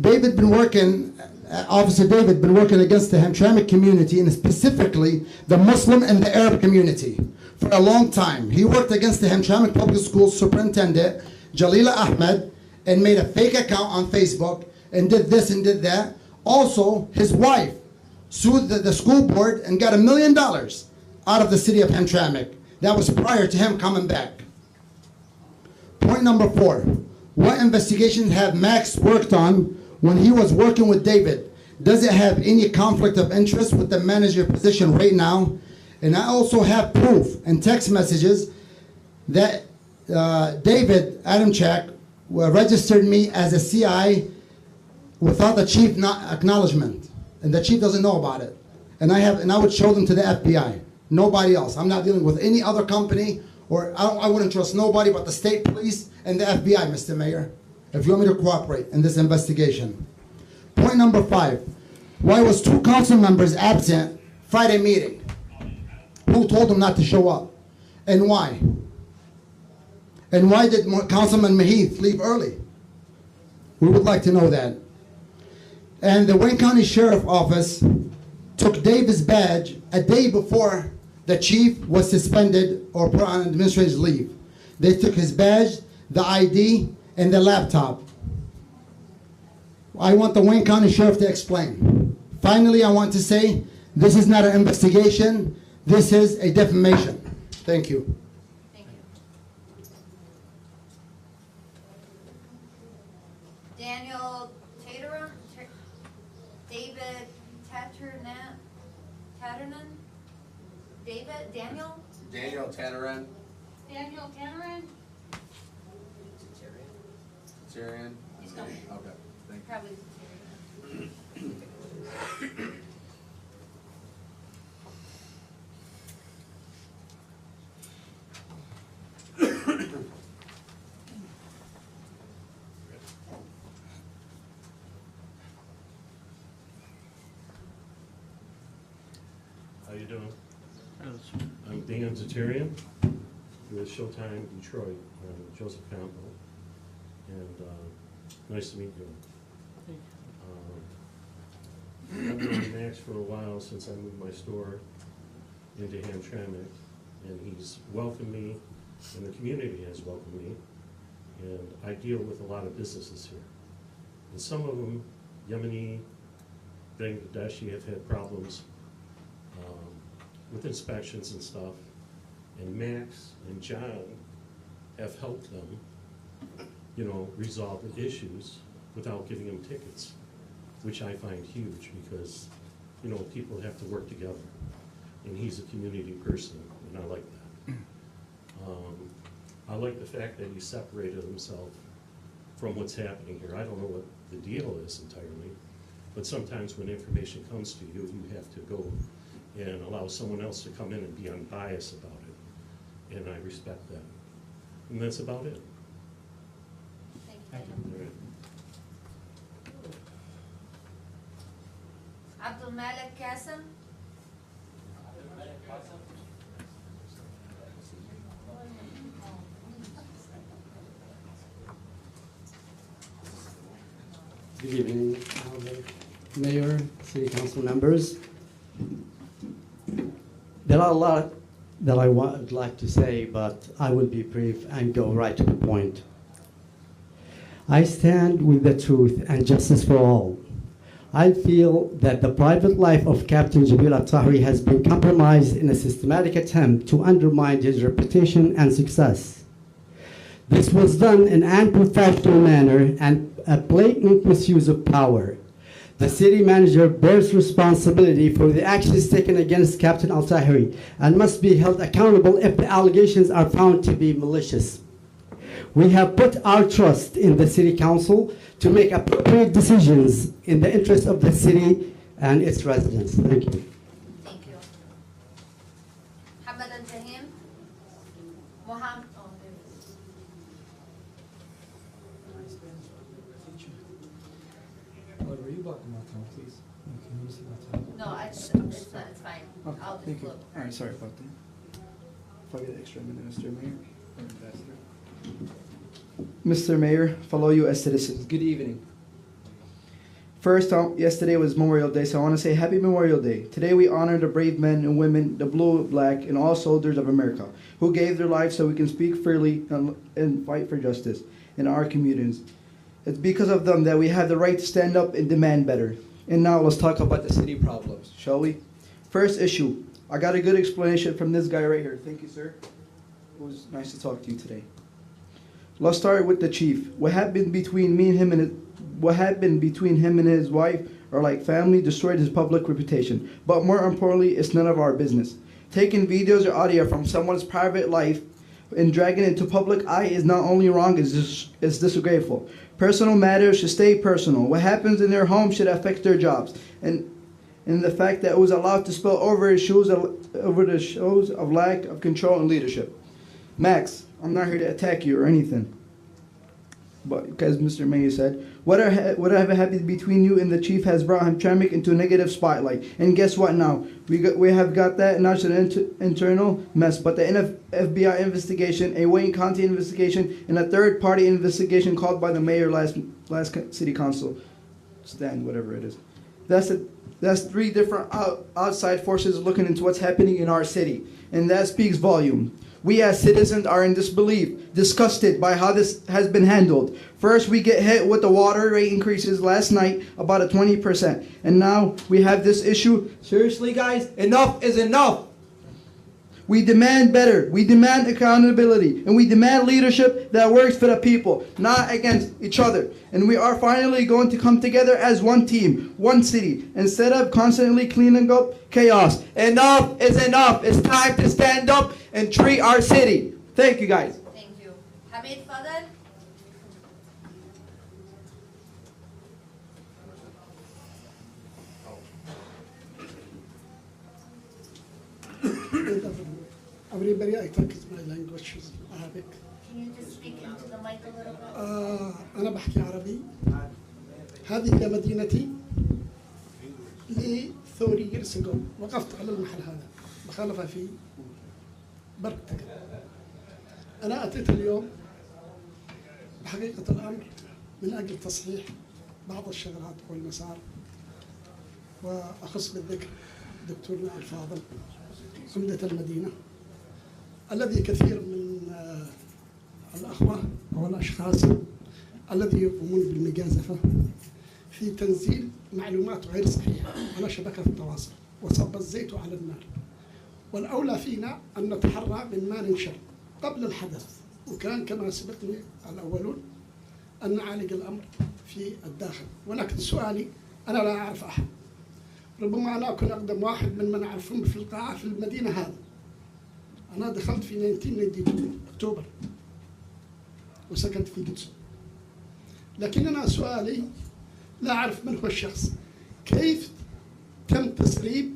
David been working, Officer David been working against the Hamtramck community, and specifically the Muslim and the Arab community for a long time. He worked against the Hamtramck Public Schools Superintendent, Jalila Ahmed, and made a fake account on Facebook and did this and did that. Also, his wife sued the school board and got $1 million out of the city of Hamtramck. That was prior to him coming back. Point number 4. What investigations have Max worked on when he was working with David? Does it have any conflict of interest with the manager position right now? And I also have proof and text messages that David Hamtramck registered me as a CI without the chief acknowledgement, and the chief doesn't know about it. And I would show them to the FBI. Nobody else. I'm not dealing with any other company, or I wouldn't trust nobody but the state police and the FBI, Mr. Mayor, if you want me to cooperate in this investigation. Point number 5. Why was 2 council members absent Friday meeting? Who told them not to show up? And why? And why did Councilman Mahith leave early? We would like to know that. And the Wayne County Sheriff Office took David's badge a day before the chief was suspended or put on administrative leave. They took his badge, the ID, and the laptop. I want the Wayne County Sheriff to explain. Finally, I want to say, this is not an investigation. This is a defamation. Thank you. Thank you. Daniel Taterer, David Tatternan, Daniel Tannerin. Daniel Tannerin? Syrian. He's coming. Okay, thank you. Probably. How you doing? I'm Dan Zatarian with Showtime Detroit, Joseph Campbell, and nice to meet you. I've known Max for a while, since I moved my store into Hamtramck, and he's welcomed me, and the community has welcomed me, and I deal with a lot of businesses here. And some of them, Yemeni, Bangladeshi, have had problems with inspections and stuff, and Max and John have helped them, resolve the issues without giving them tickets, which I find huge because, people have to work together, and he's a community person, and I like that. I like the fact that he separated himself from what's happening here. I don't know what the deal is entirely, but sometimes when information comes to you, you have to go and allow someone else to come in and be unbiased about it. And I respect that. And that's about it. Thank you. All right. Abdul Malik Qasim. Good evening, Mayor, City Council members. There are a lot that I would like to say, but I will be brief and go right to the point. I stand with the truth and justice for all. I feel that the private life of Captain Jabil Atari has been compromised in a systematic attempt to undermine his reputation and success. This was done in an unprofessional manner and a blatant misuse of power. The city manager bears responsibility for the actions taken against Captain Al-Tahiri and must be held accountable if the allegations are found to be malicious. We have put our trust in the City Council to make appropriate decisions in the interest of the city and its residents. Thank you. Thank you. Hamad Al-Jahim. Mohammed. Oh, there it is. Were you blocking my time, please? Can you see my time? No, it's not. It's fine. Okay, I'll just thank you. look. All right, sorry about that. If I get an extra minute, Mr. Mayor or Ambassador. Mr. Mayor, fellow U.S. citizens, good evening. First, yesterday was Memorial Day, so I want to say Happy Memorial Day. Today we honor the brave men and women, the blue, black, and all soldiers of America who gave their lives so we can speak freely and fight for justice in our communities. It's because of them that we have the right to stand up and demand better. And now let's talk about the city problems, shall we? First issue. I got a good explanation from this guy right here. Thank you, sir. It was nice to talk to you today. Let's start with the chief. What happened between him and his wife are like family, destroyed his public reputation. But more importantly, it's none of our business. Taking videos or audio from someone's private life and dragging it into public eye is not only wrong, it's disgraceful. Personal matters should stay personal. What happens in their home should affect their jobs. And the fact that it was allowed to spill over shows of lack of control and leadership. Max, I'm not here to attack you or anything. But because Mr. Mayor said, whatever happened between you and the chief has brought Hamtramck into a negative spotlight. And guess what now? We have got that, and now it's an internal mess. But the FBI investigation, a Wayne County investigation, and a third-party investigation called by the mayor last city council stand, whatever it is. That's three different outside forces looking into what's happening in our city, and that speaks volume. We as citizens are in disbelief, disgusted by how this has been handled. First, we get hit with the water rate increases last night, about 20%. And now we have this issue. Seriously, guys, enough is enough. We demand better. We demand accountability. And we demand leadership that works for the people, not against each other. And we are finally going to come together as one team, one city, instead of constantly cleaning up chaos. Enough is enough. It's time to stand up and treat our city. Thank you, guys. Thank you. Hamid, Fadal. Everybody, I think my language is Arabic. Can you just speak into the mic a little bit? أنا بحكي عربي. هذه هي مدينتي. لي 30 years ago وقفت على المحل هذا مخالفة في بركتك. أنا أتيت اليوم بحقيقة الأمر من أجل تصحيح بعض الشغلات والمسار، وأخص بالذكر دكتورنا الفاضل عمدة المدينة، الذي كثير من الأخوة أو الأشخاص الذي يقومون بالمجازفة في تنزيل معلومات غير صحيحة على شبكة التواصل وصب الزيت على النار. والأولى فينا أن نتحرى مما ننشر قبل الحدث، وكان كما سبقني الأولون أن نعالج الأمر في الداخل. ولكن سؤالي، أنا لا أعرف أحد، ربما أنا أكون أقدم واحد من أعرفهم في القاعة في المدينة هذا. أنا دخلت في 1992 أكتوبر وسكنت في قدس، لكن أنا سؤالي لا أعرف من هو الشخص. كيف تم تسريب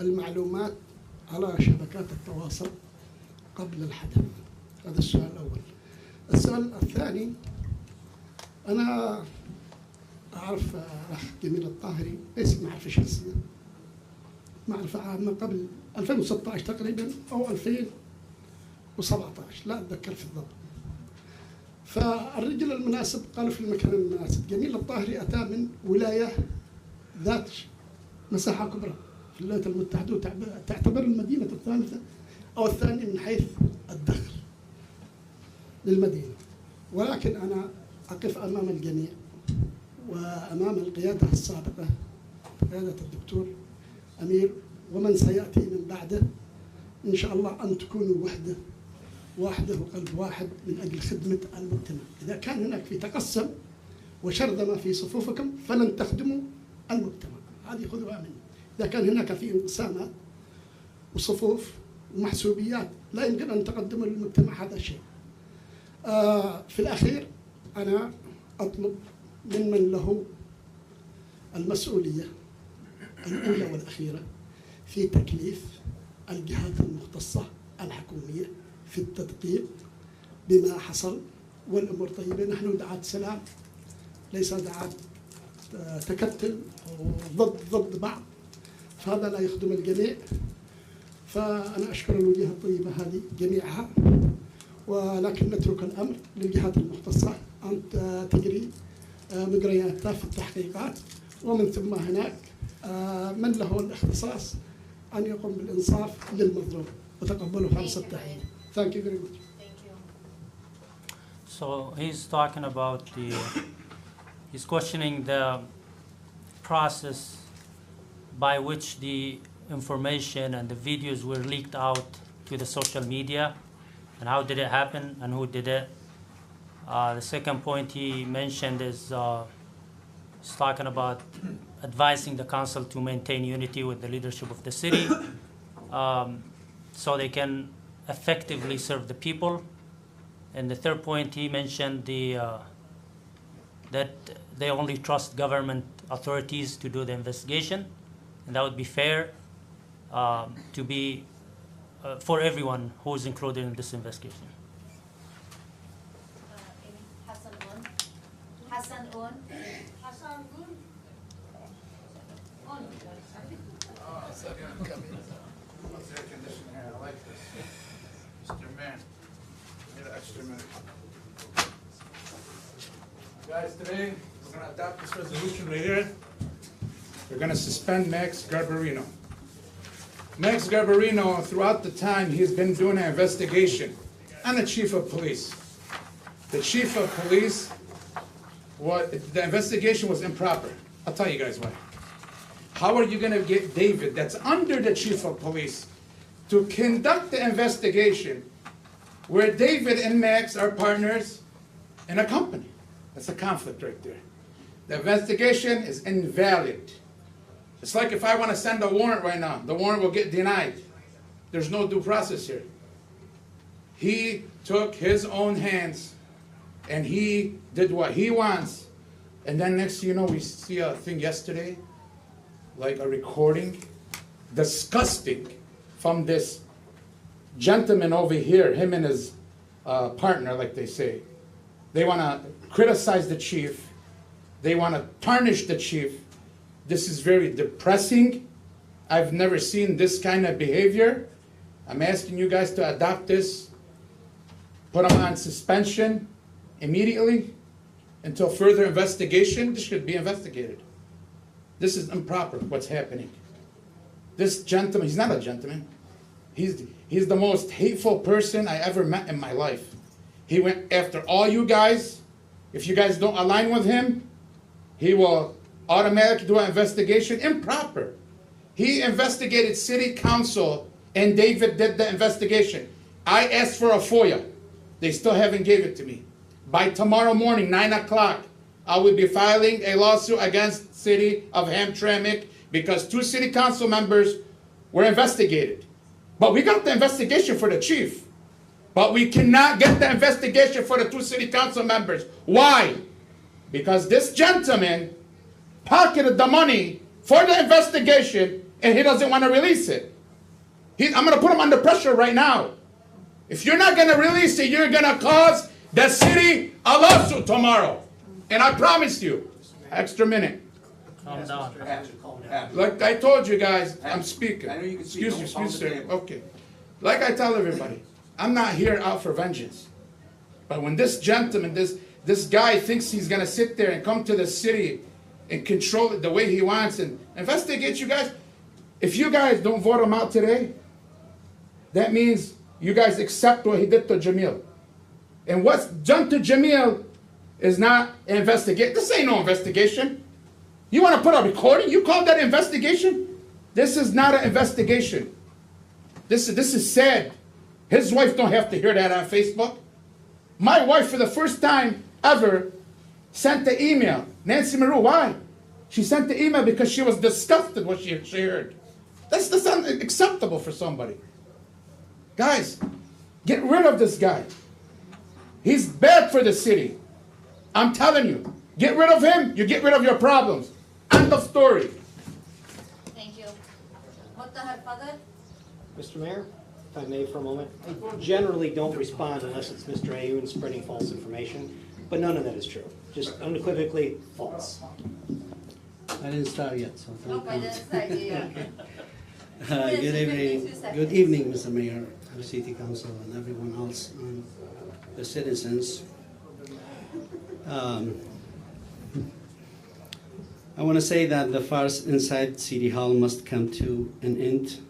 المعلومات على شبكات التواصل قبل الحدث؟ هذا السؤال الأول. السؤال الثاني، أنا أعرف أخ جميل الطاهري ليس معرفة شخصية، معرفة عامة قبل 2016 تقريبا أو 2017، لا أتذكر في الضبط. فالرجل المناسب قالوا في المكان المناسب. جميل الطاهري أتى من ولاية ذات مساحة كبرى في الولايات المتحدة، وتعتبر المدينة الثالثة أو الثانية من حيث الدخل للمدينة. ولكن أنا أقف أمام الجميع وأمام القيادة السابقة، قيادة الدكتور أمير ومن سيأتي من بعده، إن شاء الله أن تكونوا واحدة وقلب واحد من أجل خدمة المجتمع. إذا كان هناك في تقسم وشرذمة في صفوفكم فلن تخدموا المجتمع، هذه خذوها مني. إذا كان هناك في انقسامات وصفوف ومحسوبيات لا يمكن أن تقدموا للمجتمع هذا الشيء. في الأخير أنا أطلب ممن له المسؤولية الأولى والأخيرة في تكليف الجهات المختصة الحكومية في التدقيق بما حصل والأمور طيبة. نحن دعاة سلام، ليس دعاة تكتل ضد بعض، فهذا لا يخدم الجميع. فأنا أشكر الوجهة الطيبة هذه جميعها، ولكن نترك الأمر للجهات المختصة أن تجري مجرياتها في التحقيقات، ومن ثم هناك من له الاختصاص أن يقوم بالإنصاف للمظلوم وتقبلوا خالص التحية. Thank you very much. Thank you. So he's talking about he's questioning the process by which the information and the videos were leaked out to the social media, and how did it happen and who did it. The second point he mentioned is he's talking about advising the council to maintain unity with the leadership of the city, so they can effectively serve the people. And the third point he mentioned that they only trust government authorities to do the investigation, and that would be fair to be for everyone who is included in this investigation. Hassan Un. Hassan Un. Hassan Gun. On. Air conditioning here, I like this. Mr. Mayor, need an extra minute. Guys, today, we're gonna adopt this resolution right here. We're gonna suspend Max Garbarino. Max Garbarino, throughout the time, he's been doing an investigation on the chief of police. The chief of police, the investigation was improper. I'll tell you guys why. How are you gonna get David, that's under the chief of police, to conduct the investigation where David and Max are partners in a company? That's a conflict right there. The investigation is invalid. It's like if I want to send a warrant right now, the warrant will get denied. There's no due process here. He took his own hands and he did what he wants. And then next thing you know, we see a thing yesterday, like a recording, disgusting, from this gentleman over here, him and his partner, like they say. They want to criticize the chief. They want to tarnish the chief. This is very depressing. I've never seen this kind of behavior. I'm asking you guys to adopt this, put them on suspension immediately until further investigation. This should be investigated. This is improper, what's happening. This gentleman, he's not a gentleman. He's the most hateful person I ever met in my life. He went after all you guys. If you guys don't align with him, he will automatically do an investigation. Improper. He investigated city council and David did the investigation. I asked for a FOIA. They still haven't gave it to me. By tomorrow morning, 9 o'clock, I will be filing a lawsuit against the city of Hamtramck because 2 city council members were investigated. But we got the investigation for the chief. But we cannot get the investigation for the 2 city council members. Why? Because this gentleman pocketed the money for the investigation and he doesn't want to release it. I'm going to put him under pressure right now. If you're not going to release it, you're going to cause the city a lawsuit tomorrow. And I promise you, extra minute. Calm down. Like I told you guys, I'm speaking. I know you can speak. Excuse Don't me, pound the sir. table. Okay. Like I tell everybody, I'm not here out for vengeance. But when this gentleman, this guy thinks he's going to sit there and come to the city and control it the way he wants and investigate you guys, if you guys don't vote him out today, that means you guys accept what he did to Jamil. And what's done to Jamil is not an investigation. This ain't no investigation. You want to put a recording? You call that investigation? This is not an investigation. This is sad. His wife don't have to hear that on Facebook. My wife, for the first time ever, sent the email. Nancy Maru, why? She sent the email because she was disgusted what she heard. That's unacceptable for somebody. Guys, get rid of this guy. He's bad for the city. I'm telling you. Get rid of him, you get rid of your problems. End of story. Thank you. Muttahar Fadl. Mr. Mayor, if I may for a moment, I generally don't respond unless it's Mr. Ayoun spreading false information, but none of that is true. Just unequivocally false. I didn't start yet, so Okay, thank that's the idea. you. Good evening, Mr. Mayor, the City Council, and everyone else, and the citizens. I want to say that the farce inside City Hall must come to an end.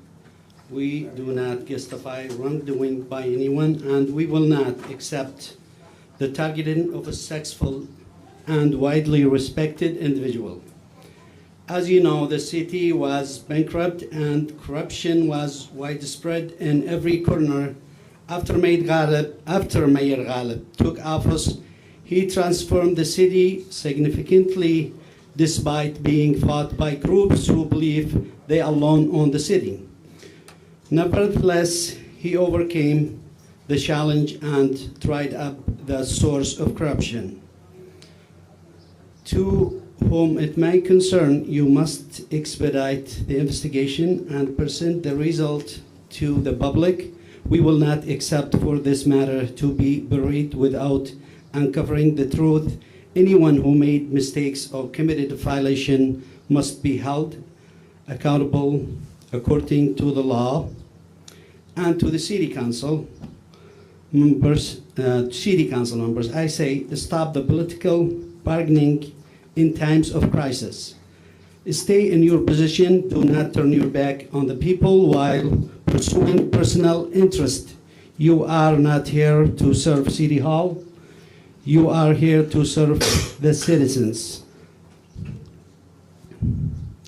We do not justify wrongdoing by anyone, and we will not accept the targeting of a successful and widely respected individual. As you know, the city was bankrupt and corruption was widespread in every corner. After Mayor Ghalib took office, he transformed the city significantly despite being fought by groups who believe they alone own the city. Nevertheless, he overcame the challenge and dried up the source of corruption. To whom it may concern, you must expedite the investigation and present the result to the public. We will not accept for this matter to be buried without uncovering the truth. Anyone who made mistakes or committed a violation must be held accountable according to the law. And to the City Council members, I say stop the political bargaining in times of crisis. Stay in your position. Do not turn your back on the people while pursuing personal interest. You are not here to serve City Hall. You are here to serve the citizens.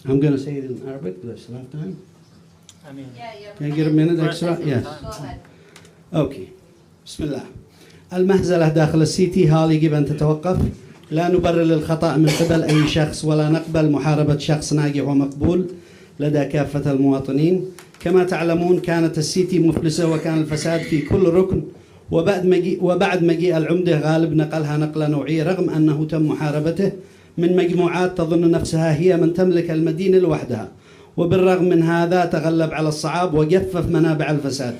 I'm going to say it in Arabic. Do I still have time? I mean, Can I get a minute extra? Yes. Go ahead. اوكي بسم الله. المهزلة داخل السيتي هال يجب ان تتوقف. لا نبرر الخطأ من قبل اي شخص ولا نقبل محاربة شخص ناجح ومقبول لدى كافة المواطنين. كما تعلمون كانت السيتي مفلسة وكان الفساد في كل ركن، وبعد مجيء العمدة غالب نقلها نقلة نوعية رغم انه تم محاربته من مجموعات تظن نفسها هي من تملك المدينة لوحدها، وبالرغم من هذا تغلب على الصعاب وجفف منابع الفساد.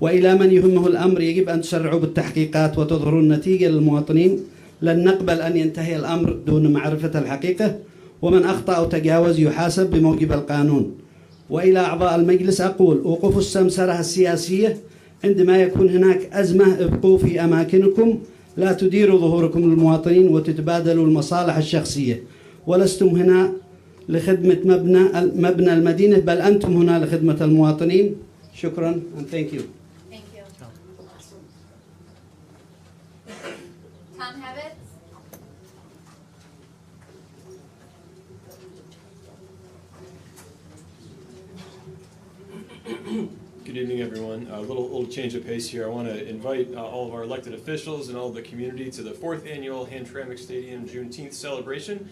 وإلى من يهمه الأمر يجب أن تسرعوا بالتحقيقات وتظهروا النتيجة للمواطنين. لن نقبل أن ينتهي الأمر دون معرفة الحقيقة، ومن أخطأ أو تجاوز يحاسب بموجب القانون. وإلى أعضاء المجلس أقول وقفوا السمسرة السياسية عندما يكون هناك أزمة. ابقوا في أماكنكم، لا تديروا ظهوركم للمواطنين وتتبادلوا المصالح الشخصية. ولستم هنا لخدمة مبنى المدينة، بل أنتم هنا لخدمة المواطنين. شكرا and thank you. Thank you. Tom Habits? Good evening, everyone. A little change of pace here. I want to invite all of our elected officials and all of the community to the 4th annual Hamtramck Stadium Juneteenth celebration.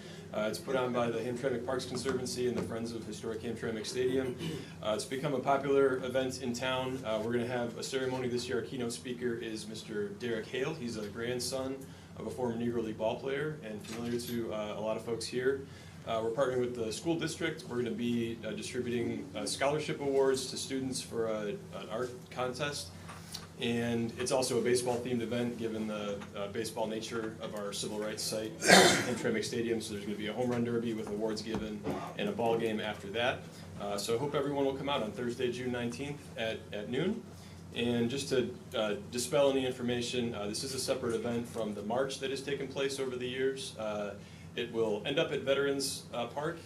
It's put on by the Hamtramck Parks Conservancy and the Friends of Historic Hamtramck Stadium. It's become a popular event in town. We're going to have a ceremony this year. Our keynote speaker is Mr. Derek Hale. He's a grandson of a former Negro League ball player and familiar to a lot of folks here. We're partnering with the school district. We're going to be distributing scholarship awards to students for an art contest. And it's also a baseball-themed event, given the baseball nature of our civil rights site in Hamtramck Stadium. So there's going to be a home run derby with awards given and a ball game after that. So I hope everyone will come out on Thursday, June 19th at noon. And just to dispel any information, this is a separate event from the march that has taken place over the years. It will end up at Veterans Park,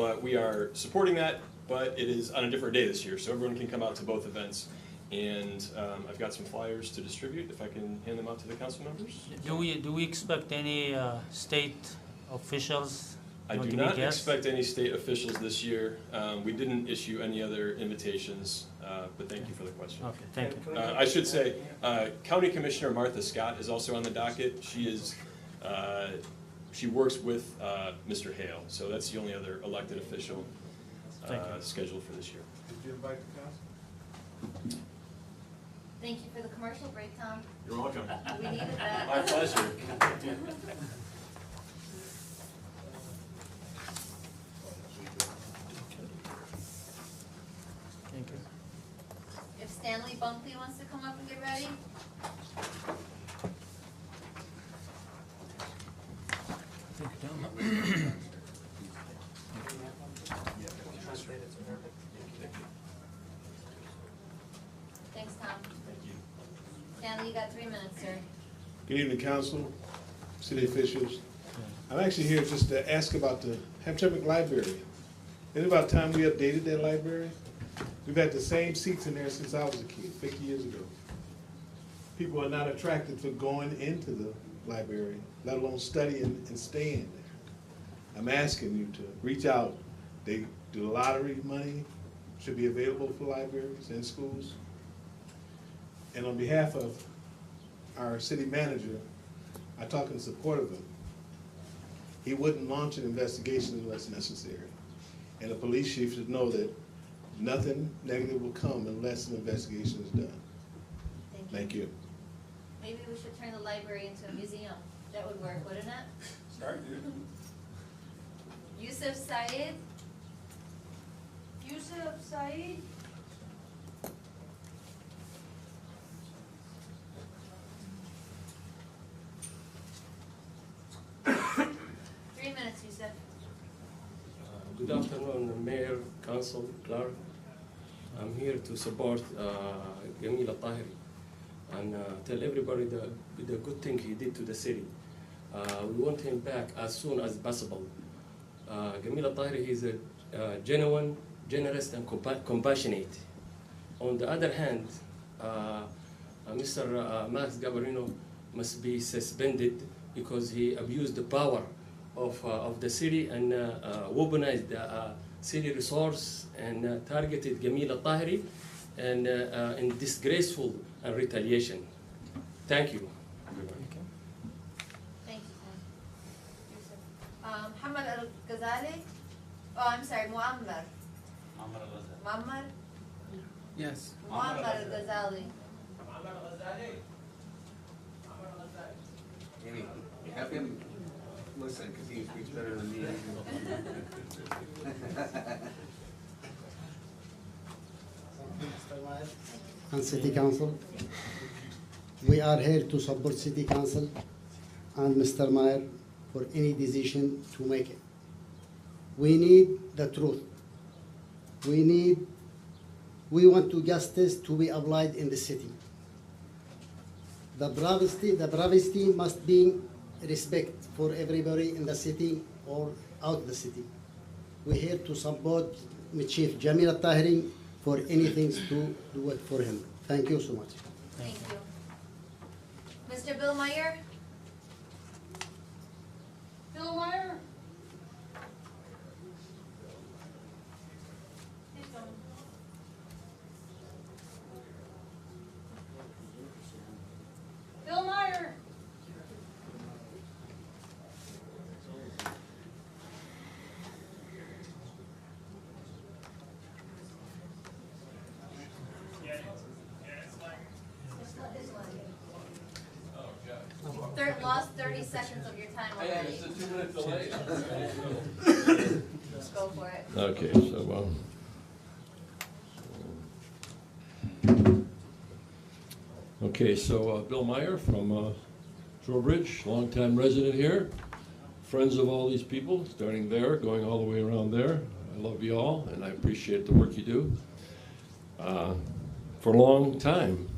but we are supporting that, but it is on a different day this year, so everyone can come out to both events. And I've got some flyers to distribute, if I can hand them out to the council members. do we expect any state officials? I do not expect any state officials this year. We didn't issue any other invitations, but thank you for the question. Okay, thank you. I should say, County Commissioner Martha Scott is also on the docket. She works with Mr. Hale, so that's the only other elected official scheduled for this year. Did you invite the council? Thank you for the commercial break, Tom. You're welcome. We needed that. My pleasure. Thank you. If Stanley Bunkley wants to come up and get ready. Thank you, Tom. Thanks, Tom. Stanley, you got 3 minutes, sir. Good evening, council, city officials. I'm actually here just to ask about the Hamtramck Library. Is it about time we updated that library? We've had the same seats in there since I was a kid, 50 years ago. People are not attracted to going into the library, let alone studying and staying there. I'm asking you to reach out. The lottery money should be available for libraries and schools. And on behalf of our city manager, I talk in support of him. He wouldn't launch an investigation unless necessary. And the police chief should know that nothing negative will come unless an investigation is done. Thank you. Maybe we should turn the library into a museum. That would work, wouldn't it? Start, Yusuf Said. Yusuf Said. Yusuf. Good afternoon, Mayor, Council, Clerk. I'm here to support Jamil Tahiri and tell everybody the good thing he did to the city. We want him back as soon as possible. Jamil Tahiri is a genuine, generous, and compassionate. On the other hand, Mr. Max Gabarino must be suspended because he abused the power of the city and weaponized the city resource and targeted Jamil Tahiri and in disgraceful retaliation. Thank you. Thank you, Yusuf. Muhammad Al-Ghazali. Oh, I'm sorry, Muammar. Muammar? Yes. Muammar Al-Ghazali. Amy, have him listen, because he speaks better than me. And City Council, we are here to support City Council and Mr. Mayor for any decision to make it. We need the truth. We want to justice to be applied in the city. The privacy must be respect for everybody in the city or out the city. We're here to support Chief Jamil Tahiri for anything to do it for him. Thank you so much. Thank you. Mr. Bill Meyer? Bill Meyer. Bill Meyer. Lost 30 seconds of your time already. It's a 2-minute delay. Let's go for it. Okay, so Bill Meyer from Trowbridge, longtime resident here, friends of all these people, starting there, going all the way around there. I love you all, and I appreciate the work you do. For a long time,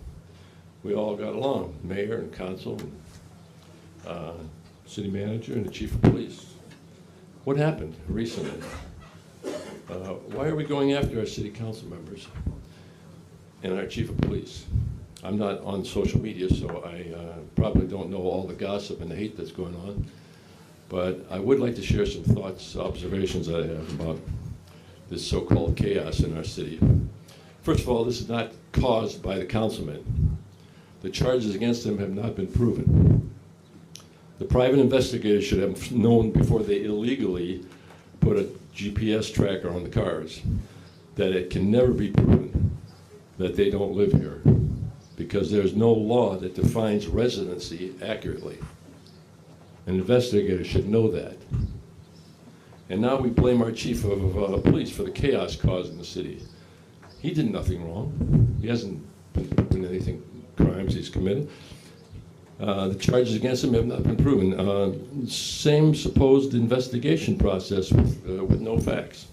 we all got along, mayor and council, and city manager and the chief of police. What happened recently? Why are we going after our city council members and our chief of police? I'm not on social media, so I probably don't know all the gossip and the hate that's going on, but I would like to share some thoughts, observations that I have about this so-called chaos in our city. First of all, this is not caused by the councilmen. The charges against them have not been proven. The private investigators should have known before they illegally put a GPS tracker on the cars that it can never be proven that they don't live here, because there's no law that defines residency accurately. An investigator should know that. And now we blame our chief of police for the chaos caused in the city. He did nothing wrong. He hasn't been proven anything, crimes he's committed. The charges against him have not been proven. Same supposed investigation process with no facts.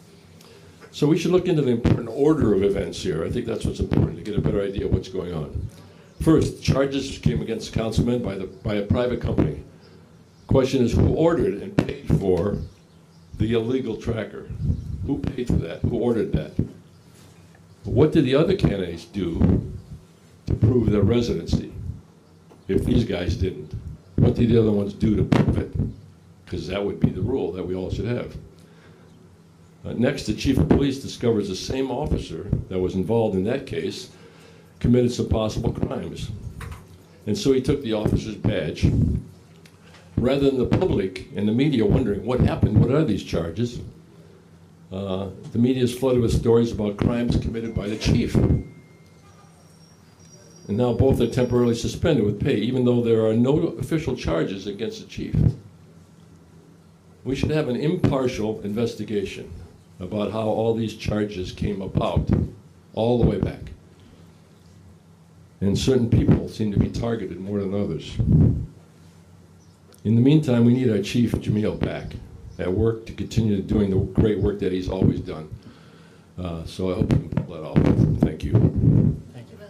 So we should look into the important order of events here. I think that's what's important, to get a better idea of what's going on. First, charges came against councilmen by a private company. Question is, who ordered and paid for the illegal tracker? Who paid for that? Who ordered that? What did the other candidates do to prove their residency if these guys didn't? What did the other ones do to prove it? Because that would be the rule that we all should have. Next, the chief of police discovers the same officer that was involved in that case committed some possible crimes. And so he took the officer's badge. Rather than the public and the media wondering what happened, what are these charges, the media is flooded with stories about crimes committed by the chief. And now both are temporarily suspended with pay, even though there are no official charges against the chief. We should have an impartial investigation about how all these charges came about, all the way back. And certain people seem to be targeted more than others. In the meantime, we need our chief, Jamil, back at work to continue doing the great work that he's always done. So I hope we can pull that off. Thank you. Thank you, Bill.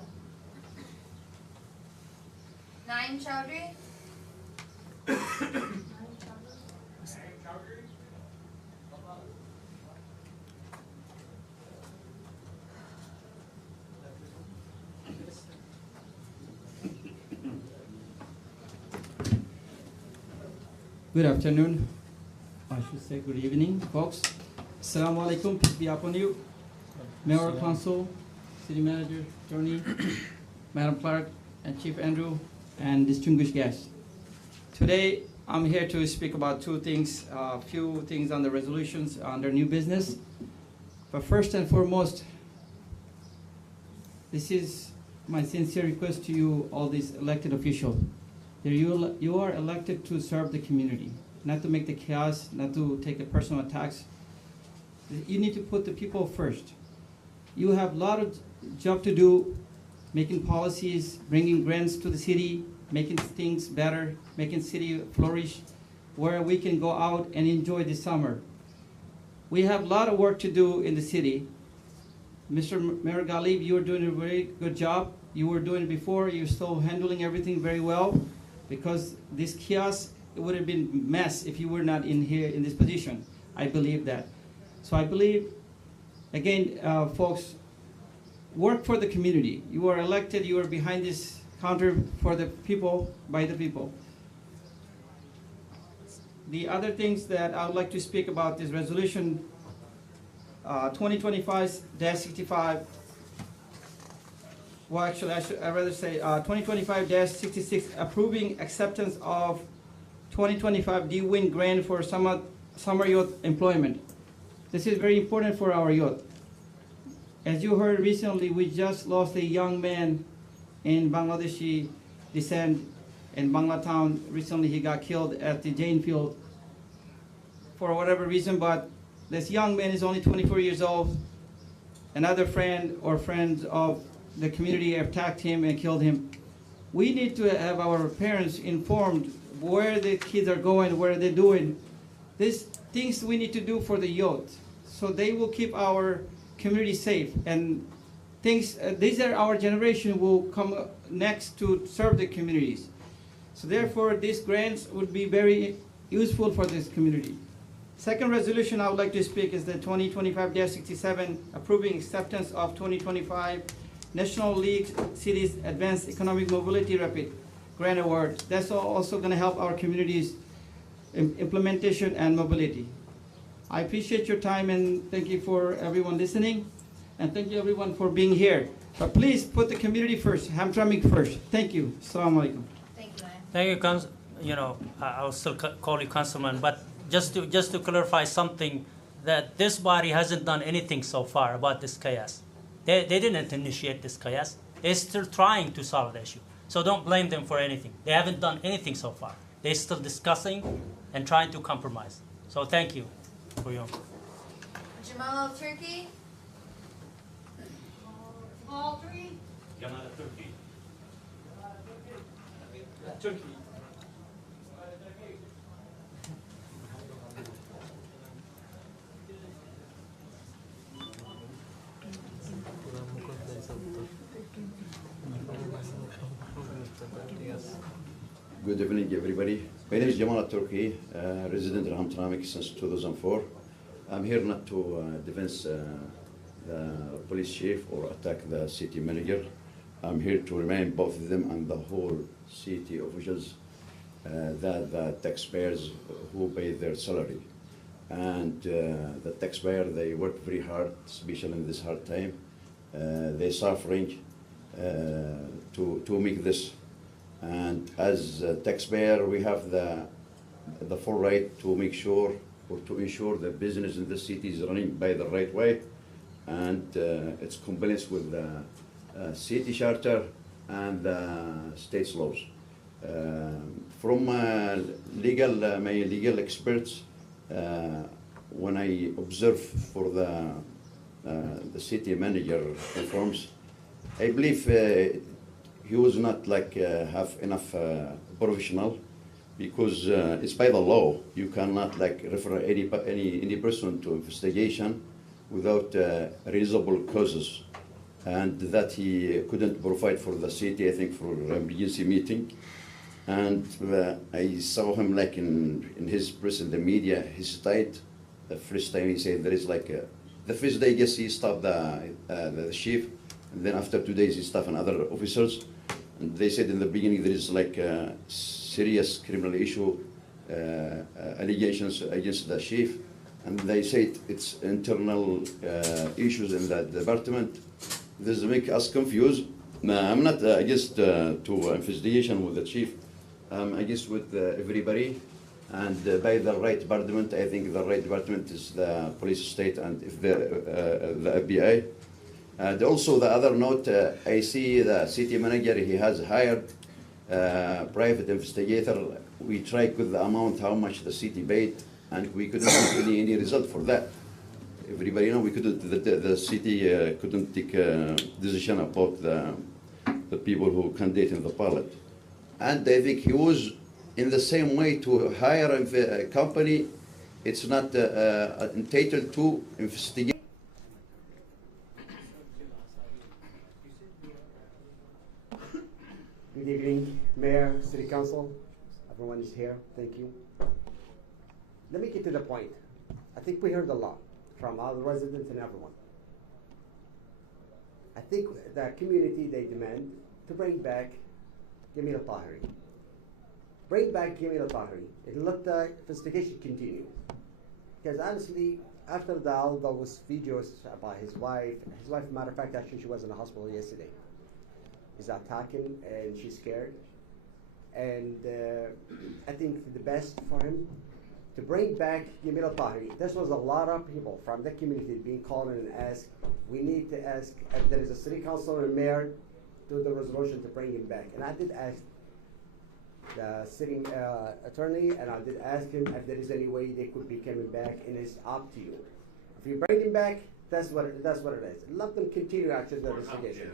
Naeem Chowdhury? Good afternoon. I should say good evening, folks. Assalamu alaikum, peace be upon you. Mayor, Council, City Manager, Attorney, Madam Clerk, and Chief Andrew, and distinguished guests. Today, I'm here to speak about two things, a few things on the resolutions under new business. But first and foremost, this is my sincere request to you, all these elected officials. You are elected to serve the community, not to make the chaos, not to take the personal attacks. You need to put the people first. You have a lot of job to do, making policies, bringing grants to the city, making things better, making city flourish, where we can go out and enjoy the summer. We have a lot of work to do in the city. Mr. Mayor Ghalib, you are doing a very good job. You were doing it before. You're still handling everything very well, because this chaos, it would have been a mess if you were not in here in this position. I believe that. So I believe, again, folks, work for the community. You are elected, you are behind this counter for the people, by the people. The other things that I would like to speak about is resolution 2025-65. Well, actually, I'd rather say 2025-66, approving acceptance of 2025 D-Win grant for summer youth employment. This is very important for our youth. As you heard recently, we just lost a young man in Bangladeshi descent in Bangla town. Recently, he got killed at the Jane Field for whatever reason, but this young man is only 24 years old. Another friend or friends of the community attacked him and killed him. We need to have our parents informed where the kids are going, what they're doing. These things we need to do for the youth, so they will keep our community safe. And things, these are our generation will come next to serve the communities. So therefore, these grants would be very useful for this community. Second resolution I would like to speak is the 2025-67, approving acceptance of 2025 National League Cities Advanced Economic Mobility Rapid Grant Award. That's also going to help our communities' implementation and mobility. I appreciate your time and thank you for everyone listening, and thank you everyone for being here. But please put the community first, Hamtramck first. Thank you. Assalamu alaikum. Thank you, you know, I'll still call you Councilman, but just to clarify something, that this body hasn't done anything so far about this chaos. They didn't initiate this chaos. They're still trying to solve the issue. So don't blame them for anything. They haven't done anything so far. They're still discussing and trying to compromise. So thank you for your. Jamal Turkey? All three? Jamal Turkey. Turkey. Good evening, everybody. My name is Jamal Turkey, resident in Hamtramck since 2004. I'm here not to defend the police chief or attack the city manager. I'm here to remind both of them and the whole city officials that the taxpayers who pay their salary. And the taxpayer, they work very hard, especially in this hard time. They're suffering to make this. And as a taxpayer, we have the full right to make sure or to ensure that business in the city is running by the right way, and it's compliance with the city charter and the state's laws. From my legal experts, when I observe for the city manager reforms, I believe he was not have enough professional, because it's by the law. You cannot refer any person to investigation without reasonable causes, and that he couldn't provide for the city, I think, for emergency meeting. And I saw him in his press in the media, he hesitate. The first time he said there is the first day, I guess he stopped the chief, and then after 2 days he stopped another officers. And they said in the beginning there is a serious criminal issue, allegations against the chief, and they said it's internal issues in the department. This make us confused. I'm not against to investigation with the chief. Against with everybody, and by the right department. I think the right department is the police state, and if the FBI. And also the other note, I see the city manager, he has hired private investigator. We tried with the amount how much the city paid, and we couldn't get any result for that. Everybody know we couldn't. The city couldn't take a decision about the people who candidate in the pilot. And I think he was in the same way to hire a company. It's not entitled to investigate. Good evening, Mayor, City Council. Everyone is here. Thank you. Let me get to the point. I think we heard a lot from all the residents and everyone. I think the community, they demand to bring back Jamil Tahiri. Bring back Jamil Tahiri and let the investigation continue. Because honestly, after all those videos about his wife, matter of fact, actually she was in the hospital yesterday. He's attacking and she's scared. And I think the best for him to bring back Jamil Tahiri. This was a lot of people from the community being called in and asked, we need to ask if there is a city council and mayor to the resolution to bring him back. And I did ask the city attorney, and I did ask him if there is any way they could be coming back, and it's up to you. If you bring him back, that's what it is. Let them continue actually the investigation.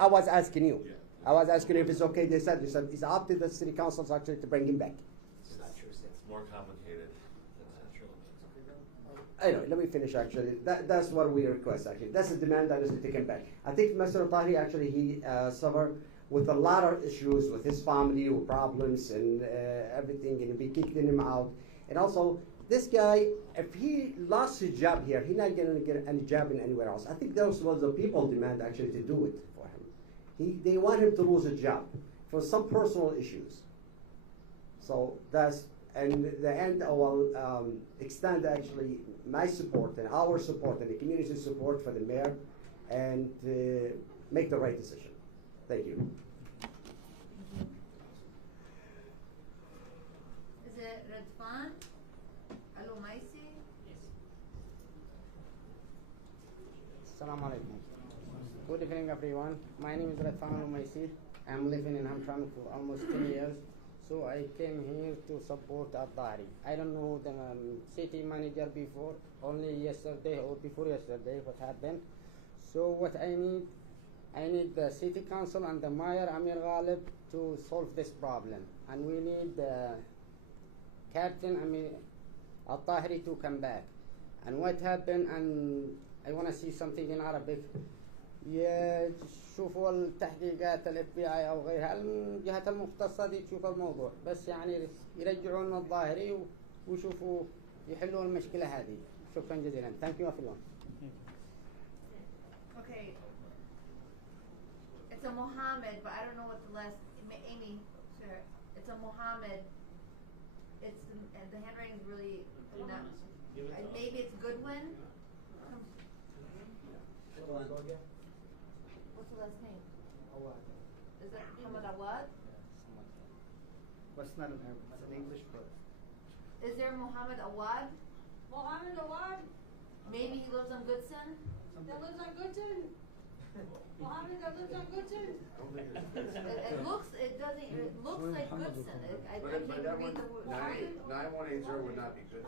I was asking you. Yeah. I was asking you if it's okay. They said it's up to the city councils actually to bring him back. It's not true. It's more complicated. Anyway, let me finish actually. That's what we request actually. That's a demand that is to take him back. I think Mr. Tahiri actually, he suffered with a lot of issues with his family, with problems and everything, and we kicked him out. And also, this guy, if he lost his job here, he's not going to get any job in anywhere else. I think those was the people demand actually to do it for him. They want him to lose a job for some personal issues. So that's, and the end I will extend actually my support and our support and the community's support for the mayor, and make the right decision. Thank you. Is it Redfan? Hello, Maisi? Assalamu alaikum. Good evening, everyone. My name is Redfan Al-Maisi. I'm living in Hamtramck for almost 10 years. So I came here to support Atari. I don't know the city manager before, only yesterday or before yesterday what happened. So what I need the city council and the mayor Amir Ghalib to solve this problem. And we need Captain Amir Al-Tahiri to come back. And what happened, and I want to see something in Arabic. يشوفوا التحقيقات الاف بي اي او غيرها الجهات المختصة دي تشوف الموضوع، بس يعني يرجعون الظاهري ويشوفوا يحلوا المشكلة هذه. شكرا جزيلا. Thank you everyone. Okay. It's a Mohammed, but I don't know what the last, Amy, sure. It's a Mohammed. It's the handwriting is really not, maybe it's Goodwin. What's the last name? Awad. Is that Muhammad Awad? What's not an Arabic, it's an English word. Is there Muhammad Awad? Mohammed Awad, Maybe he lives on Goodson? that lives on Goodson. Mohammed that lives on Goodson. It looks like Goodson. I can't read the word. 9180 would not be good.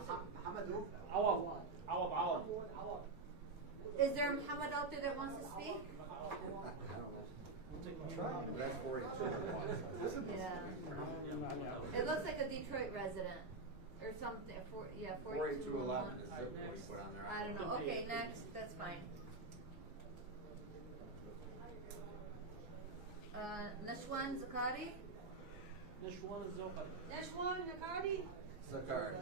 Is there Muhammad out there that wants to speak? That's 42. Yeah. It looks like a Detroit resident or something. 4211 is what we put on there. I don't know. Okay, next. That's fine. Nashwan Zakari. Nashwan Zakari. Zakari.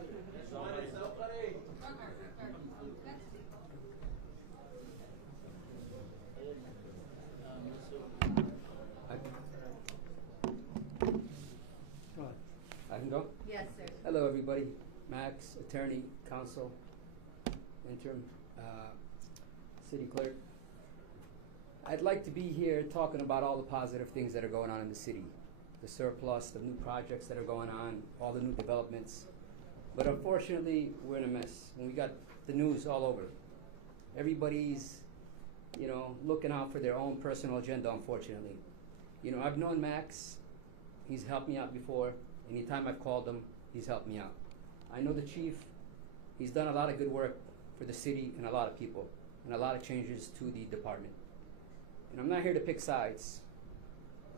I can go? Yes, sir. Hello, everybody. Max, attorney, counsel, interim, city clerk. I'd like to be here talking about all the positive things that are going on in the city. The surplus, the new projects that are going on, all the new developments. But unfortunately, we're in a mess. And we got the news all over. Everybody's, looking out for their own personal agenda, unfortunately. I've known Max. He's helped me out before. Anytime I've called him, he's helped me out. I know the chief. He's done a lot of good work for the city and a lot of people, and a lot of changes to the department. And I'm not here to pick sides.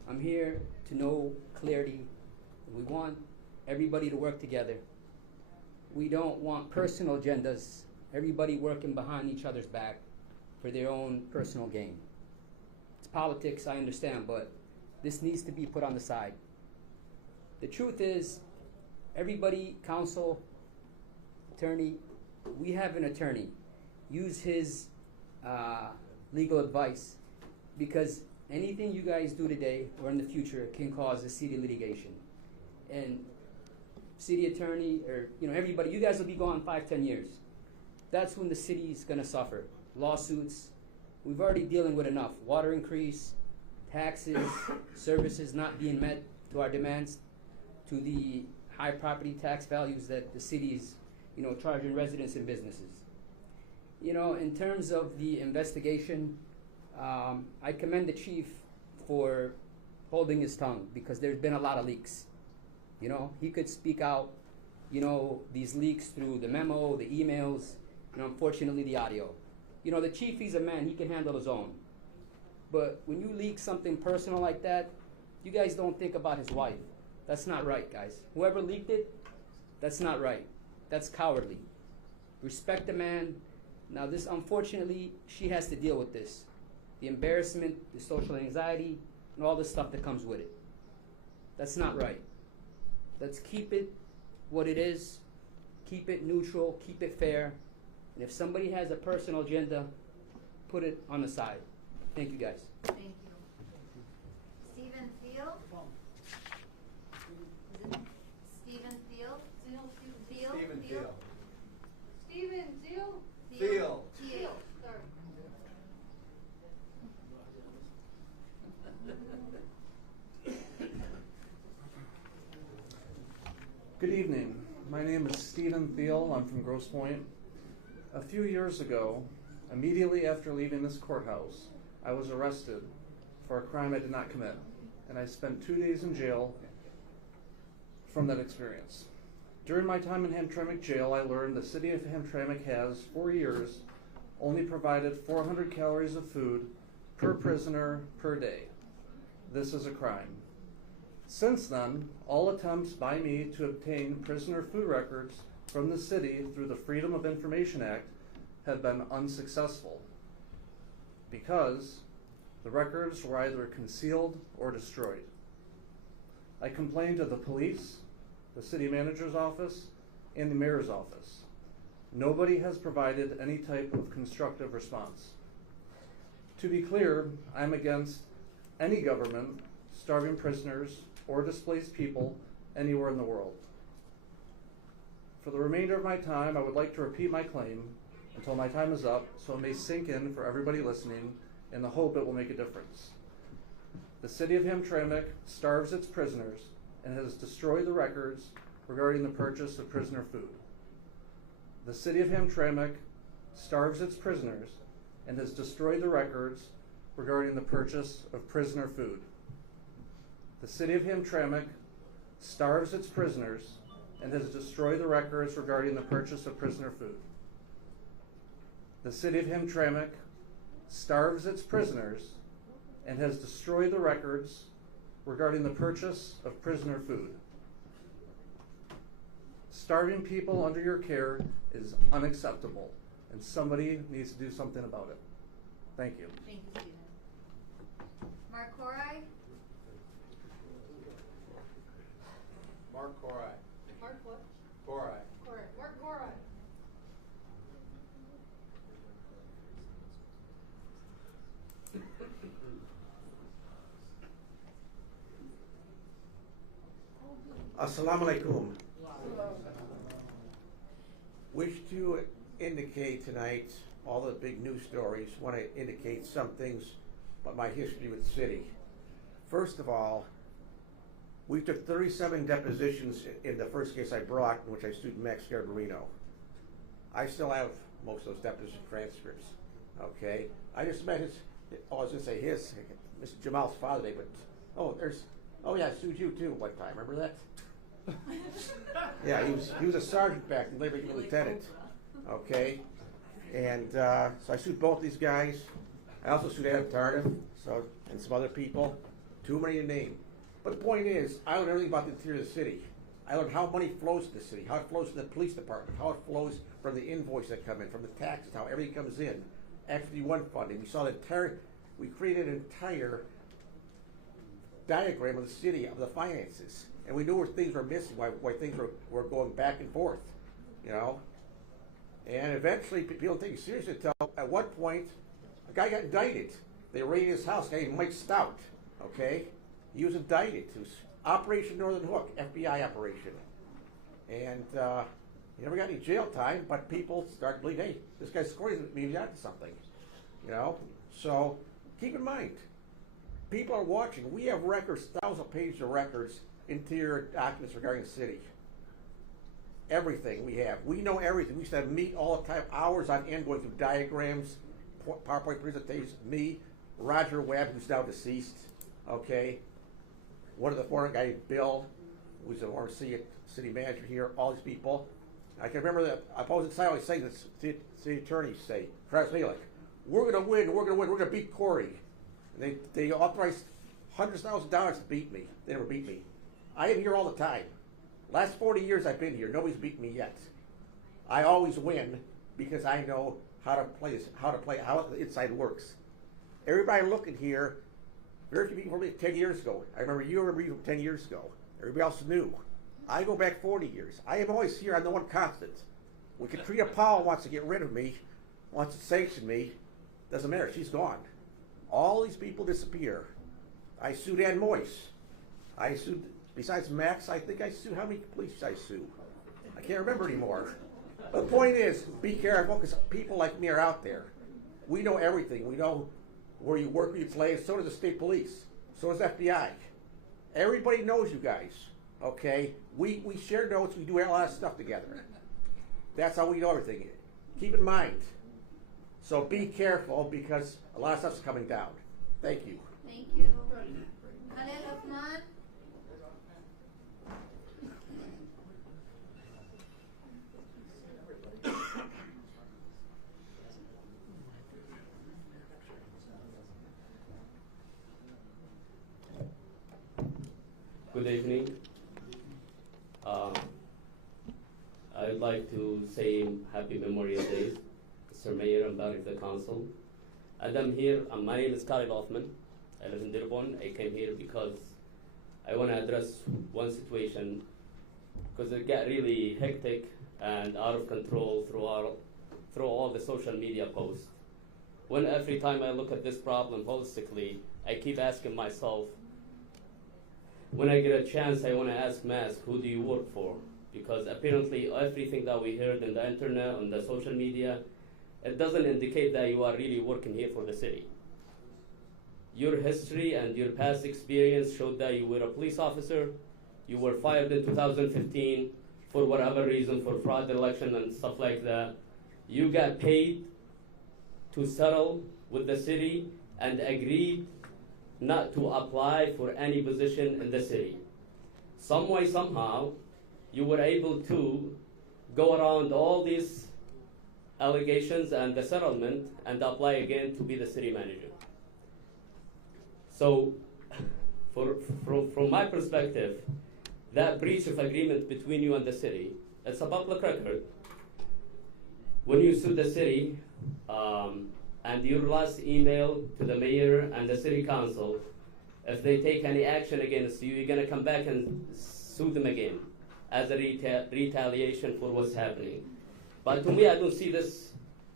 I'm here to know clarity. We want everybody to work together. We don't want personal agendas, everybody working behind each other's back for their own personal gain. It's politics, I understand, but this needs to be put on the side. The truth is, everybody, counsel, attorney, we have an attorney. Use his legal advice, because anything you guys do today or in the future can cause a city litigation. And city attorney, or everybody, you guys will be gone 5-10 years. That's when the city's gonna suffer. Lawsuits, we've already dealing with enough. Water increase, taxes, services not being met to our demands, to the high property tax values that the city is, charging residents and businesses. In terms of the investigation, I commend the chief for holding his tongue, because there's been a lot of leaks. He could speak out, these leaks through the memo, the emails, and unfortunately the audio. The chief, he's a man, he can handle his own. But when you leak something personal like that, you guys don't think about his wife. That's not right, guys. Whoever leaked it, that's not right. That's cowardly. Respect the man. Now this, unfortunately, she has to deal with this. The embarrassment, the social anxiety, and all the stuff that comes with it. That's not right. Let's keep it what it is. Keep it neutral, keep it fair. And if somebody has a personal agenda, put it on the side. Thank you, guys. Thank you. Stephen Thiel? Is it Stephen Thiel? Thiel? Stephen Thiel. Stephen Thiel? Thiel. Thiel. Sorry. Good evening. My name is Stephen Thiel. I'm from Grosse Pointe. A few years ago, immediately after leaving this courthouse, I was arrested for a crime I did not commit, and I spent 2 days in jail from that experience. During my time in Hamtramck jail, I learned the city of Hamtramck has, for years, only provided 400 calories of food per prisoner per day. This is a crime. Since then, all attempts by me to obtain prisoner food records from the city through the Freedom of Information Act have been unsuccessful, because The records were either concealed or destroyed. I complained to the police, the city manager's office, and the mayor's office. Nobody has provided any type of constructive response. To be clear, I'm against any government starving prisoners or displaced people anywhere in the world. For the remainder of my time, I would like to repeat my claim until my time is up, so it may sink in for everybody listening, in the hope it will make a difference. The city of Hamtramck starves its prisoners and has destroyed the records regarding the purchase of prisoner food. The city of Hamtramck starves its prisoners and has destroyed the records regarding the purchase of prisoner food. The city of Hamtramck starves its prisoners and has destroyed the records regarding the purchase of prisoner food. The city of Hamtramck starves its prisoners and has destroyed the records regarding the purchase of prisoner food. Starving people under your care is unacceptable, and somebody needs to do something about it. Thank you. Thank you, Stephen. Mark Corai? Mark Corai. Mark what? Corai. Corai. Mark Corai. Assalamu alaikum. Wish to indicate tonight all the big news stories. Want to indicate some things about my history with the city. First of all, we took 37 depositions in the first case I brought, in which I sued Max Garbarino. I still have most of those deposition transcripts. Okay, I just met his. Oh, I was gonna say his, Mr. Jamal's father today, but oh yeah, I sued you too one time. Remember that? Yeah, he was a sergeant back then, later became a lieutenant. Okay, and so I sued both these guys. I also sued Atari, and some other people. Too many to name. But the point is, I learned everything about the interior of the city. I learned how money flows to the city, how it flows to the police department, how it flows from the invoices that come in, from the taxes, how everything comes in. Act 51 funding. We created an entire diagram of the city, of the finances. And we knew where things were missing, why things were going back and forth, you know. And eventually, people didn't take it seriously until at one point, a guy got indicted. They raided his house, a guy named Mike Stout, okay? He was indicted. It was Operation Northern Hook, FBI operation. And he never got any jail time, but people started believing, hey, this guy's scoring maybe onto something, you know? So keep in mind, people are watching. We have records, 1,000 pages of records, interior documents regarding the city. Everything we have. We know everything. We used to have meet all the time, hours on end, going through diagrams, PowerPoint presentations. Me, Roger Webb, who's now deceased, okay? One of the former guy, Bill, who's the former city manager here, all these people. I can remember the opposing side always saying this, city attorneys say, Travis Malik, we're going to win, we're going to beat Corey. And they authorized hundreds of thousands of dollars to beat me. They never beat me. I am here all the time. Last 40 years I've been here. Nobody's beaten me yet. I always win because I know how to play this, how the inside works. Everybody looking here, very few people from 10 years ago. I remember you from 10 years ago. Everybody else knew. I go back 40 years. I am always here. I'm the one constant. When Katrina Powell wants to get rid of me, wants to sanction me, doesn't matter. She's gone. All these people disappear. I sued Ann Moyce. I sued, besides Max, I think I sued, how many police did I sue? I can't remember anymore. But the point is, be careful, because people like me are out there. We know everything. We know where you work, where you play, and so does the state police. So does FBI. Everybody knows you guys, okay? We share notes. We do a lot of stuff together. That's how we know everything. Keep in mind. So be careful, because a lot of stuff's coming down. Thank you. Thank you. Khalil Uthman? Good evening. I'd like to say Happy Memorial Day, Mr. Mayor and Body of the Council. And I'm here, my name is Kyle Hoffman. I live in Dearborn. I came here because I want to address one situation, because it got really hectic and out of control through all the social media posts. When every time I look at this problem holistically, I keep asking myself, when I get a chance, I want to ask Mask, who do you work for? Because apparently everything that we heard on the internet, on the social media, it doesn't indicate that you are really working here for the city. Your history and your past experience showed that you were a police officer, you were fired in 2015 for whatever reason, for fraud election and stuff like that. You got paid to settle with the city and agreed not to apply for any position in the city. Some way, somehow, you were able to go around all these allegations and the settlement and apply again to be the city manager. So, from my perspective, that breach of agreement between you and the city, it's a public record. When you sued the city, and your last email to the mayor and the city council, if they take any action against you, you're going to come back and sue them again as a retaliation for what's happening. But to me, I don't see this,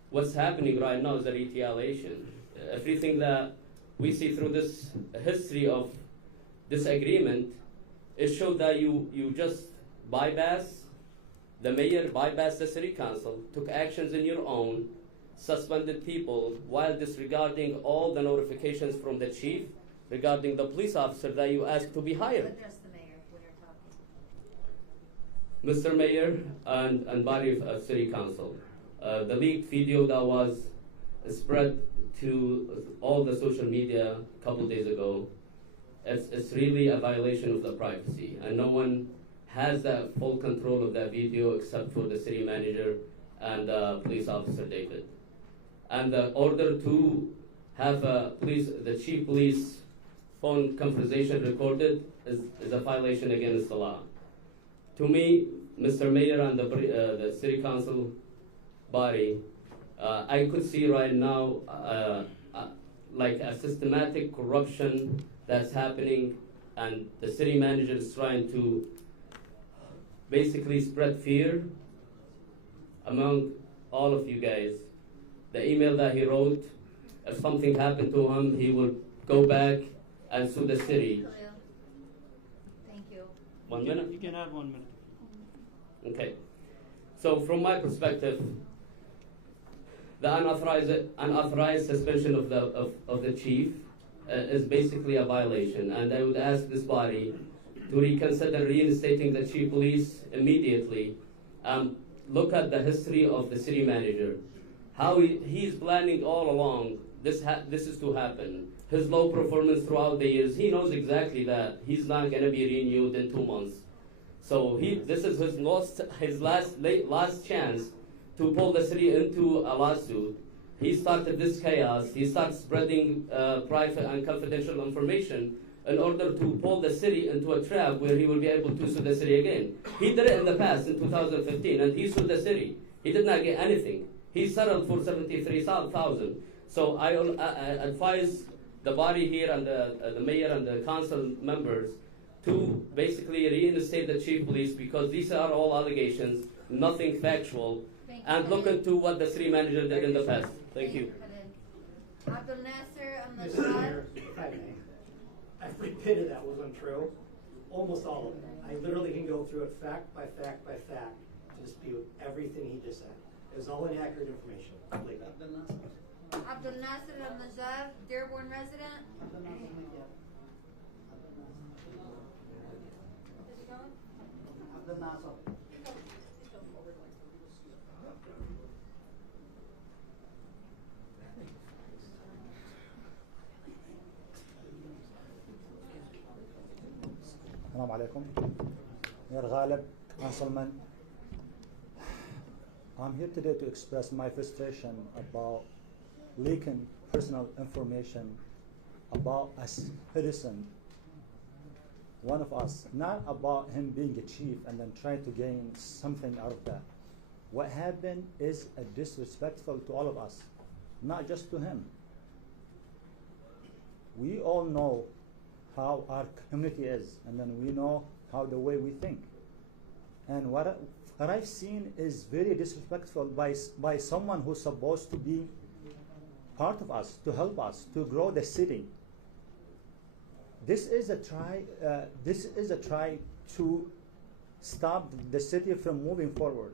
what's happening right now as a retaliation. Everything that we see through this history of this agreement, it showed that you just bypass the mayor, bypass the city council, took actions in your own, suspended people while disregarding all the notifications from the chief regarding the police officer that you asked to be hired. Address the mayor when you're talking. Mr. Mayor and body of City Council, the leaked video that was spread to all the social media a couple days ago, it's really a violation of the privacy, and no one has that full control of that video except for the city manager and police officer David. And the order to have the chief police phone conversation recorded is a violation against the law. To me, Mr. Mayor and the city council body, I could see right now like a systematic corruption that's happening, and the city manager is trying to basically spread fear among all of you guys. The email that he wrote, if something happened to him, he would go back and sue the city. Thank you. 1 minute? You can have 1 minute. Okay. So from my perspective, the unauthorized suspension of the chief is basically a violation, and I would ask this body to reconsider reinstating the chief police immediately. Look at the history of the city manager, how he's planning all along this is to happen. His low performance throughout the years, he knows exactly that he's not going to be renewed in 2 months. So this is his last chance to pull the city into a lawsuit. He started this chaos. He started spreading private and confidential information in order to pull the city into a trap where he will be able to sue the city again. He did it in the past, in 2015, and he sued the city. He did not get anything. He settled for $73,000. So I advise the body here and the mayor and the council members to basically reinstate the chief police, because these are all allegations, nothing factual, and look into what the city manager did in the past. Thank you. Abdul Nasser on the shot. Every bit of that was untrue, almost all of it. I literally can go through it fact by fact by fact to dispute everything he just said. It was all inaccurate information. Completely. Abdul Nasser al Najjar, Dearborn resident. Abdul Nasser. السلام عليكم. Mayor Ghalib, Councilman. I'm here today to express my frustration about leaking personal information about a citizen, one of us, not about him being a chief and then trying to gain something out of that. What happened is a disrespectful to all of us, not just to him. We all know how our community is, and then we know how the way we think. And what I've seen is very disrespectful by someone who's supposed to be part of us, to help us, to grow the city. This is a try to stop the city from moving forward.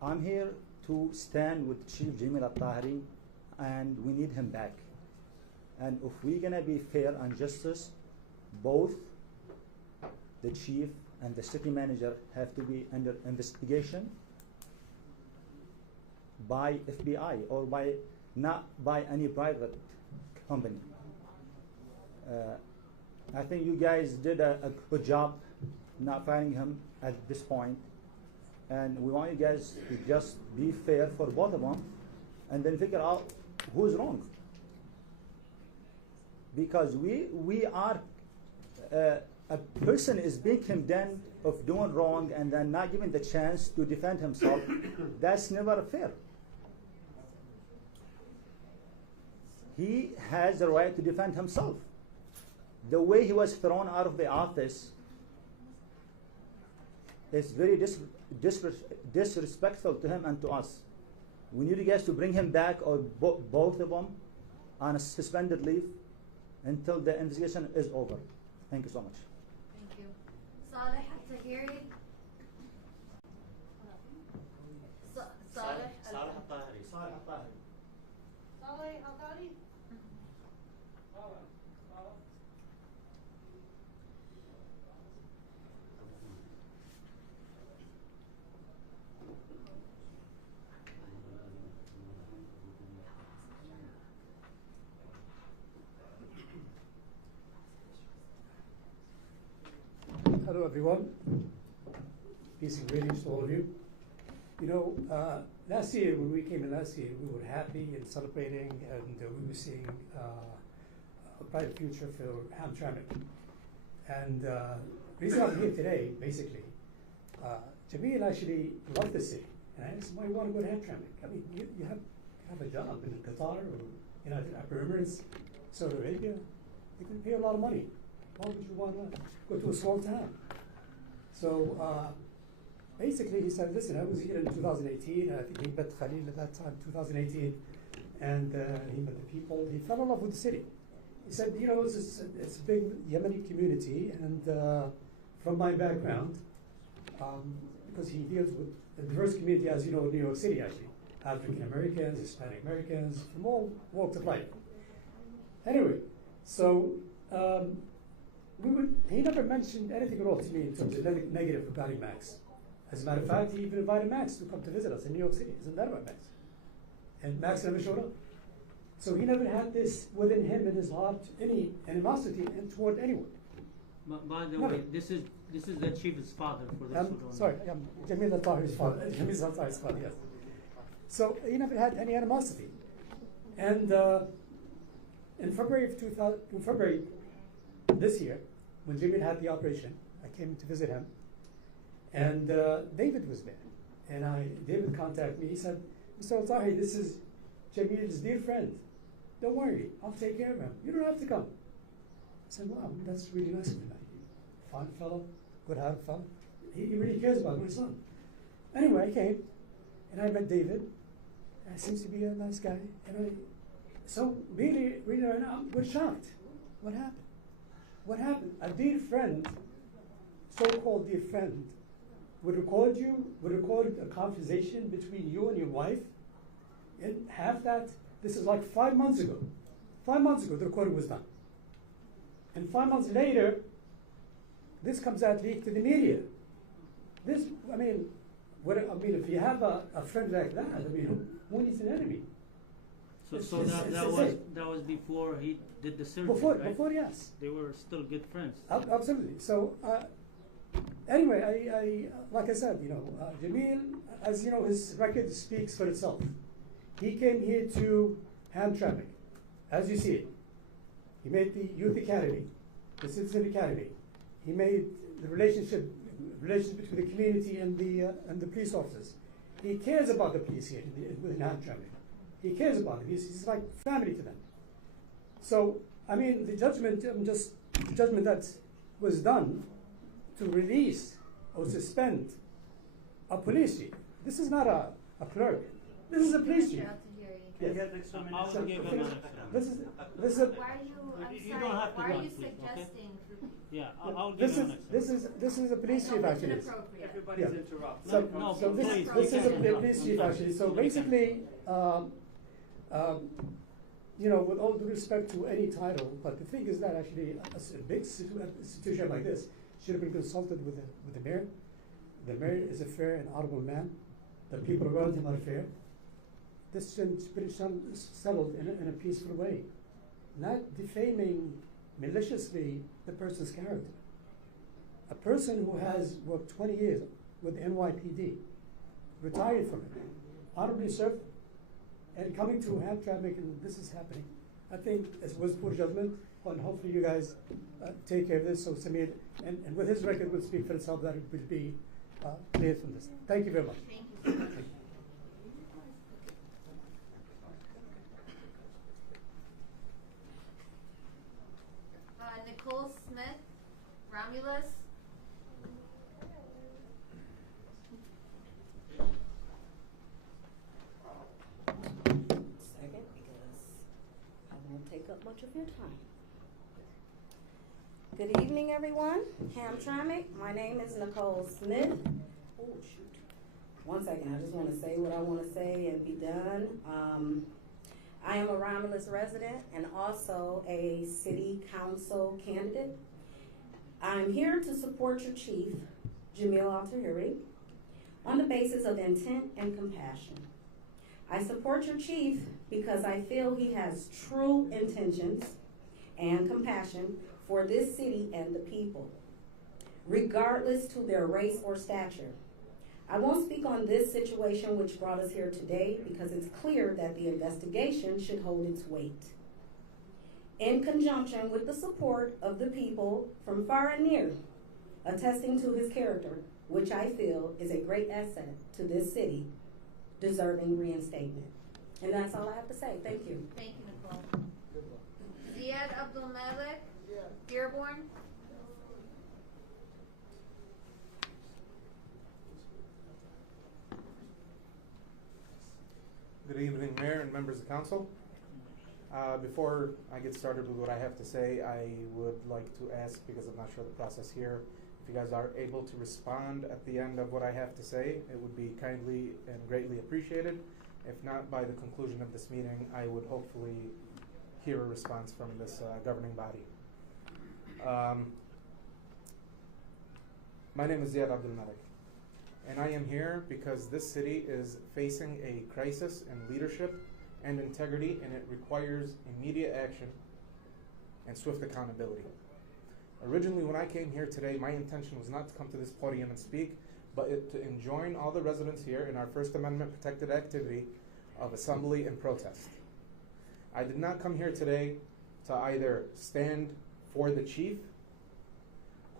I'm here to stand with Chief Jamil Al-Tahri, and we need him back. And if we're gonna be fair and justice, both the chief and the city manager have to be under investigation by FBI or not by any private company. I think you guys did a good job not firing him at this point, and we want you guys to just be fair for both of them and then figure out who's wrong. Because we are, a person is being condemned of doing wrong and then not given the chance to defend himself. That's never fair. He has the right to defend himself. The way he was thrown out of the office is very disrespectful to him and to us. We need you guys to bring him back, or both of them, on a suspended leave until the investigation is over. Thank you so much. Thank you. Saleh Al-Tahiri. Saleh Al-Tahri. Saleh Al-Tahri. Hello everyone. Peace and greetings to all of you. You know, last year, when we came in last year, we were happy and celebrating, and we were seeing a bright future for Hamtramck. And the reason I'm here today, basically, Jamil actually loved the city. And I asked him, why you want to go to Hamtramck? I mean, you have a job in Qatar or United Arab Emirates, Saudi Arabia. You can pay a lot of money. Why would you want to go to a small town? So basically he said, listen, I was here in 2018, I think he met Khalil at that time, 2018, and he met the people. He fell in love with the city. He said, you know, it's a big Yemeni community, and from my background, because he deals with a diverse community, as you know, in New York City, actually, African Americans, Hispanic Americans, from all walks of life. Anyway, so he never mentioned anything at all to me in terms of negative regarding Max. As a matter of fact, he even invited Max to come to visit us in New York City. Isn't that about Max? And Max never showed up. So he never had this within him in his heart, any animosity toward anyone. By the Never. way, this is the chief's father for this. Sorry, Jamil Al-Tahri's father. Jamil Al-Tahri's father, yes. So he never had any animosity. And in February this year, when Jamil had the operation, I came to visit him, and David was there. And David contacted me. He said, Mr. Al-Tahri, this is Jamil's dear friend. Don't worry, I'll take care of him. You don't have to come. I said, wow, that's really nice of him. Fine fellow, good-hearted fellow. He really cares about my son. Anyway, I came, and I met David. He seems to be a nice guy. And so really right now, we're shocked. What happened? What happened? A dear friend, so-called dear friend, would record a conversation between you and your wife, and have that. This is like 5 months ago. 5 months ago, the recording was done. And 5 months later, this comes out leaked to the media. This, I mean, if you have a friend like that, I mean, who needs an enemy? So that was before he did the surgery, right? Before, yes. They were still good friends. Absolutely. So anyway, I like I said, you know, Jamil, as you know, his record speaks for itself. He came here to Hamtramck, as you see it. He made the Youth Academy, the Citizen Academy. He made the relationship between the community and the police officers. He cares about the police here within Hamtramck. He cares about them. He's like family to them. So, I mean, the judgment, the judgment that was done to release or suspend a police chief. This is not a clerk. This is a police chief. I will give him an This is Why are you, I'm You sorry, don't have to why are run, you please, okay? suggesting? Yeah, I'll give him an this is a police chief actually. Everybody's interrupted. So, No, so this please, is a police chief actually. So basically, you know, with all due respect to any title, but the thing is that actually a big institution like this should have been consulted with the mayor. The mayor is a fair and honorable man. The people around him are fair. This should be settled in a peaceful way, not defaming maliciously the person's character. A person who has worked 20 years with NYPD, retired from it, honorably served, and coming to Hamtramck and this is happening. I think it was poor judgment, and hopefully you guys take care of this. So Samir, and with his record will speak for itself, that it will be clear from this. Thank you very much. Thank you so much. Nicole Smith, Romulus. Second, because I won't take up much of your time. Good evening, everyone. Hamtramck. My name is Nicole Smith. Oh, shoot. One second. I just want to say what I want to say and be done. I am a Romulus resident and also a city council candidate. I'm here to support your chief, Jamil Al-Tahiri, on the basis of intent and compassion. I support your chief because I feel he has true intentions and compassion for this city and the people, regardless to their race or stature. I won't speak on this situation which brought us here today because it's clear that the investigation should hold its weight. In conjunction with the support of the people from far and near, attesting to his character, which I feel is a great asset to this city, deserving reinstatement. And that's all I have to say. Thank you. Thank you, Nicole. Ziad Abdul Malik, Dearborn. Good evening, Mayor and members of council. Before I get started with what I have to say, I would like to ask, because I'm not sure the process here, if you guys are able to respond at the end of what I have to say, it would be kindly and greatly appreciated. If not, by the conclusion of this meeting, I would hopefully hear a response from this governing body. My name is Ziad Abdul Malik, and I am here because this city is facing a crisis in leadership and integrity, and it requires immediate action and swift accountability. Originally, when I came here today, my intention was not to come to this podium and speak, but to enjoin all the residents here in our First Amendment protected activity of assembly and protest. I did not come here today to either stand for the chief,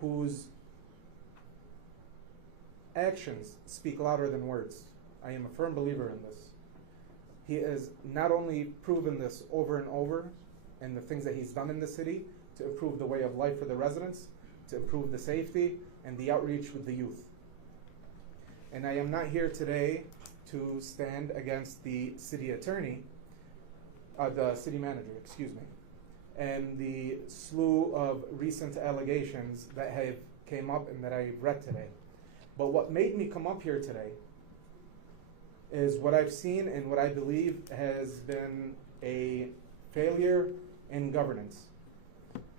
whose actions speak louder than words. I am a firm believer in this. He has not only proven this over and over in the things that he's done in the city to improve the way of life for the residents, to improve the safety and the outreach with the youth. And I am not here today to stand against the city attorney, the city manager, excuse me, and the slew of recent allegations that have came up and that I've read today. But what made me come up here today is what I've seen and what I believe has been a failure in governance.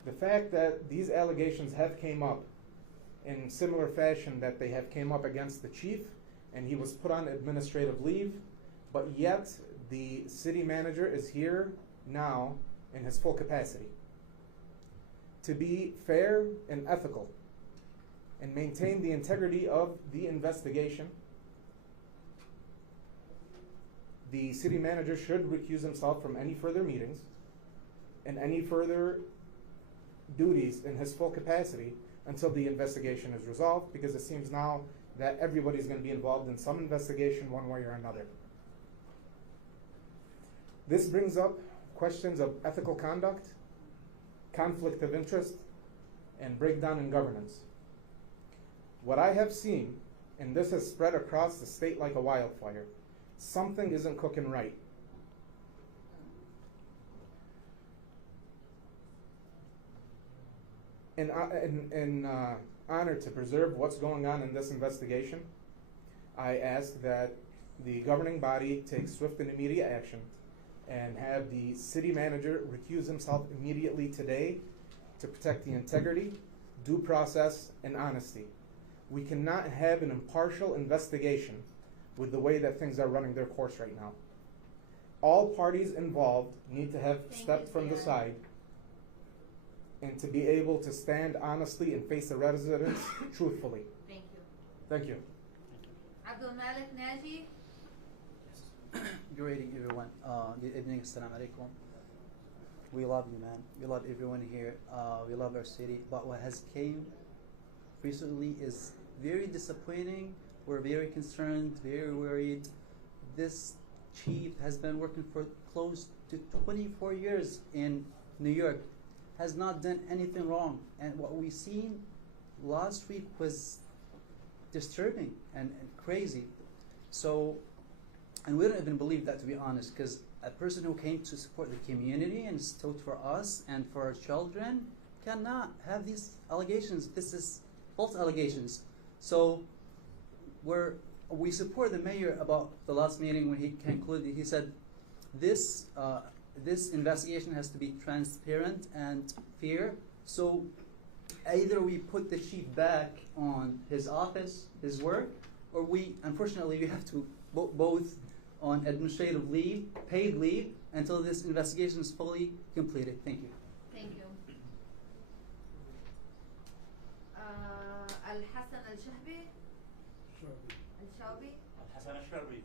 The fact that these allegations have came up in similar fashion that they have came up against the chief, and he was put on administrative leave, but yet the city manager is here now in his full capacity. To be fair and ethical and maintain the integrity of the investigation, the city manager should recuse himself from any further meetings and any further duties in his full capacity until the investigation is resolved, because it seems now that everybody's going to be involved in some investigation one way or another. This brings up questions of ethical conduct conflict of interest, and breakdown in governance. What I have seen, and this has spread across the state like a wildfire, something isn't cooking right. In honor to preserve what's going on in this investigation, I ask that the governing body take swift and immediate action and have the city manager recuse himself immediately today to protect the integrity, due process, and honesty. We cannot have an impartial investigation with the way that things are running their course right now. All parties involved need to have stepped from the side and to be able to stand honestly and face the residents truthfully. Thank you. Thank you. Abdul Malik Naji. Good evening, everyone. Good evening. Assalamu alaikum. We love you, man. We love everyone here. We love our city. But what has came recently is very disappointing. We're very concerned, very worried. This chief has been working for close to 24 years in New York, has not done anything wrong. And what we seen last week was disturbing and crazy. So, and we don't even believe that, to be honest, because a person who came to support the community and stood for us and for our children cannot have these allegations. This is false allegations. So we support the mayor about the last meeting when he concluded. He said this investigation has to be transparent and fair. So either we put the chief back on his office, his work, or unfortunately we have to both on administrative leave, paid leave, until this investigation is fully completed. Thank you. Thank you. Al-Hassan Al-Shahbi. Al-Shawbi. Hassan Al-Shahbi.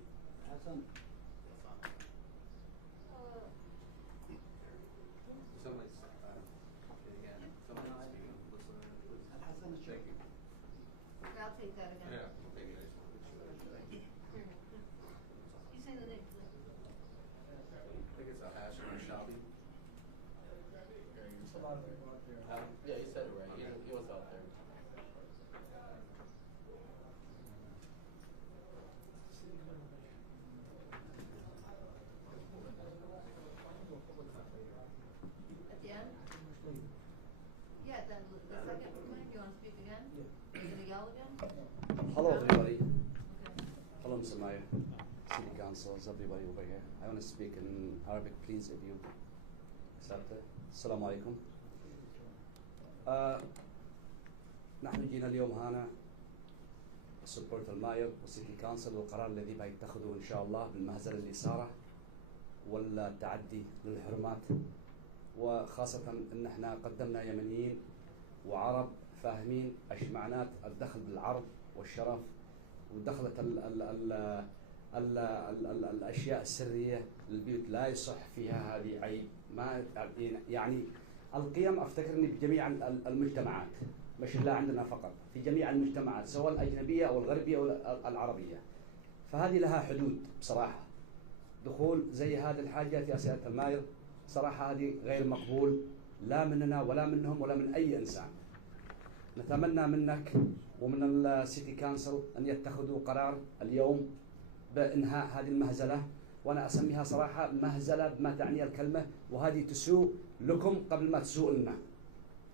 Hassan. I'll take that again. Yeah. You say the name, please. I think it's a Hassan Al-Shahbi. Yeah, you said it right. He was out there. At the end? Yeah, then the second point, you want to speak again? You're going to yell again? Hello, everybody. Hello, Mr. Mayor, City Councils, everybody over here. I want to speak in Arabic, please, if you accept it. Assalamu alaikum. نحن جينا اليوم هنا سبورت الماير والسيتي كونسل والقرار الذي بيتخذه ان شاء الله بالمهزله اللي صارت والتعدي للحرمات، وخاصه ان احنا قدمنا يمنيين وعرب فاهمين ايش معنات الدخل بالعرض والشرف، ودخلت الاشياء السريه للبيوت لا يصح فيها هذه عيب. ما يعني القيم افتكر اني بجميع المجتمعات، مش لا عندنا فقط، في جميع المجتمعات سواء الاجنبيه او الغربيه او العربيه. فهذه لها حدود بصراحه. دخول زي هذه الحاجات يا سياده الماير صراحه هذه غير مقبول، لا مننا ولا منهم ولا من اي انسان. نتمنى منك ومن السيتي كونسل ان يتخذوا قرار اليوم بانهاء هذه المهزله، وانا اسميها صراحه مهزله بما تعني الكلمه، وهذه تسوء لكم قبل ما تسوء لنا،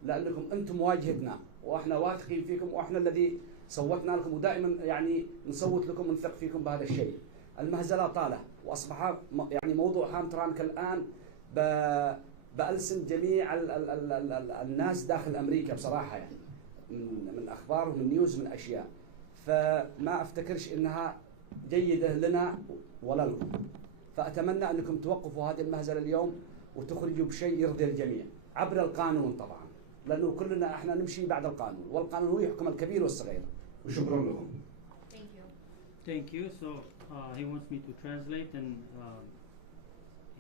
لانكم انتم واجهتنا واحنا واثقين فيكم واحنا الذي صوتنا لكم، ودائما يعني نصوت لكم ونثق فيكم بهذا الشيء. المهزله طاله واصبح يعني موضوع هامترامك الان بألسن جميع الناس داخل امريكا بصراحه، يعني من اخبار ومن نيوز من اشياء، فما افتكرش انها جيده لنا ولا لكم. فاتمنى انكم توقفوا هذه المهزله اليوم وتخرجوا بشيء يرضي الجميع عبر القانون طبعا، لانه كلنا احنا نمشي بعد القانون، والقانون هو يحكم الكبير والصغير. وشكرا لكم. Thank you. So he wants me to translate, and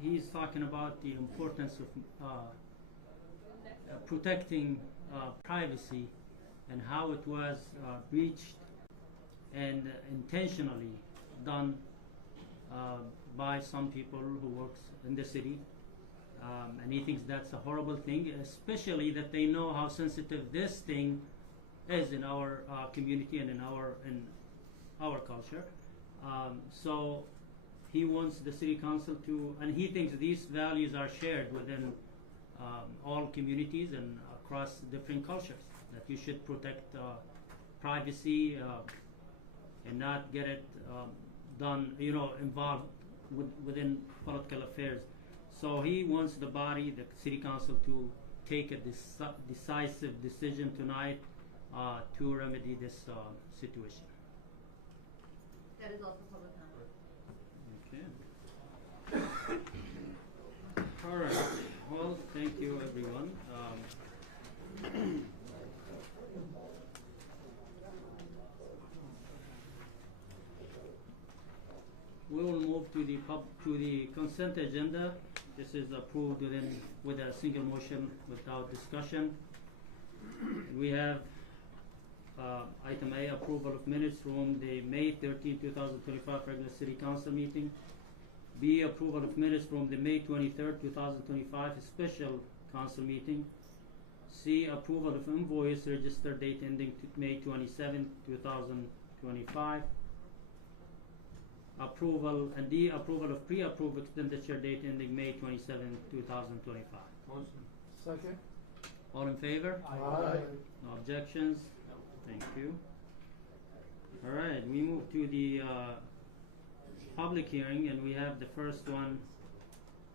he's talking about the importance of protecting privacy and how it was breached and intentionally done by some people who works in the city, And he thinks that's a horrible thing, especially that they know how sensitive this thing is in our community and in our culture. So he wants the city council to, and he thinks these values are shared within all communities and across different cultures, that you should protect privacy and not get it done, involved within political affairs. So he wants the body, the city council, to take a decisive decision tonight to remedy this situation. That is also public comment. Okay. All right. Well, thank you, everyone. We will move to the consent agenda. This is approved with a single motion without discussion. We have item A, approval of minutes from the May 13, 2025 regular city council meeting. B, approval of minutes from the May 23, 2025 special council meeting. C, approval of invoice register date ending May 27, 2025. Approval, and D, approval of pre-approved expenditure date ending May 27, 2025. Motion. Second. All in favor? Aye. No objections? Thank you. All right, we move to the public hearing, and we have the first one,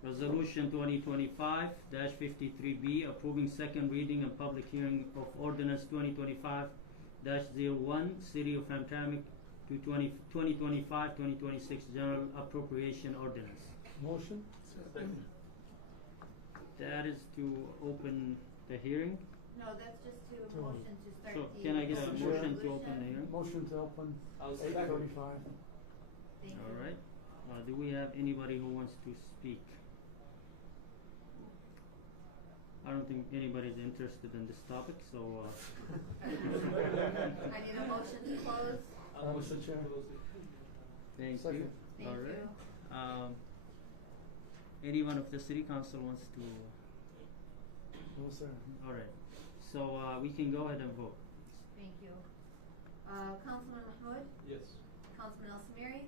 Resolution 2025-53B, approving second reading and public hearing of Ordinance 2025-01, City of Hamtramck to 2025-2026 General Appropriation Ordinance. Motion. Second. That is to open the hearing. No, that's just to motion to start So the. can I get a motion to resolution? open the hearing? Motion to open. I'll 8:35. Thank All you. right. Do we have anybody who wants to speak? I don't think anybody's interested in this topic, so. I need a motion to close. Mr. Chair. Thank you. Second. Thank All you. right. Anyone of the city council wants to? No, sir. All right. So we can go ahead and vote. Thank you. Councilman Mahmoud? Yes. Councilman El Samiri?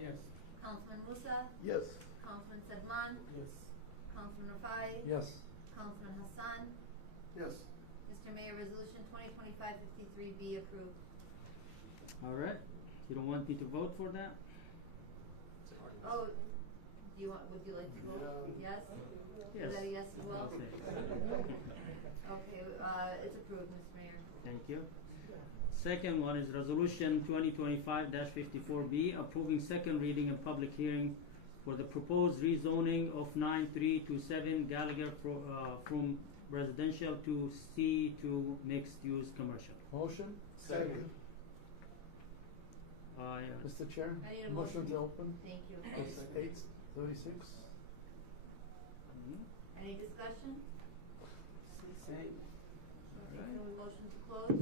Yes. Councilman Musa? Yes. Councilman Sedman? Yes. Councilman Rafai? Yes. Councilman Hassan? Yes. Mr. Mayor, Resolution 2025-53B approved. All right. You don't want me to vote for that? Oh, would you like to vote? Yes? Yes. Is that a yes as well? I'll say. Okay, it's approved, Mr. Mayor. Thank you. Second one is Resolution 2025-54B, approving second reading and public hearing for the proposed rezoning of 9327 Gallagher from residential to C to mixed-use commercial. Motion. Second. Yeah. Mr. Chair. I need a Motion to open. Thank you. 8:36. Any discussion? Same. Okay, can we motion to close?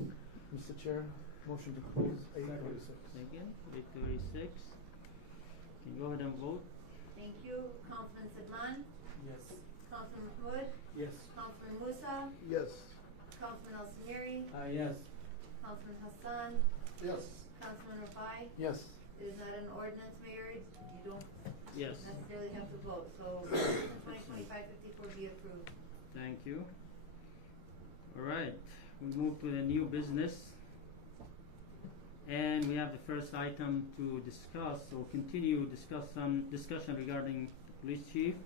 Mr. Chair. Motion to close 8:36. Second, 8:36. Can you go ahead and vote? Thank you. Councilman Sedman? Yes. Councilman Mahmoud? Yes. Councilman Musa? Yes. Councilman El Samiri? Yes. Councilman Hassan? Yes. Councilman Rafai? Yes. It is not an ordinance, Mayor. You don't Yes. necessarily have to vote. So Resolution 2025-54B approved. Thank you. All right, we move to the new business. And we have the first item to discuss or discuss some discussion regarding the police chief.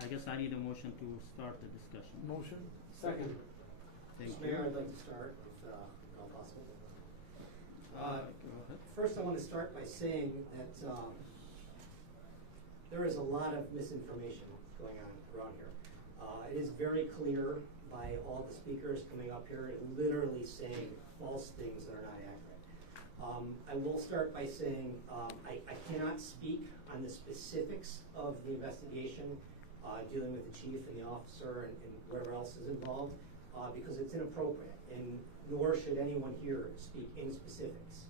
I guess I need a motion to start the discussion. Motion. Second. Thank Mr. you. Mayor, I'd like to start, if at all possible. Go ahead. First, I want to start by saying that there is a lot of misinformation going on around here. It is very clear by all the speakers coming up here, literally saying false things that are not accurate. I will start by saying I cannot speak on the specifics of the investigation dealing with the chief and the officer and whoever else is involved because it's inappropriate, and nor should anyone here speak in specifics.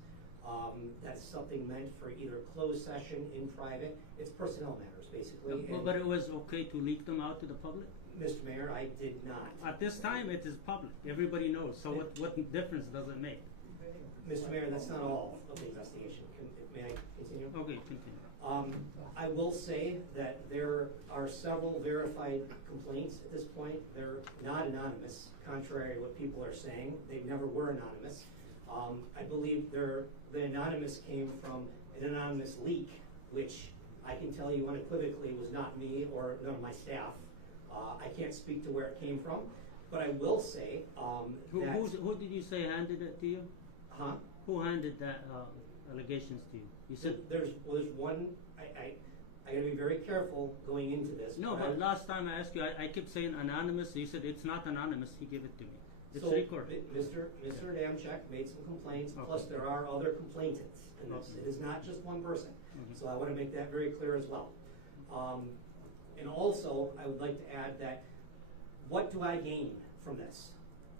That's something meant for either closed session, in private. It's personnel matters, basically. But it was okay to leak them out to the public? Mr. Mayor, I did not. At this time, it is public. Everybody knows. So what difference does it make? Mr. Mayor, that's not all of the investigation. May I continue? Okay, continue. I will say that there are several verified complaints at this point. They're not anonymous, contrary to what people are saying. They never were anonymous. I believe the anonymous came from an anonymous leak, which I can tell you unequivocally was not me or none of my staff. I can't speak to where it came from, but I will say that... Who did you say handed it to you? Huh? Who handed that allegations to you? You said there's one. I gotta be very careful going into this. no, but last time I asked you, I kept saying anonymous. You said it's not anonymous. He gave it to me. It's so recorded. Mr. Adamczyk made some complaints. Okay. Plus, there are other complainants in this. Okay. It is not just one person. Mhm. So I want to make that very clear as well. And also, I would like to add that what do I gain from this?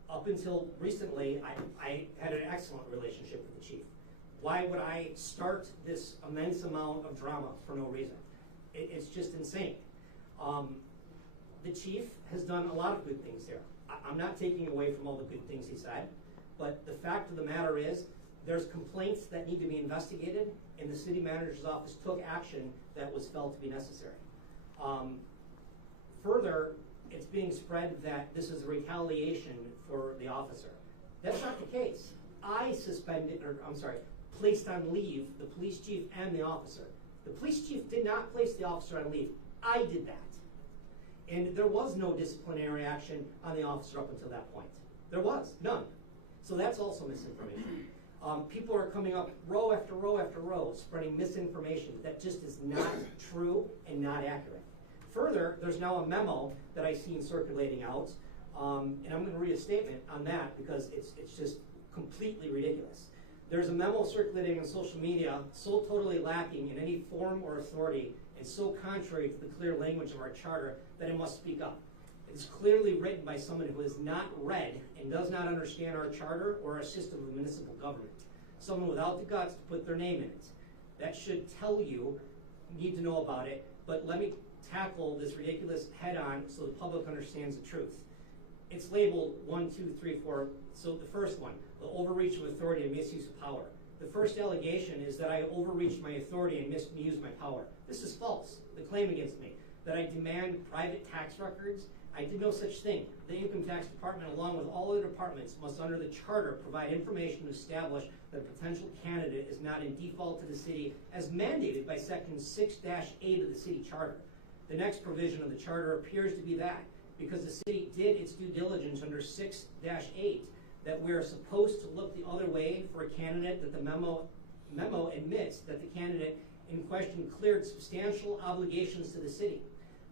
Up until recently, I had an excellent relationship with the chief. Why would I start this immense amount of drama for no reason? It's just insane. The chief has done a lot of good things here. I'm not taking away from all the good things he said, but the fact of the matter is there's complaints that need to be investigated, and the city manager's office took action that was felt to be necessary. Further, it's being spread that this is a retaliation for the officer. That's not the case. I placed on leave the police chief and the officer. The police chief did not place the officer on leave. I did that. And there was no disciplinary action on the officer up until that point. There was, none. So that's also misinformation. People are coming up row after row after row, spreading misinformation that just is not true and not accurate. Further, there's now a memo that I've seen circulating out, and I'm going to read a statement on that because it's just completely ridiculous. There's a memo circulating on social media so totally lacking in any form or authority and so contrary to the clear language of our charter that it must speak up. It is clearly written by someone who has not read and does not understand our charter or our system of municipal government. Someone without the guts to put their name in it. That should tell you need to know about it, but let me tackle this ridiculous head on so the public understands the truth. It's labeled 1, 2, 3, 4. So the first one, the overreach of authority and misuse of power. The first allegation is that I overreached my authority and misused my power. This is false. The claim against me, that I demand private tax records, I did no such thing. The Income Tax Department, along with all other departments, must under the charter provide information to establish that a potential candidate is not in default to the city as mandated by section 6-8 of the city charter. The next provision of the charter appears to be that, because the city did its due diligence under 6-8, that we're supposed to look the other way for a candidate that the memo admits that the candidate in question cleared substantial obligations to the city.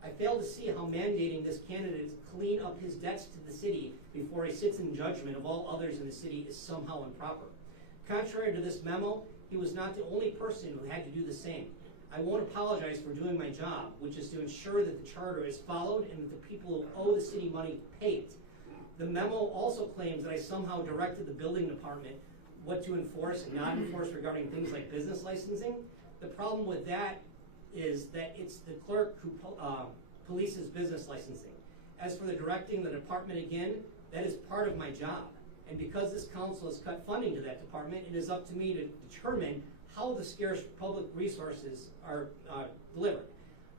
I fail to see how mandating this candidate clean up his debts to the city before he sits in judgment of all others in the city is somehow improper. Contrary to this memo, he was not the only person who had to do the same. I won't apologize for doing my job, which is to ensure that the charter is followed and that the people who owe the city money pay it. The memo also claims that I somehow directed the building department what to enforce and not enforce regarding things like business licensing. The problem with that is that it's the clerk who polices business licensing. As for the directing the department again, that is part of my job. And because this council has cut funding to that department, it is up to me to determine how the scarce public resources are delivered.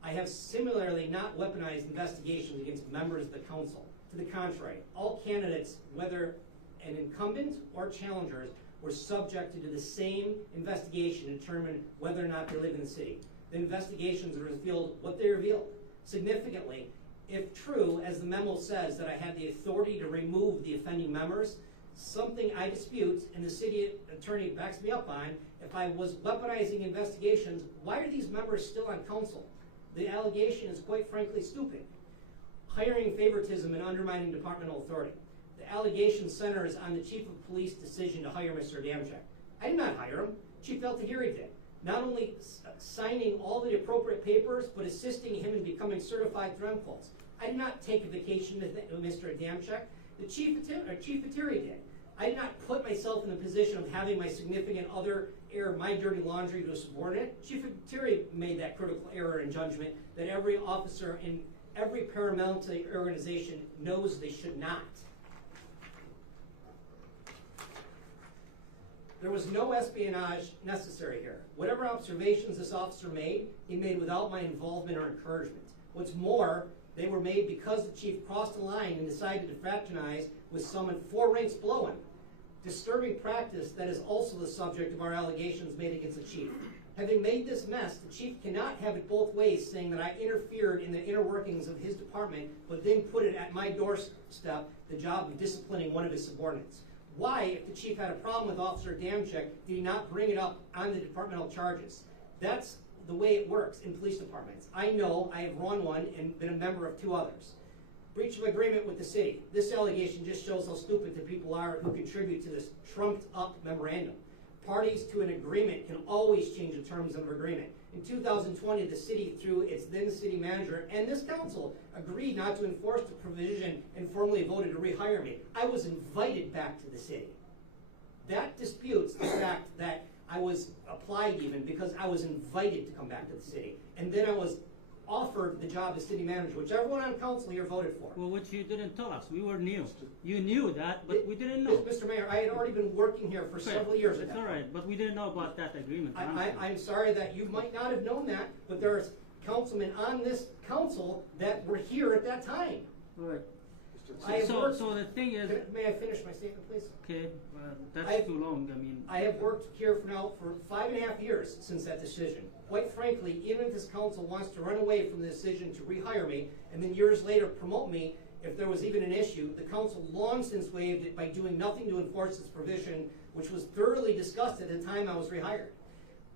I have similarly not weaponized investigations against members of the council. To the contrary, all candidates, whether an incumbent or challengers, were subjected to the same investigation to determine whether or not they live in the city. The investigations revealed what they revealed. Significantly, if true, as the memo says, that I had the authority to remove the offending members, something I dispute and the city attorney backs me up on, if I was weaponizing investigations, why are these members still on council? The allegation is quite frankly stupid. Hiring favoritism and undermining departmental authority. The allegation centers on the chief of police decision to hire Mr. Adamczyk. I did not hire him. Chief Altahiri did. Not only signing all the appropriate papers, but assisting him in becoming certified through MCLs. I did not take a vacation with Mr. Adamczyk. The Chief Atari did. I did not put myself in the position of having my significant other air my dirty laundry to a subordinate. Chief Atari made that critical error in judgment that every officer in every paramilitary organization knows they should not. There was no espionage necessary here. Whatever observations this officer made, he made without my involvement or encouragement. What's more, they were made because the chief crossed the line and decided to fraternize with someone 4 ranks below him. Disturbing practice that is also the subject of our allegations made against the chief. Having made this mess, the chief cannot have it both ways, saying that I interfered in the inner workings of his department, but then put it at my doorstep, the job of disciplining one of his subordinates. Why, if the chief had a problem with Officer Adamczyk, did he not bring it up on the departmental charges? That's the way it works in police departments. I know, I have run one and been a member of 2 others. Breach of agreement with the city. This allegation just shows how stupid the people are who contribute to this trumped up memorandum. Parties to an agreement can always change the terms of agreement. In 2020, the city, through its then city manager and this council, agreed not to enforce the provision and formally voted to rehire me. I was invited back to the city. That disputes the fact that I was applied even because I was invited to come back to the city. And then I was offered the job as city manager, which everyone on council here voted for. Well, which you didn't tell us. We were new. You knew that, but we didn't know. Mr. Mayor, I had already been working here for several years. It's all right, but we didn't know about that agreement. I'm sorry that you might not have known that, but there's councilmen on this council that were here at that time. Right. So the thing is... May I finish my statement, please? Okay, that's too long. I have worked here for 5.5 years since that decision. Quite frankly, even if this council wants to run away from the decision to rehire me and then years later promote me, if there was even an issue, the council long since waived it by doing nothing to enforce its provision, which was thoroughly discussed at the time I was rehired.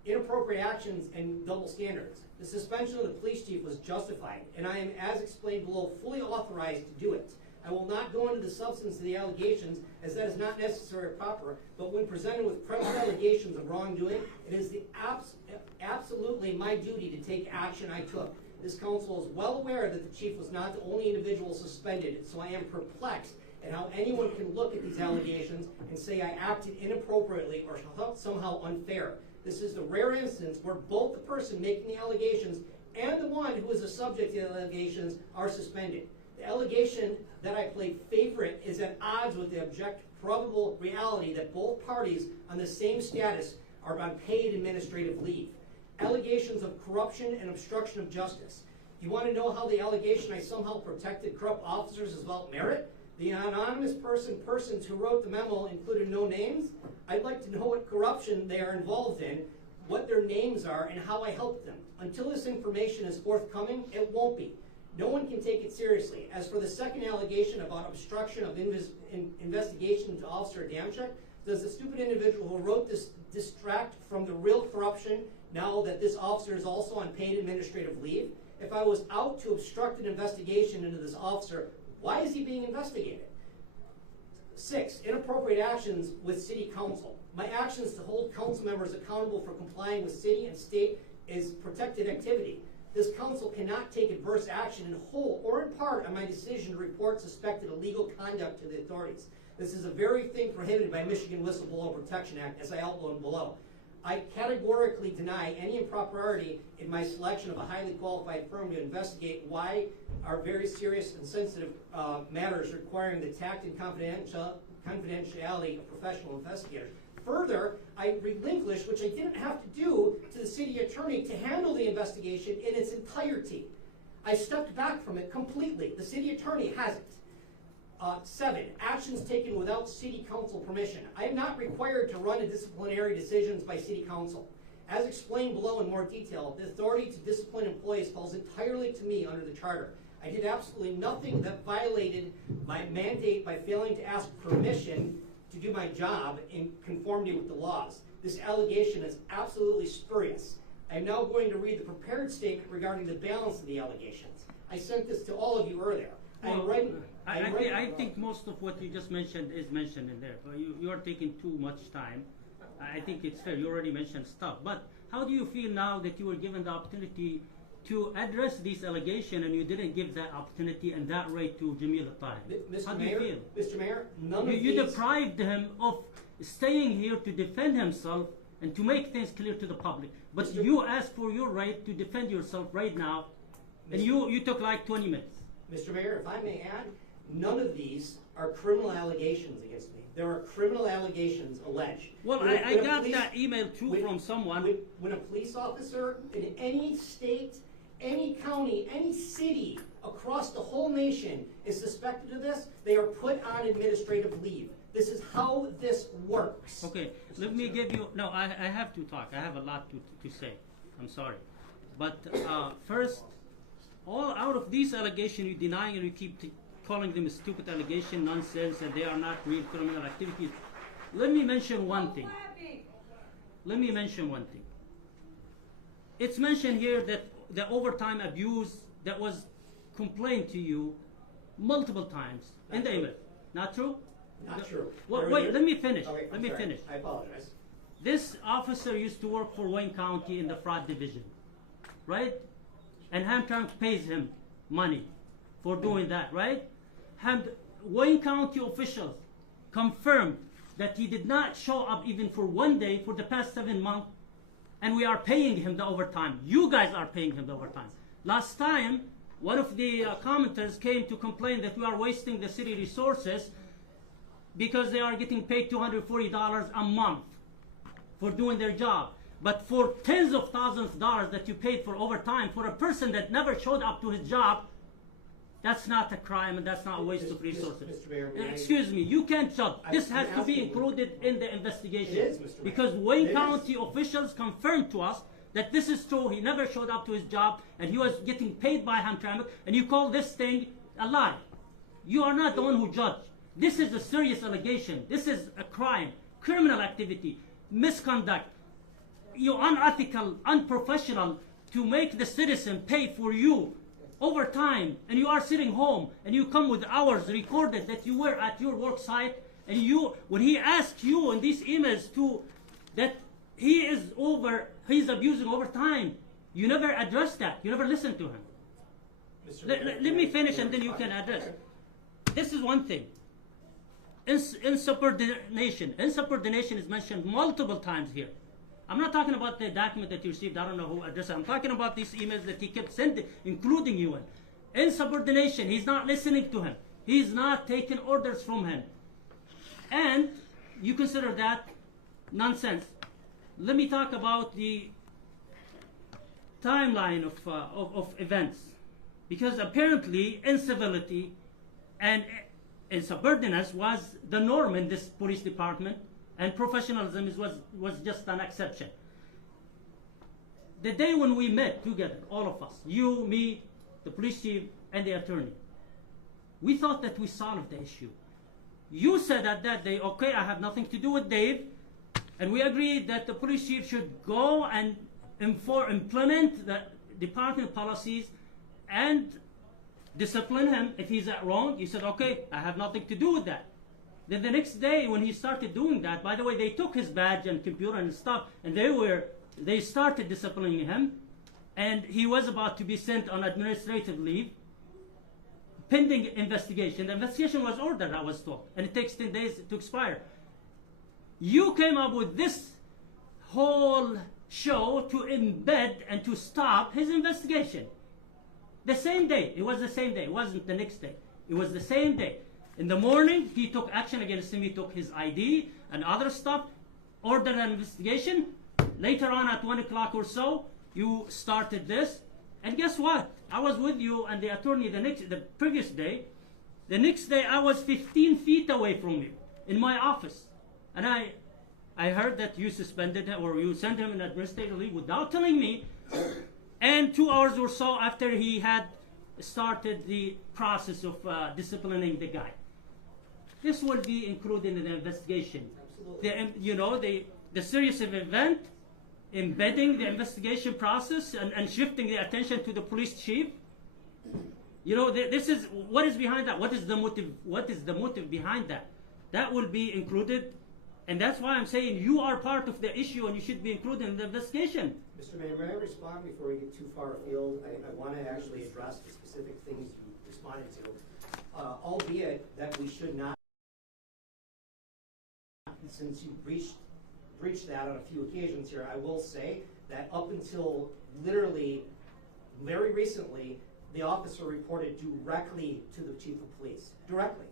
Inappropriate actions and double standards. The suspension of the police chief was justified, and I am, as explained below, fully authorized to do it. I will not go into the substance of the allegations, as that is not necessary or proper, but when presented with credible allegations of wrongdoing, it is absolutely my duty to take action I took. This council is well aware that the chief was not the only individual suspended, so I am perplexed at how anyone can look at these allegations and say I acted inappropriately or somehow unfair. This is the rare instance where both the person making the allegations and the one who is the subject of the allegations are suspended. The allegation that I played favorite is at odds with the objective probable reality that both parties on the same status are on paid administrative leave. Allegations of corruption and obstruction of justice. You want to know how the allegation I somehow protected corrupt officers is about merit? The anonymous persons who wrote the memo included no names. I'd like to know what corruption they are involved in, what their names are, and how I helped them. Until this information is forthcoming, it won't be. No one can take it seriously. As for the second allegation about obstruction of investigation into Officer Adamczyk, does the stupid individual who wrote this distract from the real corruption now that this officer is also on paid administrative leave? If I was out to obstruct an investigation into this officer, why is he being investigated? 6, inappropriate actions with city council. My actions to hold council members accountable for complying with city and state is protected activity. This council cannot take adverse action in whole or in part on my decision to report suspected illegal conduct to the authorities. This is a very thing prohibited by Michigan Whistleblower Protection Act, as I outlined below. I categorically deny any impropriety in my selection of a highly qualified firm to investigate why are very serious and sensitive matters requiring the tact and confidentiality of professional investigators. Further, I relinquished, which I didn't have to do, to the city attorney to handle the investigation in its entirety. I stepped back from it completely. The city attorney hasn't. 7, actions taken without city council permission. I am not required to run disciplinary decisions by city council. As explained below in more detail, the authority to discipline employees falls entirely to me under the charter. I did absolutely nothing that violated my mandate by failing to ask permission to do my job in conformity with the laws. This allegation is absolutely spurious. I'm now going to read the prepared statement regarding the balance of the allegations. I sent this to all of you earlier. I think most of what you just mentioned is mentioned in there, but you are taking too much time. I think it's fair. You already mentioned stuff. But how do you feel now that you were given the opportunity to address these allegations and you didn't give that opportunity and that right to Jamil Atari? How do you feel? Mr. Mayor, none of you deprived him of staying here to defend himself and to make things clear to the public. But you asked for your right to defend yourself right now, and you took like 20 minutes. Mr. Mayor, if I may add, none of these are criminal allegations against me. There are criminal allegations alleged. Well, I got that email too from someone. When a police officer in any state, any county, any city across the whole nation is suspected of this, they are put on administrative leave. This is how this works. Okay, let me give you, no, I have to talk. I have a lot to say. I'm sorry. But first, all out of these allegations you deny and you keep calling them a stupid allegation, nonsense, and they are not real criminal activities. Let me mention one thing. It's mentioned here that the overtime abuse that was complained to you multiple times in the email. Not true? Not true. Well, wait, let me finish. Okay, let me finish. I apologize. This officer used to work for Wayne County in the fraud division, right? And Hamtramck pays him money for doing that, right? Wayne County officials confirmed that he did not show up even for 1 day for the past 7 months, and we are paying him the overtime. You guys are paying him the overtime. Last time, one of the commenters came to complain that we are wasting the city resources because they are getting paid $240 a month for doing their job. But for tens of thousands of dollars that you paid for overtime for a person that never showed up to his job, that's not a crime and that's not a waste of resources. Mr. Mayor, Excuse me, you can't judge. This has to be included in the investigation. It is, Mr. Mayor. Because Wayne County officials confirmed to us that this is true. He never showed up to his job and he was getting paid by Hamtramck, and you call this thing a lie. You are not the one who judged. This is a serious allegation. This is a crime, criminal activity, misconduct. You're unethical, unprofessional to make the citizen pay for you overtime, and you are sitting home and you come with hours recorded that you were at your work site, and when he asked you in these emails that he's abusing overtime, you never addressed that. You never listened to him. Let me finish and then you can address. This is one thing. Insubordination. Insubordination is mentioned multiple times here. I'm not talking about the document that you received. I don't know who addressed it. I'm talking about these emails that he kept sending, including you in. Insubordination. He's not listening to him. He's not taking orders from him. And you consider that nonsense. Let me talk about the timeline of events. Because apparently incivility and insubordination was the norm in this police department, and professionalism was just an exception. The day when we met together, all of us, you, me, the police chief, and the attorney, we thought that we solved the issue. You said at that day, okay, I have nothing to do with Dave, and we agreed that the police chief should go and implement the department policies and discipline him if he's wrong. You said, okay, I have nothing to do with that. Then the next day when he started doing that, by the way, they took his badge and computer and stuff, and they started disciplining him, and he was about to be sent on administrative leave pending investigation. The investigation was ordered, I was told, and it takes 10 days to expire. You came up with this whole show to embed and to stop his investigation. The same day. It was the same day. It wasn't the next day. It was the same day. In the morning, he took action against him. He took his ID and other stuff, ordered an investigation. Later on at 1 o'clock or so, you started this. And guess what? I was with you and the attorney the previous day. The next day, I was 15 feet away from you in my office. And I heard that you suspended him or you sent him an administrative leave without telling me. And 2 hours or so after he had started the process of disciplining the guy. This will be included in the investigation. Absolutely. The series of event, embedding the investigation process and shifting the attention to the police chief. This is what is behind that. What is the motive? What is the motive behind that? That will be included, and that's why I'm saying you are part of the issue and you should be included in the investigation. Mr. Mayor, may I respond before we get too far afield? I want to actually address the specific things you responded to, albeit that we should not, since you breached breached that on a few occasions here. I will say that up until literally very recently, the officer reported directly to the chief of police. Directly.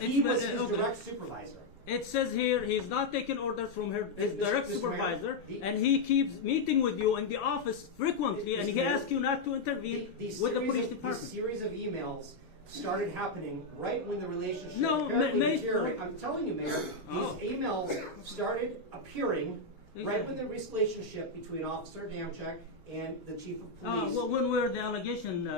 He was his direct supervisor. It says here he's not taking orders from his direct Mr. supervisor, Mayor, and he keeps meeting with you in the office frequently, and he Mayor, asks you not to intervene with the police department. These series of emails started happening right when the relationship deteriorated. I'm telling you, Mayor, these emails started appearing right when the relationship between Officer Hamtramck and the chief of police. Well, when were the allegation?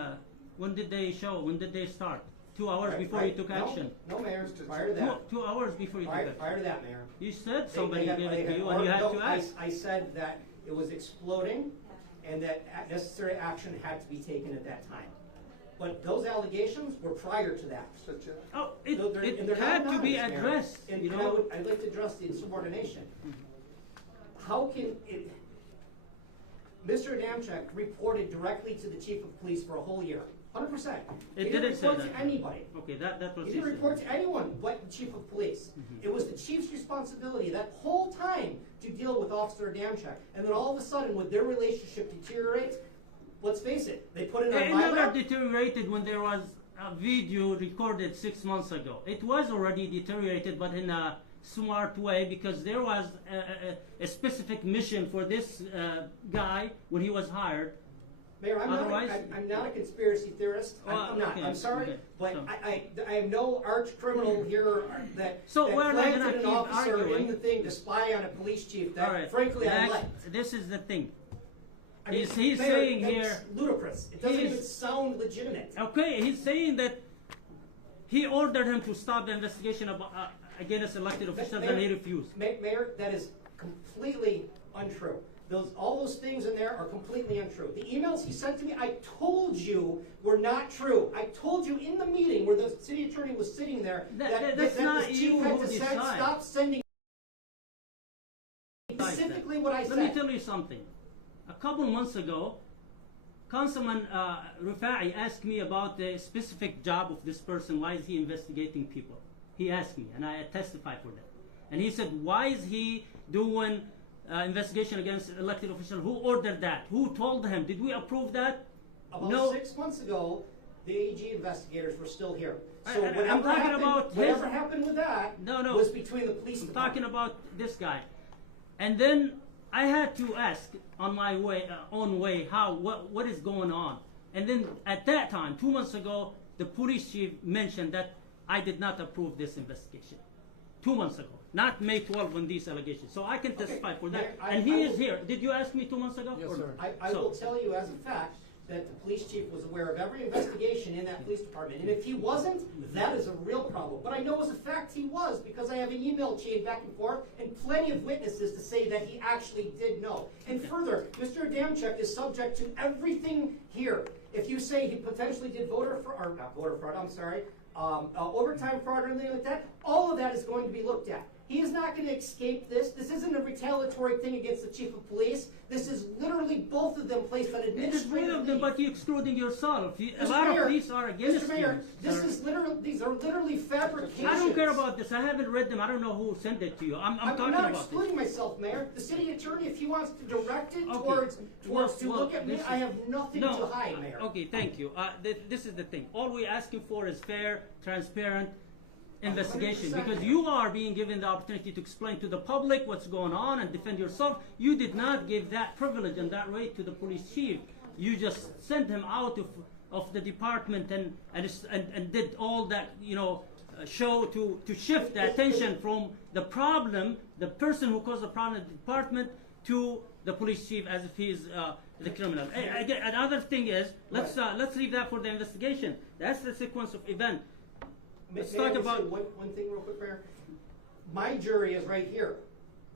When did they show? When did they start? 2 hours before you took action. No, Mayor. Prior to that. 2 hours before you took action. Prior to that, Mayor. You said somebody gave it to you, and you had to ask. I said that it was exploding, and that necessary action had to be taken at that time. But those allegations were prior to that. It had to be addressed. And, you know? I'd like to address the insubordination. How can it? Mr. Hamtramck reported directly to the chief of police for a whole year. 100%. It He didn't say report that. to anybody. Okay, that was. He didn't report to anyone but the chief of police. It was the chief's responsibility that whole time to deal with Officer Hamtramck. And then all of a sudden, when their relationship deteriorates, let's face it, they put it on It my never lap. deteriorated when there was a video recorded 6 months ago. It was already deteriorated, but in a smart way, because there was a specific mission for this guy when he was hired. Mayor, I'm not a conspiracy theorist. I'm not. Okay, I'm sorry, okay. but So- I am no arch criminal here that, So that we're not planted gonna an keep officer arguing. in the thing to spy on a police chief that, All right. frankly, I Next, liked. this is the thing. I mean, He's Mayor, saying that's here. ludicrous. It doesn't he's- even sound legitimate. Okay, he's saying that he ordered him to stop the investigation against elected officials, and he refused. Mayor, that is completely untrue. All those things in there are completely untrue. The emails he sent to me, I told you were not true. I told you in the meeting where the city attorney was sitting there that that's not the you chief had who to decide. stop sending specifically what I said. Let me tell you something. A couple months ago, Councilman Rufa'i asked me about the specific job of this person. Why is he investigating people? He asked me, and I testified for that. And he said, why is he doing investigation against elected officials? Who ordered that? Who told him? Did we approve that? About 6 months ago, the AG investigators were still here. So I'm whatever talking happened, about whatever happened with that No. was between the police I'm department. talking about this guy. And then I had to ask on my own way, what is going on? And then at that time, 2 months ago, the police chief mentioned that I did not approve this investigation. 2 months ago, not May 12 on these allegations. So I can testify for that. Mayor, And he is here. Did you ask me 2 months ago? Yes, or sir. not? I will tell you as a fact that the police chief was aware of every investigation in that police department. And if he wasn't, that is a real problem. But I know as a fact he was, because I have an email chain back and forth and plenty of witnesses to say that he actually did know. And further, Mr. Hamtramck is subject to everything here. If you say he potentially did overtime fraud or anything like that, all of that is going to be looked at. He is not going to escape this. This isn't a retaliatory thing against the chief of police. This is literally both of them placed on It is administrative one of them, leave. but you're excluding yourself. A Mr. lot Mayor, of these are against Mr. Mayor, you, sir. these are literally fabrications. I don't care about this. I haven't read them. I don't know who sent it to you. I'm talking not about this. excluding myself, Mayor. The city attorney, if he wants to direct it Okay. towards to Well, look at me, this I is- have nothing to hide, Mayor. Okay, thank you. This is the thing. All we're asking for is fair, transparent investigation, 100%. because you are being given the opportunity to explain to the public what's going on and defend yourself. You did not give that privilege and that right to the police chief. You just sent him out of the department and did all that, show to shift the attention from the problem, the person who caused the problem in the department, to the police chief as if he's the criminal. Again, another thing is, let's leave that for the investigation. That's the sequence of events. Let's May I talk just say about. one thing real quick, Mayor. My jury is right here.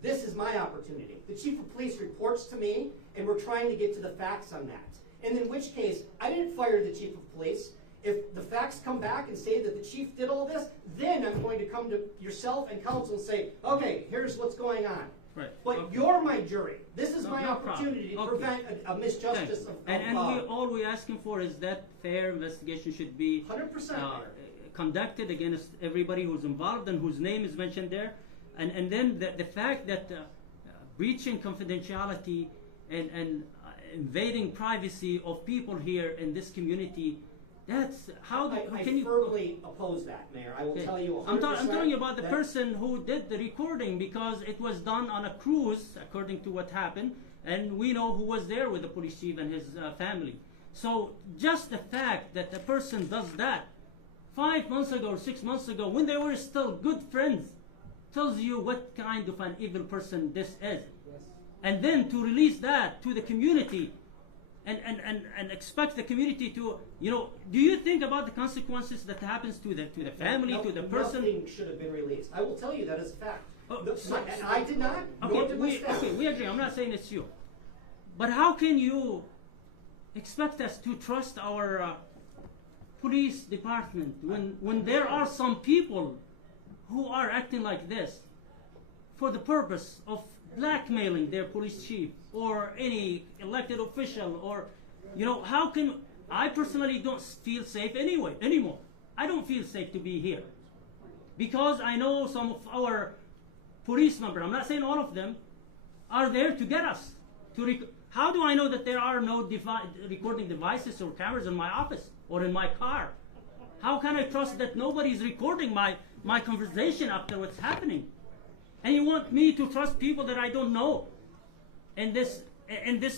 This is my opportunity. The chief of police reports to me, and we're trying to get to the facts on that. And in which case, I didn't fire the chief of police. If the facts come back and say that the chief did all this, then I'm going to come to yourself and counsel and say, okay, here's what's going on. Right. But you're my jury. This is No, my no opportunity problem. to prevent a misjustice of All we're asking for is that fair investigation should be 100%, Mayor. conducted against everybody who's involved and whose name is mentioned there. And then the fact that breaching confidentiality and invading privacy of people here in this community. That's how can you? I firmly oppose that, Mayor. I will tell you 100%. I'm telling you about the person who did the recording, because it was done on a cruise, according to what happened, and we know who was there with the police chief and his family. So just the fact that the person does that 5 months ago or 6 months ago, when they were still good friends, tells you what kind of an evil person this is. Yes. And then to release that to the community and expect the community to, you know, do you think about the consequences that happens to the family, to the person? Nothing should have been released. I will tell you that as a fact. And I did not, nor did my staff. Okay, we agree. I'm not saying it's you. But how can you expect us to trust our police department when there are some people who are acting like this for the purpose of blackmailing their police chief or any elected official? Or, you know, how can I personally don't feel safe anymore. I don't feel safe to be here because I know some of our police members, I'm not saying all of them, are there to get us to how do I know that there are no recording devices or cameras in my office or in my car? How can I trust that nobody's recording my conversation after what's happening? And you want me to trust people that I don't know in this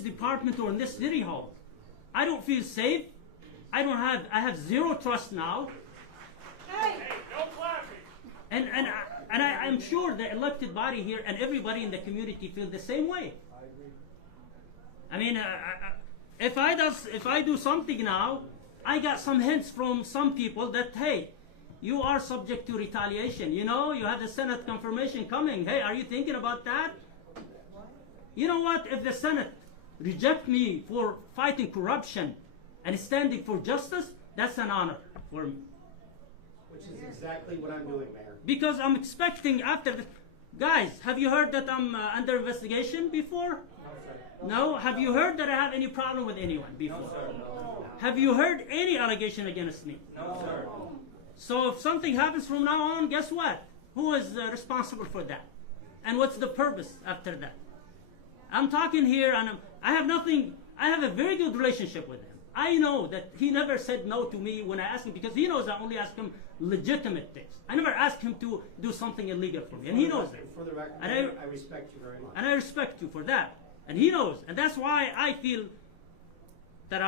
department or in this city hall? I don't feel safe. I have zero trust now. Hey, no clapping. And I'm sure the elected body here and everybody in the community feel the same way. I mean, if I do something now, I got some hints from some people that, hey, you are subject to retaliation. You know, you have the Senate confirmation coming. Hey, are you thinking about that? You know what? If the Senate reject me for fighting corruption and standing for justice, that's an honor for me. Which is exactly what I'm doing, Mayor. Because I'm expecting after the... Guys, have you heard that I'm under investigation before? No? Have you heard that I have any problem with anyone before? No, sir. No. Have you heard any allegation against me? No, sir. So if something happens from now on, guess what? Who is responsible for that? And what's the purpose after that? I'm talking here and I have nothing, I have a very good relationship with him. I know that he never said no to me when I asked him, because he knows I only ask him legitimate things. I never asked him to do something illegal for me, and he knows that. For the record, and I respect you very much. And I respect you for that. And he knows. And that's why I feel that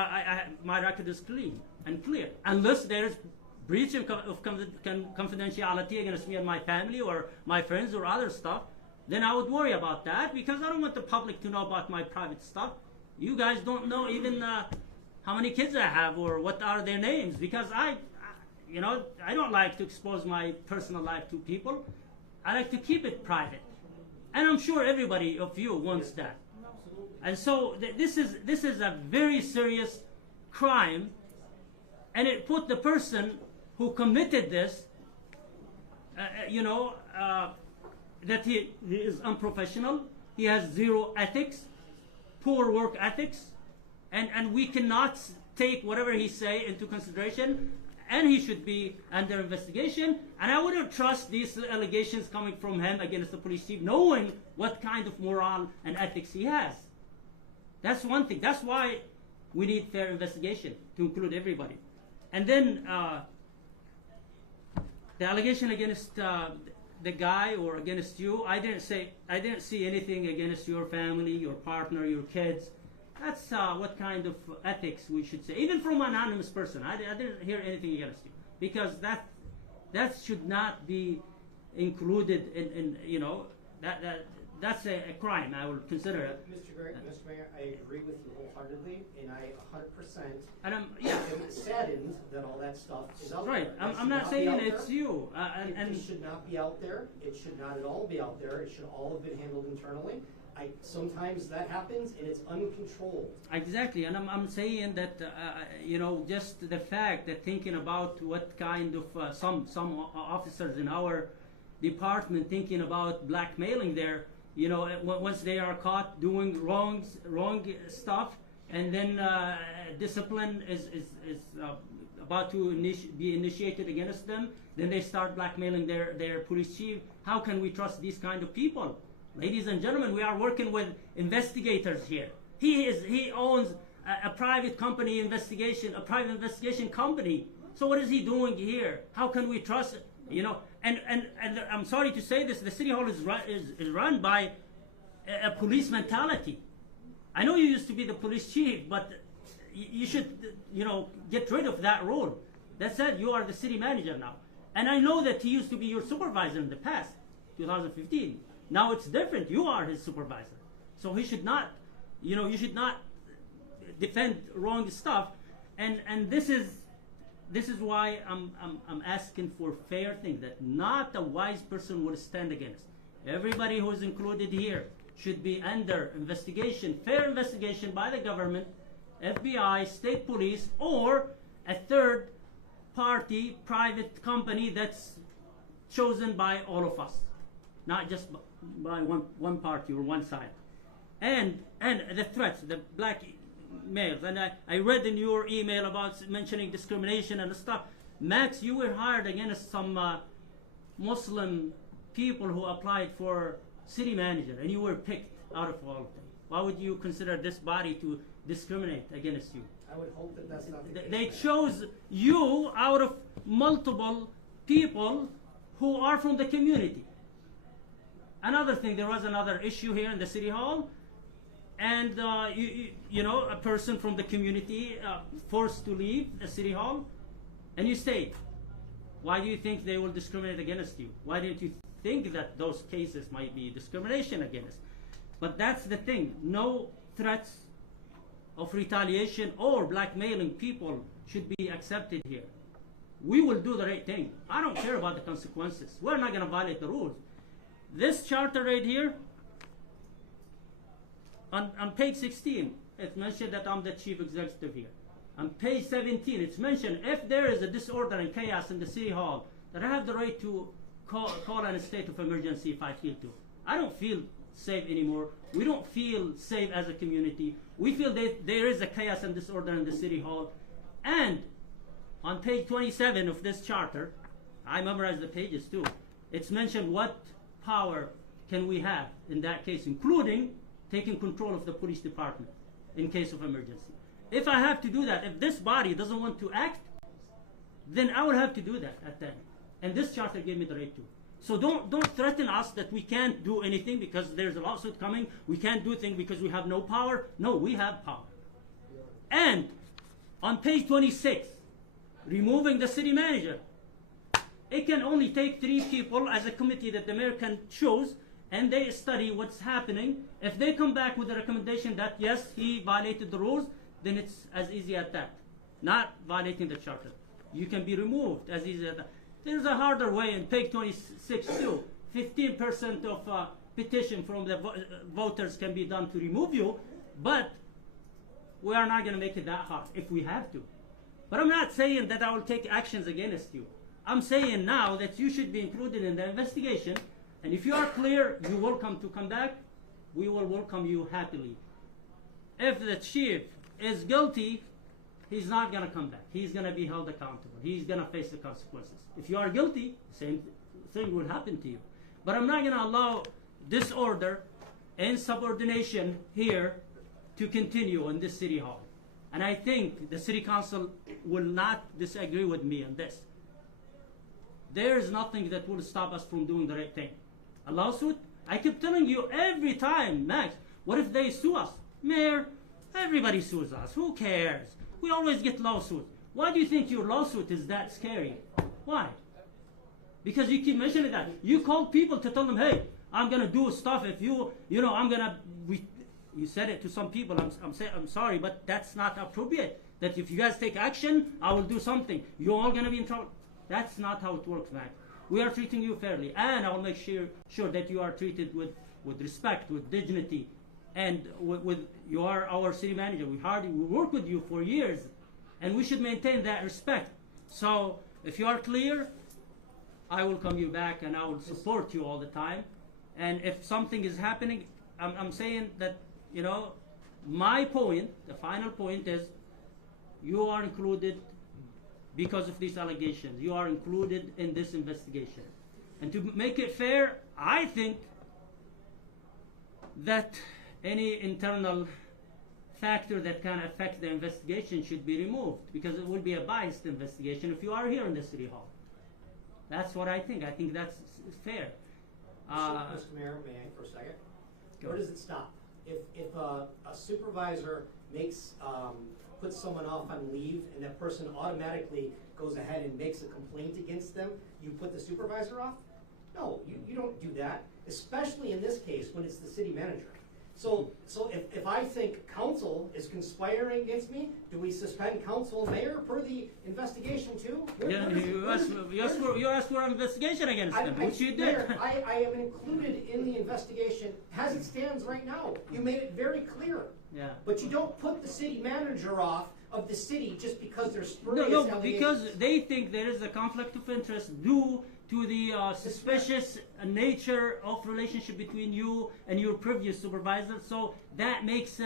my record is clean and clear. Unless there's breach of confidentiality against me and my family or my friends or other stuff, then I would worry about that, because I don't want the public to know about my private stuff. You guys don't know even how many kids I have or what are their names, because I don't like to expose my personal life to people. I like to keep it private. And I'm sure everybody of you wants that. And so this is a very serious crime, and it put the person who committed this, that he is unprofessional, he has zero ethics, poor work ethics, and we cannot take whatever he say into consideration, and he should be under investigation. And I wouldn't trust these allegations coming from him against the police chief, knowing what kind of moral and ethics he has. That's one thing. That's why we need fair investigation to include everybody. And then the allegation against the guy or against you, I didn't see anything against your family, your partner, your kids. That's what kind of ethics we should say. Even from an anonymous person, I didn't hear anything against you, because that should not be included in that's a crime. I would consider it. Mr. Mayor, I agree with you wholeheartedly, and I 100% am saddened that all that stuff is out right. there. I'm not saying it's you. It should not be out there. It should not at all be out there. It should all have been handled internally. Sometimes that happens, and it's uncontrolled. Exactly, and I'm saying that just the fact that thinking about what kind of some officers in our department thinking about blackmailing their, once they are caught doing wrong stuff, and then discipline is about to be initiated against them, then they start blackmailing their police chief. How can we trust these kind of people Ladies and gentlemen, we are working with investigators here. He owns a private company investigation, a private investigation company. So what is he doing here? How can we trust it? You know, and I'm sorry to say this, the City Hall is run by a police mentality. I know you used to be the police chief, but you should, you know, get rid of that role. That said, you are the city manager now. And I know that he used to be your supervisor in the past, 2015. Now it's different. You are his supervisor. So he should not, you know, you should not defend wrong stuff. And this is why I'm asking for fair things that not a wise person would stand against. Everybody who is included here should be under investigation, fair investigation by the government, FBI, state police, or a third party, private company that's chosen by all of us, not just by one party or one side. And the threats, the black males, and I read in your email about mentioning discrimination and stuff. Max, you were hired against some Muslim people who applied for city manager, and you were picked out of all of them. Why would you consider this body to discriminate against you? I would hope that that's not the case. They chose you out of multiple people who are from the community. Another thing, there was another issue here in the City Hall, and you know, a person from the community forced to leave the City Hall, and you stayed. Why do you think they will discriminate against you? Why didn't you think that those cases might be discrimination against? But that's the thing. No threats of retaliation or blackmailing people should be accepted here. We will do the right thing. I don't care about the consequences. We're not going to violate the rules. This charter right here, on page 16, it's mentioned that I'm the chief executive here. On page 17, it's mentioned if there is a disorder and chaos in the City Hall, that I have the right to call in a state of emergency if I feel to. I don't feel safe anymore. We don't feel safe as a community. We feel that there is a chaos and disorder in the City Hall. And on page 27 of this charter, I memorized the pages too, it's mentioned what power can we have in that case, including taking control of the police department in case of emergency. If I have to do that, if this body doesn't want to act, then I will have to do that at that. And this charter gave me the right to. So don't threaten us that we can't do anything because there's a lawsuit coming. We can't do things because we have no power. No, we have power. And on page 26, removing the city manager. It can only take 3 people as a committee that the mayor can choose, and they study what's happening. If they come back with a recommendation that yes, he violated the rules, then it's as easy as that. Not violating the charter. You can be removed as easy as that. There's a harder way in page 26 too. 15% of petition from the voters can be done to remove you, but we are not going to make it that hard if we have to. But I'm not saying that I will take actions against you. I'm saying now that you should be included in the investigation, and if you are clear, you're welcome to come back. We will welcome you happily. If the chief is guilty, he's not going to come back. He's going to be held accountable. He's going to face the consequences. If you are guilty, same thing will happen to you. But I'm not going to allow disorder and subordination here to continue in this City Hall. And I think the City Council will not disagree with me on this. There is nothing that will stop us from doing the right thing. A lawsuit? I keep telling you every time, Max, what if they sue us? Mayor, everybody sues us. Who cares? We always get lawsuits. Why do you think your lawsuit is that scary? Why? Because you keep mentioning that. You call people to tell them, hey, I'm going to do stuff if you know, I'm going to... You said it to some people. I'm sorry, but that's not appropriate. That if you guys take action, I will do something. You're all going to be in trouble. That's not how it works, Max. We are treating you fairly, and I will make sure that you are treated with respect, with dignity, and with you are our city manager. We work with you for years, and we should maintain that respect. So if you are clear, I will come you back, and I will support you all the time. And if something is happening, I'm saying that, you know, my point, the final point is, you are included because of these allegations. You are included in this investigation. And to make it fair, I think that any internal factor that can affect the investigation should be removed, because it will be a biased investigation if you are here in the City Hall. That's what I think. I think that's fair. Mr. Mayor, may I for a second? Where does it stop? If a supervisor makes puts someone off on leave and that person automatically goes ahead and makes a complaint against them, you put the supervisor off? No, you don't do that, especially in this case when it's the city manager. So if I think council is conspiring against me, do we suspend council and mayor per the investigation too? You asked for an investigation against them, which you did. Mayor, I am included in the investigation as it stands right now. You made it very clear. Yeah. But you don't put the city manager off of the city just because there's spurious No, allegations. because they think there is a conflict of interest due to the suspicious nature of relationship between you and your previous supervisor. So that makes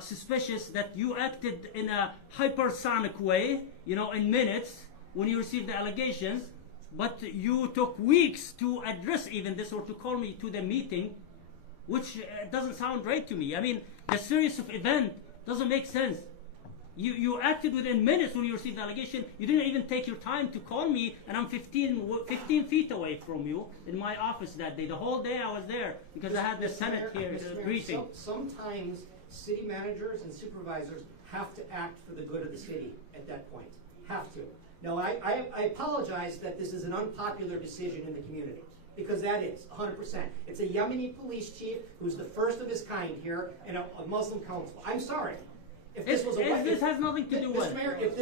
suspicious that you acted in a hypersonic way, in minutes when you received the allegations, but you took weeks to address even this or to call me to the meeting, which doesn't sound right to me. I mean, the series of event doesn't make sense. You acted within minutes when you received the allegation. You didn't even take your time to call me, and I'm 15 feet away from you in my office that day. The whole day I was there because I had the Senate here briefing. Sometimes city managers and supervisors have to act for the good of the city at that point. Have to. Now, I apologize that this is an unpopular decision in the community, because that is 100%. It's a Yemeni police chief who's the first of his kind here in a Muslim council. I'm sorry. If this was this has nothing to do with Mr. Mayor, it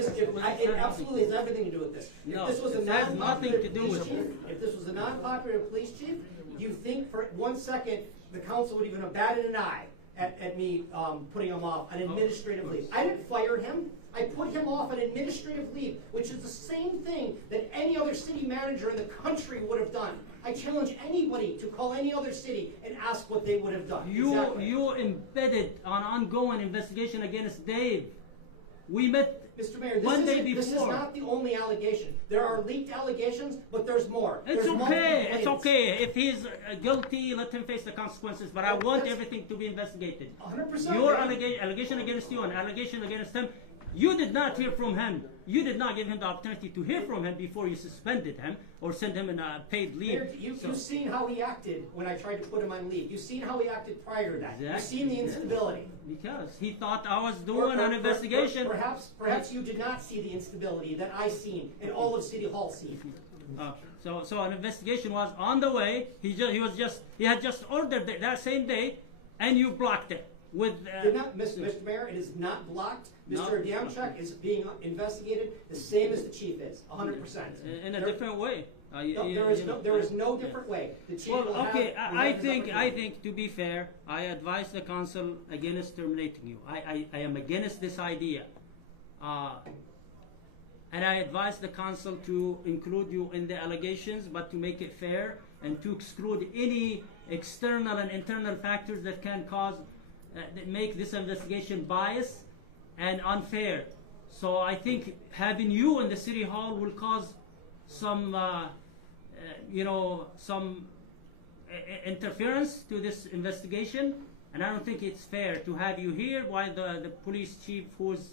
absolutely has everything to do with this. No, if this was a it has nothing to do police with chief, it. if this was a non-popular police chief, you think for 1 second the council would even have batted an eye at me putting him off on administrative leave. I didn't fire him. I put him off on administrative leave, which is the same thing that any other city manager in the country would have done. I challenge anybody to call any other city and ask what they would have done. You embedded an ongoing investigation against Dave. We met Mr. Mayor, one day before. This is not the only allegation. There are leaked allegations, but there's more. It's okay. It's okay. If he's guilty, let him face the consequences. But I want everything to be investigated. 100%. Your allegation against you and allegation against him. You did not hear from him. You did not give him the opportunity to hear from him before you suspended him or sent him in a paid leave. Mayor, you've seen how he acted when I tried to put him on leave. You've seen how he acted prior to that. Exactly. You've seen the instability. Because he thought I was doing an investigation. Perhaps you did not see the instability that I seen and all of City Hall seen. So an investigation was on the way. He had just ordered it that same day, and you blocked it with. Mr. Mayor, it is not blocked. Mr. Hamtramck is being investigated the same as the chief is, 100%. In a different way. There is no different way. The chief will okay. have, I think to be fair, I advise the council against terminating you. I am against this idea, and I advise the council to include you in the allegations, but to make it fair and to exclude any external and internal factors that can cause that make this investigation biased and unfair. So I think having you in the City Hall will cause some, some interference to this investigation, and I don't think it's fair to have you here while the police chief, who's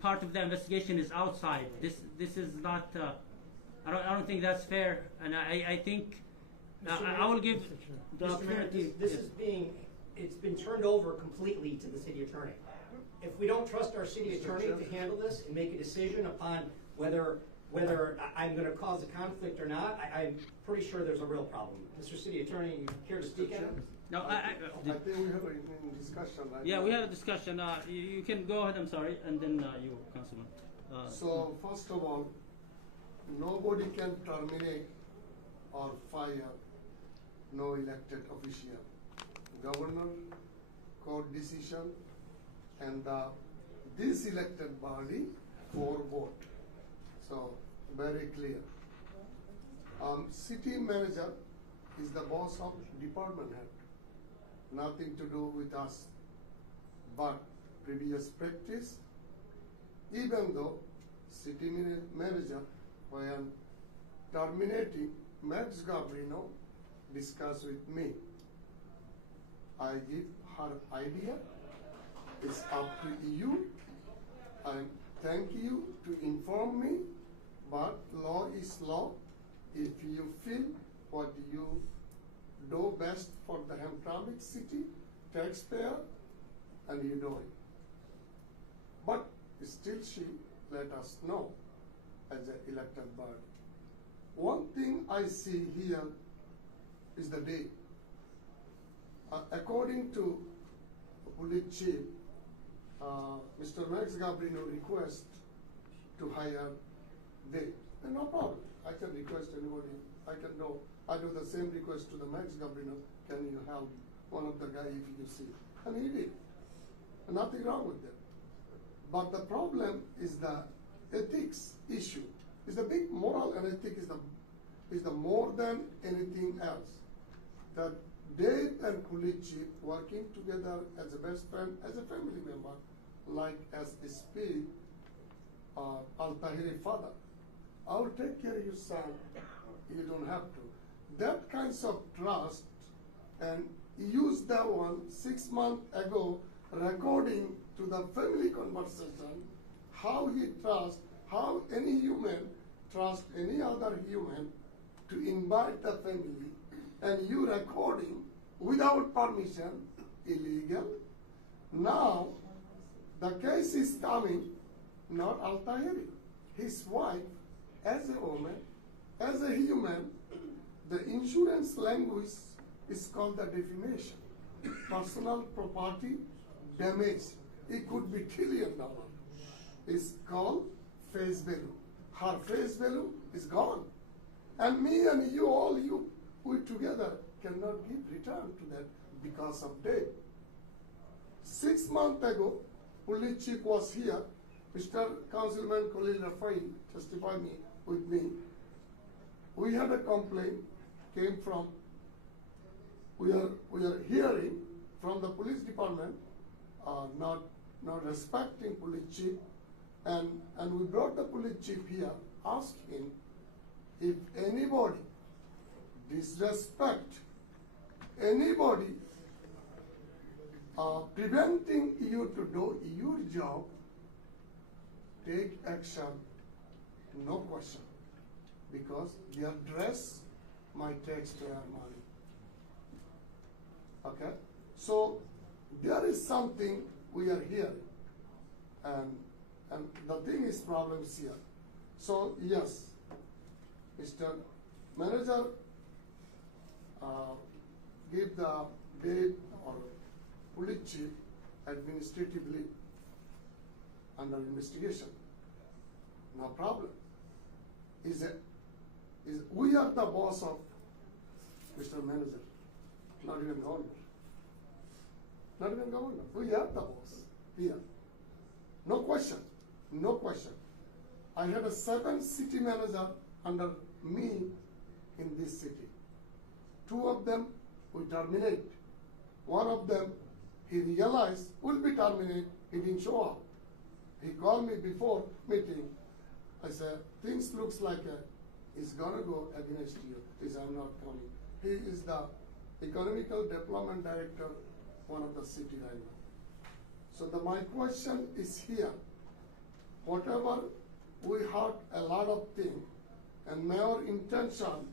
part of the investigation, is outside. This is not. I don't think that's fair, and I think I will give the opportunity. It's been turned over completely to the city attorney. If we don't trust our city attorney to handle this and make a decision upon whether I'm going to cause a conflict or not, I'm pretty sure there's a real problem. Mr. City Attorney, you care to speak on it? No, I think we have a discussion. Right yeah, now. we have a discussion. You can go ahead. I'm sorry, and then you, Councilman. So first of all, nobody can terminate or fire no elected official. Governor, court decision, and this elected body for vote. So very clear. City manager is the boss of department head. Nothing to do with us. But previous practice, even though city manager, when terminating, Max Gabrino discussed with me. I give her idea. It's up to you. And thank you to inform me, but law is law. If you feel what you do best for the Hamtramck City taxpayer, and you do it. But still she let us know as an elected body. One thing I see here is the date. According to the police chief, Mr. Max Gabrino request to hire date. And no problem. I can request anybody. I do the same request to the Max Gabrino. Can you help one of the guy if you see? And he did. Nothing wrong with that. But the problem is the ethics issue. Is the big moral and ethics is the more than anything else. That Dave and police chief working together as a best friend, as a family member, like as SP Al-Tahiri father. I'll take care of your son. You don't have to. That kinds of trust, and use that one 6 months ago recording to the family conversation, how he trusts, how any human trusts any other human to invite the family, and you recording without permission, illegal. Now, the case is coming, not Al-Tahiri, his wife, as a woman, as a human. The insurance language is called the defamation. Personal property damage. It could be $1 trillion. It's called face value. Her face value is gone. And me and you, all you, we together cannot give return to that because of debt. 6 months ago, police chief was here. Mr. Councilman Khalil Rafai testified with me. We had a complaint came from, we are hearing from the police department, not respecting police chief, and we brought the police chief here, asked him if anybody disrespect anybody preventing you to do your job, take action, no question, because they address my taxpayer money. Okay? So there is something we are hearing, and the thing is problems here. So yes, Mr. Manager, give the date or police chief administratively under investigation. No problem. We are the boss of Mr. Manager, not even governor. Not even governor. We are the boss here. No question. No question. I had a 7 city manager under me in this city. 2 of them we terminate. 1 of them he realized will be terminated. He didn't show up. He called me before meeting. I said, things looks like it's gonna go against you. He said, I'm not coming. He is the economical development director, one of the city right now. So my question is here. Whatever we heard a lot of things, and mayor intention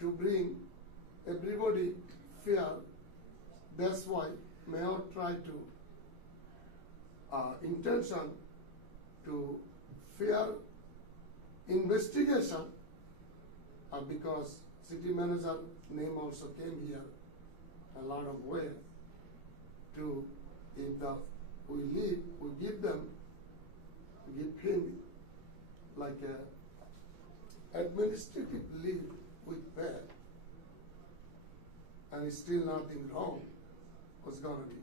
to bring everybody fair. That's why mayor tried to intention to fair investigation, because city manager name also came here a lot of way to, if we leave, we give him like a administrative leave with pay, and still nothing wrong was gonna be.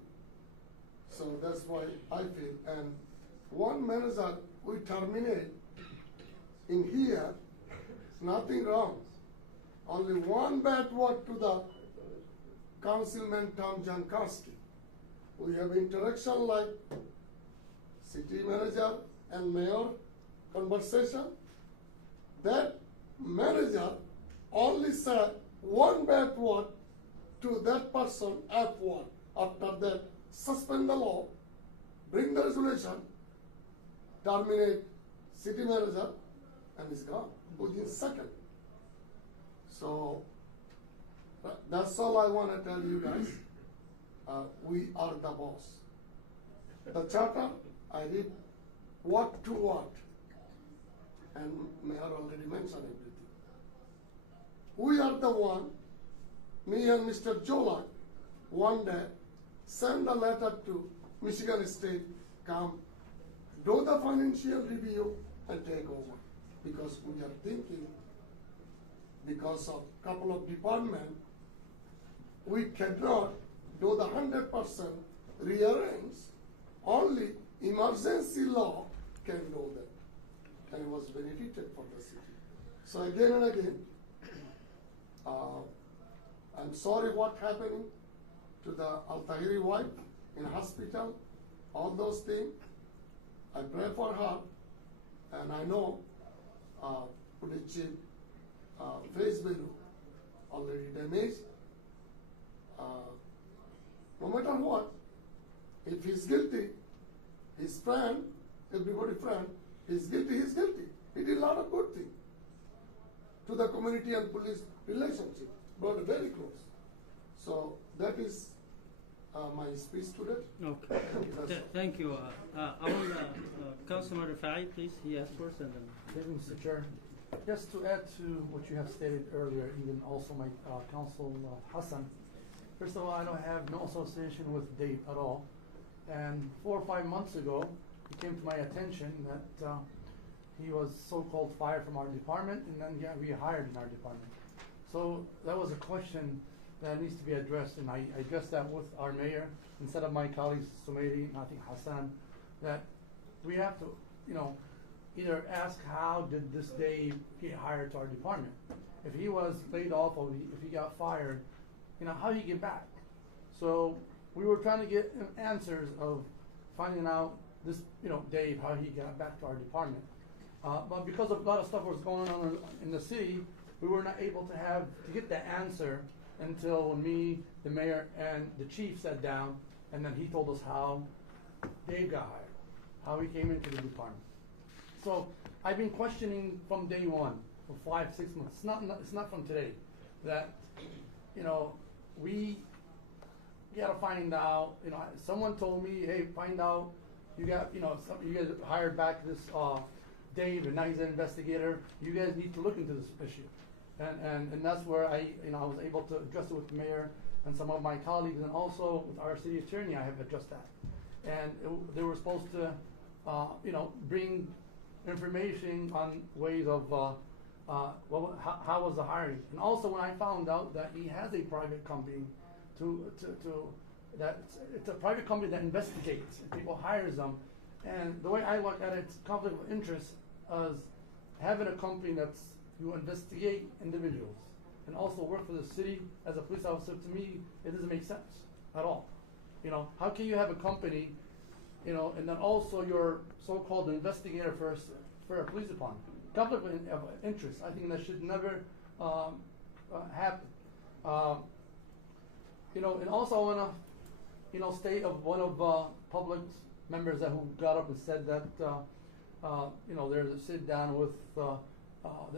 So that's why I feel, and 1 manager we terminate in here, nothing wrong. Only 1 bad word to the Councilman Tom Jankowski. We have interaction like city manager and mayor conversation. That manager only said 1 bad word to that person, F1. After that, suspend the law, bring the resolution, terminate city manager, and it's gone within second. So that's all I want to tell you guys. We are the boss. The charter, I read word to word, and Mayor already mentioned everything. We are the one, me and Mr. Jola, one day send a letter to Michigan State, come do the financial review and take over. Because we are thinking, because of couple of departments, we cannot do the 100% rearrange. Only emergency law can do that. And it was benefited for the city. So again and again, I'm sorry what happening to the Al-Tahiri wife in hospital, all those things. I pray for her, and I know police chief face value already damaged. No matter what, if he's guilty, his friend, everybody friend, he's guilty, he's guilty. He did a lot of good things to the community and police relationship, brought very close. So that is my speech today. Okay. Thank you. I will, Councilman Rafai, please. He asked first and then. Thank you, Mr. Chair. Just to add to what you have stated earlier, even also my counsel Hassan. First of all, I don't have no association with Dave at all. And 4 or 5 months ago, it came to my attention that he was so-called fired from our department and then got rehired in our department. So that was a question that needs to be addressed, and I addressed that with our mayor instead of my colleagues Sumaili and I think Hassan, that we have to, either ask how did this Dave get hired to our department? If he was laid off or if he got fired, how did he get back? So we were trying to get answers of finding out this, Dave, how he got back to our department. But because of a lot of stuff was going on in the city, we were not able to get that answer until me, the mayor, and the chief sat down, and then he told us how Dave got hired, how he came into the department. So I've been questioning from day one for 5, 6 months. It's not from today that we gotta find out. Someone told me, hey, find out. You guys hired back this Dave, and now he's an investigator. You guys need to look into this issue. And that's where I was able to address it with the mayor and some of my colleagues, and also with our city attorney, I have addressed that. And they were supposed to, bring information on ways of how was the hiring. And also when I found out that he has a private company it's a private company that investigates and people hires them. And the way I look at it, it's conflict of interest as having a company you investigate individuals and also work for the city as a police officer. To me, it doesn't make sense at all. How can you have a company, and then also you're so-called investigator for a police department? Conflict of interest. I think that should never happen. And also I want to, state of one of public members who got up and said that, there's a sit down with the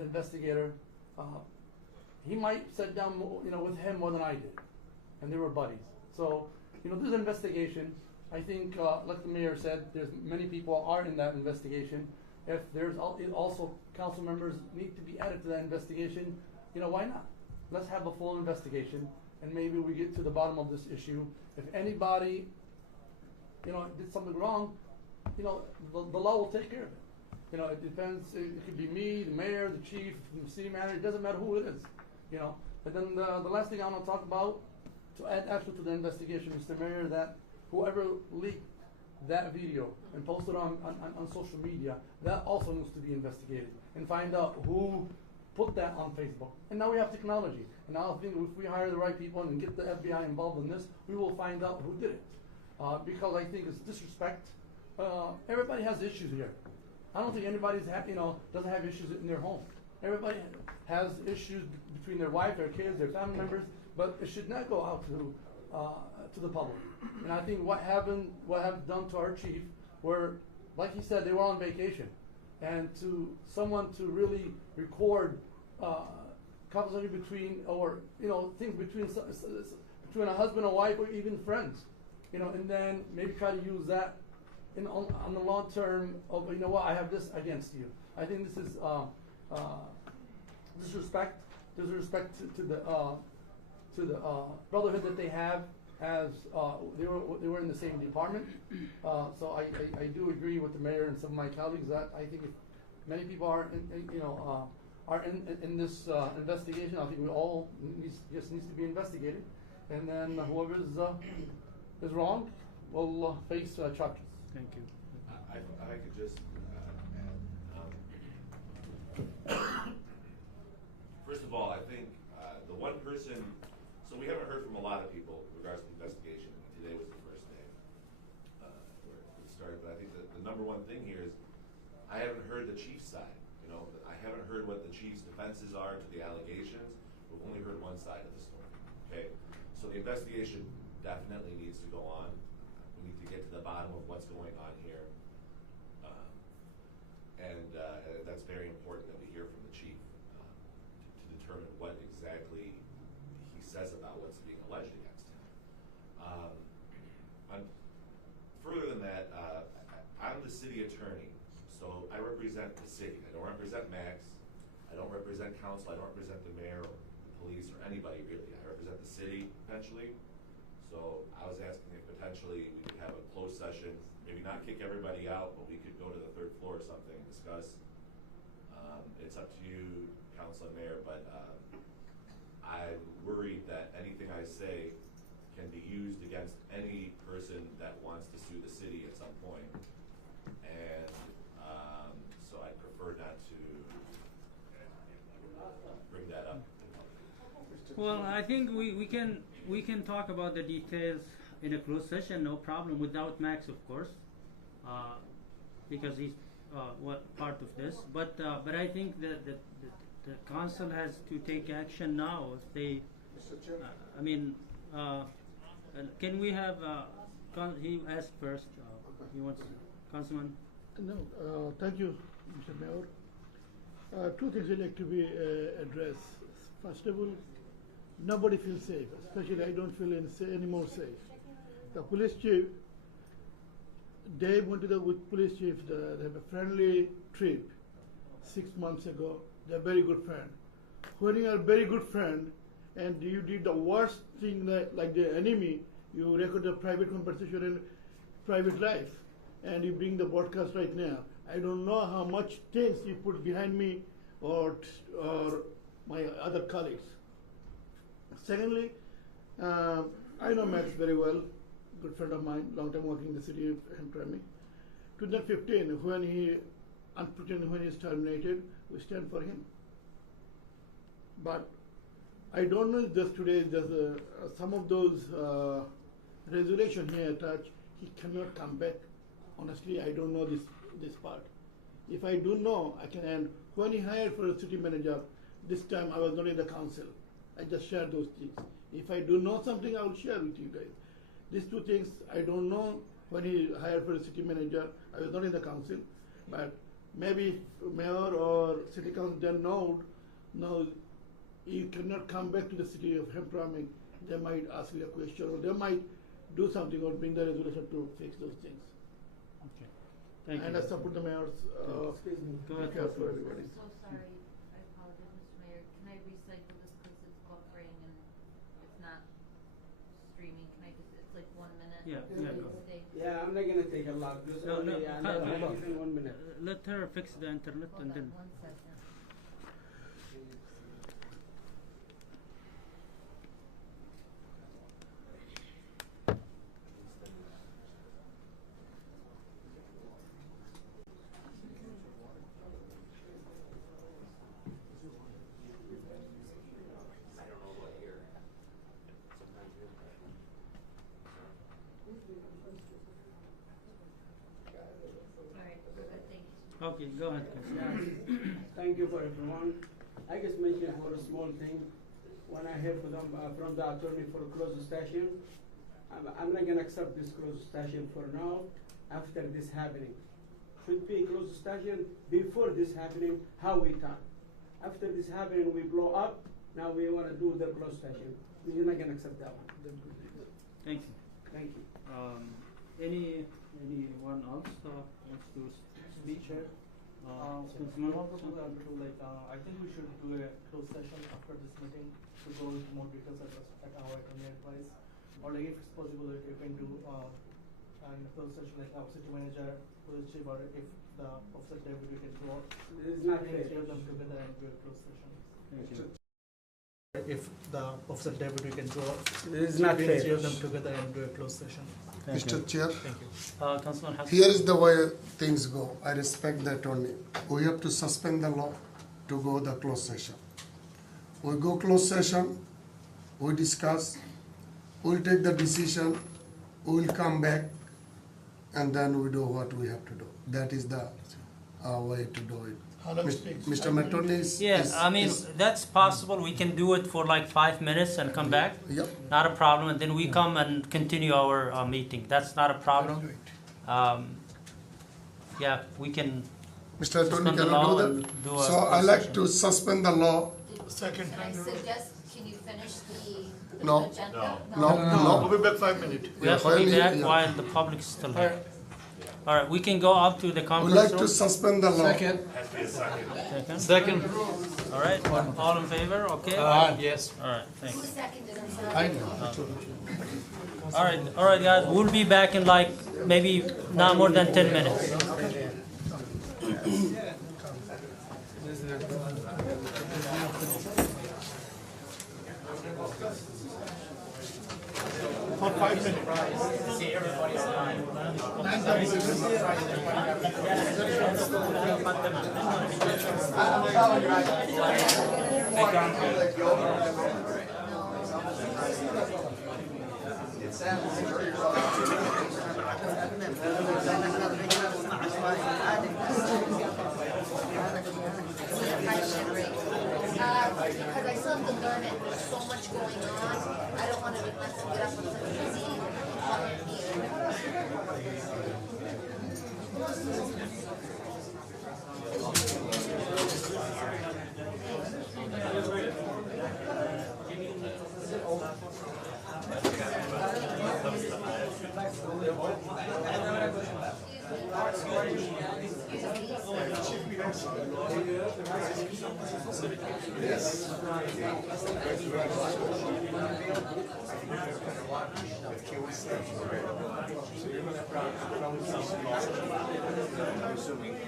investigator. He might sit down, with him more than I did, and they were buddies. So, there's an investigation. I think, like the mayor said, there's many people are in that investigation. If there's also council members need to be added to that investigation, why not? Let's have a full investigation, and maybe we get to the bottom of this issue. If anybody, did something wrong, the law will take care of it. It depends. It could be me, the mayor, the chief, the city manager. It doesn't matter who it is. But then the last thing I want to talk about, to add actually to the investigation, Mr. Mayor, that whoever leaked that video and posted on social media, that also needs to be investigated and find out who put that on Facebook. And now we have technology. And now I think if we hire the right people and get the FBI involved in this, we will find out who did it. Because I think it's disrespect. Everybody has issues here. I don't think anybody's doesn't have issues in their home. Everybody has issues between their wife, their kids, their family members, but it should not go out to to the public. And I think what have done to our chief, where, like he said, they were on vacation, and to someone to really record conversation between, or things between a husband and wife, or even friends, and then maybe try to use that on the long term of, what, I have this against you. I think this is disrespect to the brotherhood that they have, as they were in the same department. So I do agree with the mayor and some of my colleagues that I think if many people are in this investigation, I think we all needs to be investigated, and then whoever is wrong will face charges. Thank you. I could just add. First of all, I think the one person. So we haven't heard from a lot of people in regards to the investigation. Today was the first day where it started. But I think the number one thing here is I haven't heard the chief's side. I haven't heard what the chief's defenses are to the allegations. We've only heard one side of the story. Okay, so the investigation definitely needs to go on. We need to get to the bottom of what's going on here, and that's very important that we hear from the chief to determine what exactly he says about what's being alleged against him. Further than that, I'm the city attorney, so I represent the city. I don't represent Max. I don't represent council. I don't represent the mayor or the police or anybody really. I represent the city potentially. So I was asking if potentially we could have a closed session, maybe not kick everybody out, but we could go to the third floor or something and discuss. It's up to you, council and mayor, but I'm worried that anything I say can be used against any person that wants to sue the city at some point. And so I prefer not to bring that up. Well, I think we can talk about the details in a closed session, no problem, without Max, of course, because he's part of this. But I think that the council has to take action now. If they, can we have? He asked first. He wants, Councilman. No, thank you, Mr. Mayor. Two things would like to be addressed. First of all, nobody feels safe, especially I don't feel any more safe. The police chief, Dave went to the police chief, they have a friendly trip 6 months ago. They're very good friend. When you are a very good friend and you did the worst thing like the enemy, you record the private conversation in private life, and you bring the broadcast right now. I don't know how much things you put behind me or my other colleagues. Secondly, I know Max very well, good friend of mine, long time working in the city of Hamtramck. 2015, when he is terminated, we stand for him. But I don't know if just today there's some of those resolution he attached, he cannot come back. Honestly, I don't know this part. If I do know, I can end. When he hired for a city manager, this time I was not in the council. I just shared those things. If I do know something, I will share with you guys. These two things, I don't know. When he hired for a city manager, I was not in the council, but maybe mayor or city council then know you cannot come back to the city of Hamtramck. They might ask you a question, or they might do something or bring the resolution to fix those things. Okay. Thank you. And I support the mayor's Excuse me. Go ahead, request for everybody. I'm so sorry. I apologize, Mr. Mayor. Can I recycle this because it's buffering and it's not streaming? Can I just, it's like 1 minute? Yeah, go. Yeah, I'm not gonna take a lot. Just No, only, even 1 minute. Let her fix the internet and then. 1 second. Okay, go ahead. Thank you for everyone. I just mentioned for a small thing. when I hear from the attorney for closed session, I'm not gonna accept this closed session for now. After this happening, should be closed session before this happening. How we talk. After this happening, we blow up. Now we want to do the closed session. We're not gonna accept that one. Thank you. Thank you. Anyone else wants to speak? I think we should do a closed session after this meeting to go into more details at our attorney advice. Or like if it's possible, like you can do and closed session like our city manager, police chief, or if the offset deputy can go. It's not fair. Three of them together and do a closed session. Thank you. If the offset deputy can go, it's not fair. Three of them together and do a closed session. Mr. Chair, Thank you. Councilman Hassan. here is the way things go. I respect the attorney. We have to suspend the law to go the closed session. We go closed session, we discuss, we'll take the decision, we'll come back, and then we do what we have to do. That is the way to do it. Mr. Matoni is... that's possible. We can do it for like 5 minutes and come back. Yep. Not a problem. And then we come and continue our meeting. That's not a problem. We can. Mr. Attorney, suspend the can law you and do do that? a So I closed like session. to suspend the law. Can I suggest, can you finish the No. agenda? No. We'll be back 5 minutes. We have to be back while the public is still here. All right, we can go up to the We conference like room. to suspend the law. Second. All right, all in favor, okay? Yes. All right, thanks. Who seconded? I'm sorry. All right, guys, we'll be back in like maybe not more than 10 minutes. For 5 minutes. See everybody's time. Because I still have to learn it. There's so much going on. I don't want to get up with such busy.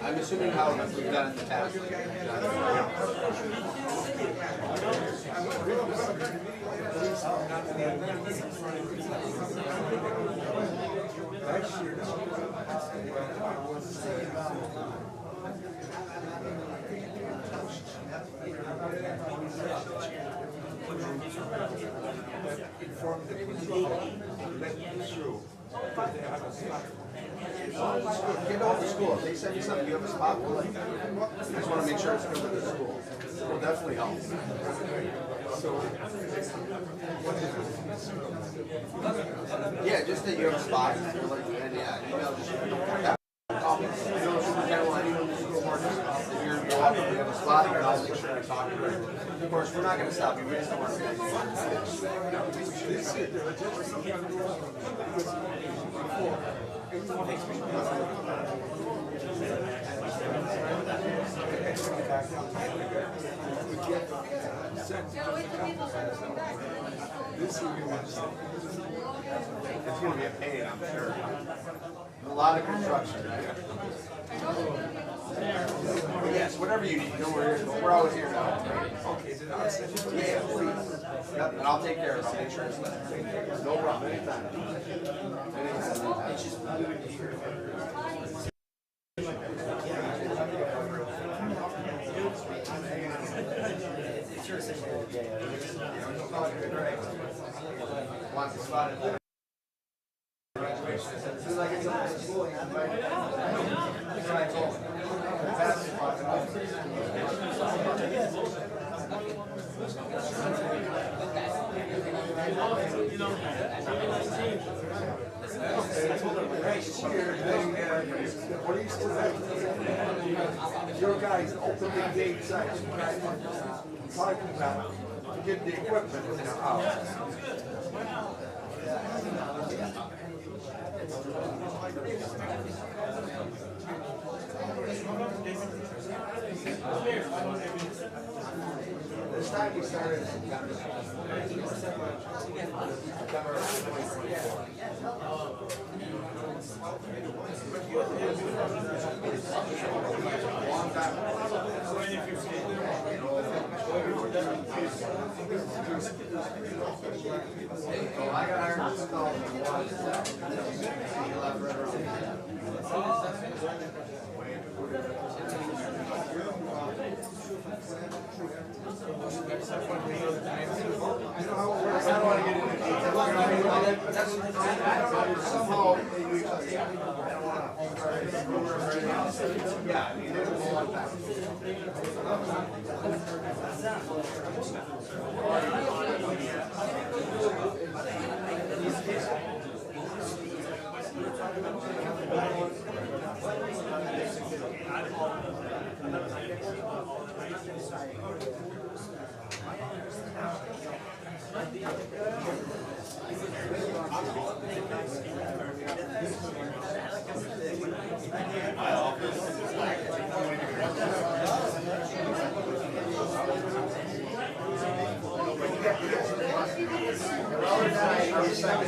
I'm assuming how we've done in the past. Inform the community, let them through. Get over to school. If they send you something, you have a spot, we'll let you. I just want to make sure it's good with the school. It will definitely help. Yeah, just that you have a spot. We'll let you in. Yeah, email just call me. You know, superintendent will anyone in the school work. If you're involved, you have a spot here, I'll make sure I talk to you. Of course, we're not going to stop you. We just don't want It's going to be a pain, I'm sure. A lot of construction, right? Yes, whatever you need. Don't worry. We're always here now. Okay, then I'll send you. Yeah, please. Yep, and I'll take care of it. I'll make sure it's done. No problem. Anytime. It's just wants to spot it. Congratulations. Your guys open the gates up, parking lot, to get the equipment in the house. This time we started in September 2024. I got iron installed in I don't want to get into details. Somehow, I don't want to. Yeah, I mean, there's a lot back.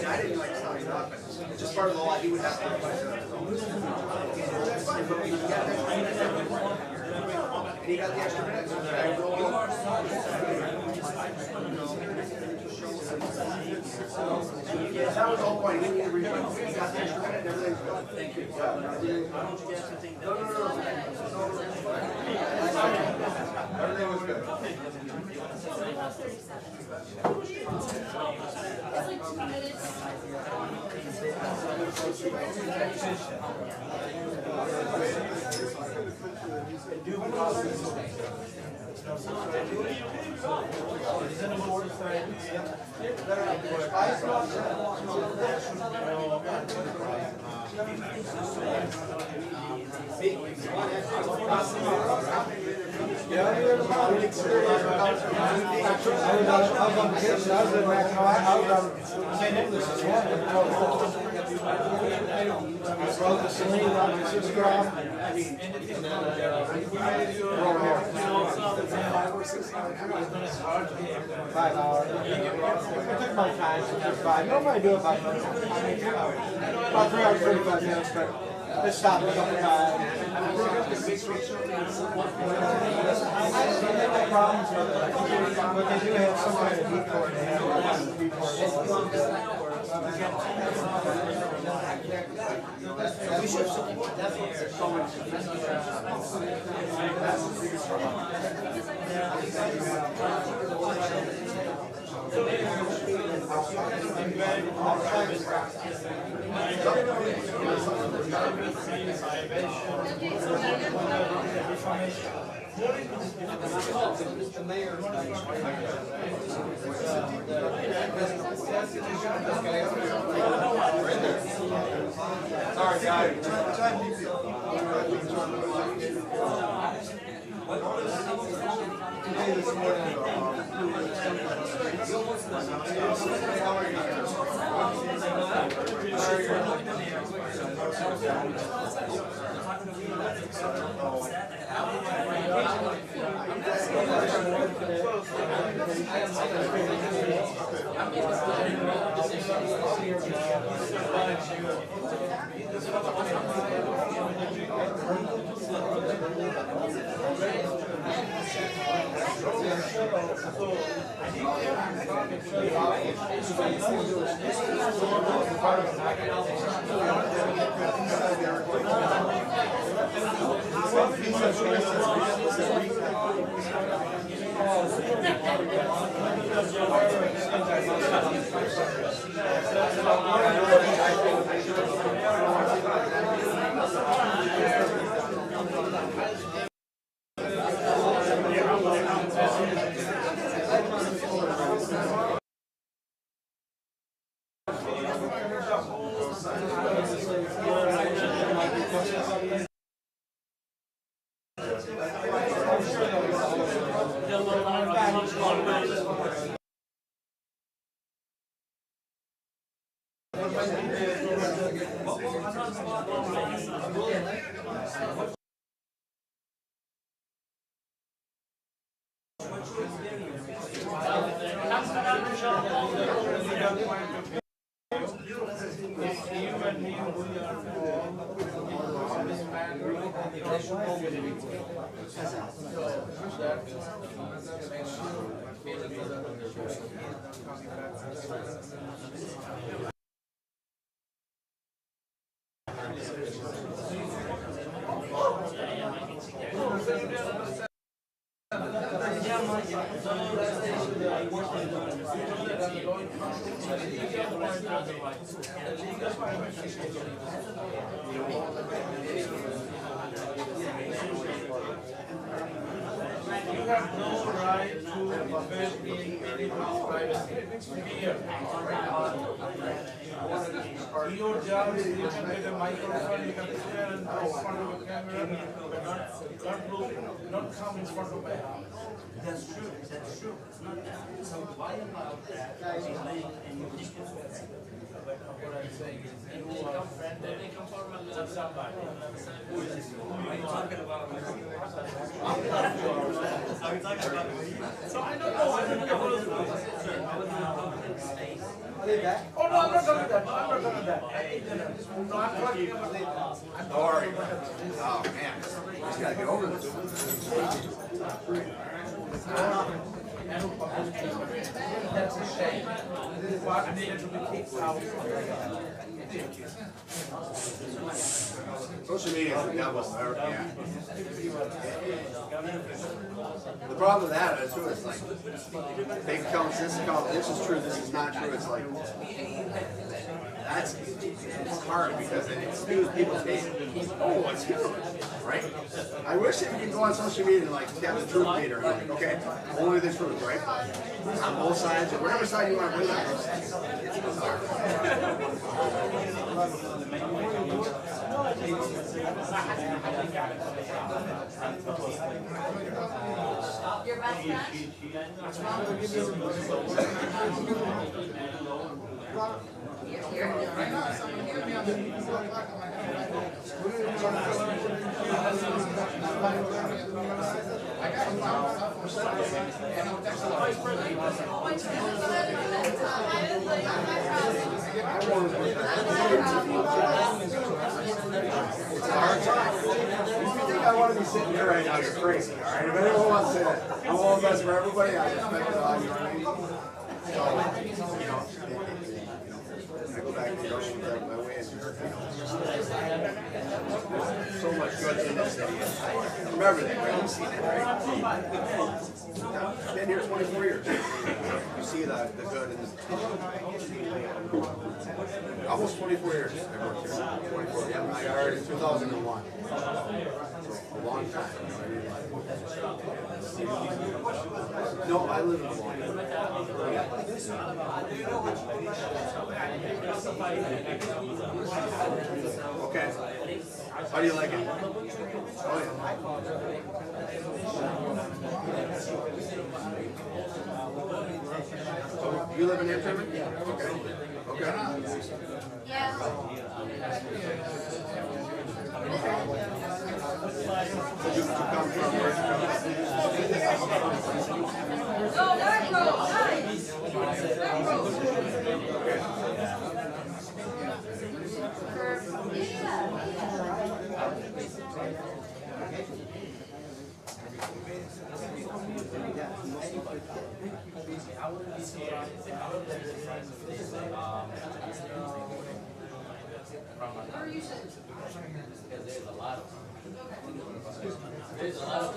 I didn't like signing up. It's just part of the law. He would have to. That's fine, but we got that. And he got the extra minutes. Yeah, that was the whole point. He got the extra minute. Everything's good. Thank you. No. Everything was good. Nobody do it by about 335 minutes, but they stopped a couple times. I don't have problems with it, but they do have some kind of heat cord. They have We should support definitely so much. Mr. Mayor. Sorry, guys. Today, this morning, You have no right to invade in anyone's privacy. Here. Your job is you can get a microphone, you can stand in front of a camera, but not come in front of my house. That's true. That's true. It's not that. So why about that? Delaying and you think it's But what I'm saying is, you are offended with somebody. Who is this? Who are you talking about? Are we talking about? So I don't know. I don't know. Are they back? Oh no, I'm not talking that. I'm not talking that. No, I'm talking about that. How are you? Oh man, just gotta get over this. That's a shame. What needed to be kicked out. Social media is the devil. Yeah. The problem with that is too, it's like fake accounts, this account, this is true, this is not true. It's like it's hard because it skews people's thinking. Oh, it's him, right? I wish that you could go on social media and like have the truth meter, like, okay, only the truth, right? On both sides, or whatever side you want to bring up. It's bizarre. Your best friend? It's a hard time. If you think I want to be sitting here right now, you're crazy, all right? If anyone wants to, I'm all the best for everybody. I respect it all, you know what I mean? So, I go back to the ocean my way, and, there's so much good in this city. From everything, right? You've seen it, right? I've been here 24 years. You see the good in this. Almost 24 years. I worked here. 24. Yeah, I started in 2001. So a long time. No, I live in Hawaii. Okay. How do you like it? Oh, yeah. So you live in Interim? Okay. Okay. Yeah. You come from where you No, that road, nice. That road. Where are you sitting? There's a lot of there's a lot of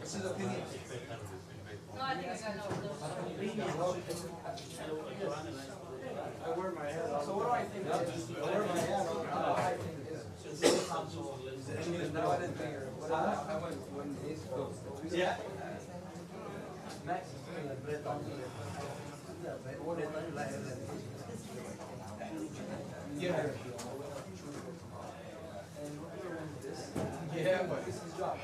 This is opinion. No, I think I got no. I wear my hat on. So what do I think? I wear my hat on. I think it is. No, I didn't think it was. I went 1 day ago. Yeah. Max is doing a bread on me. Yeah. Yeah. It's his job.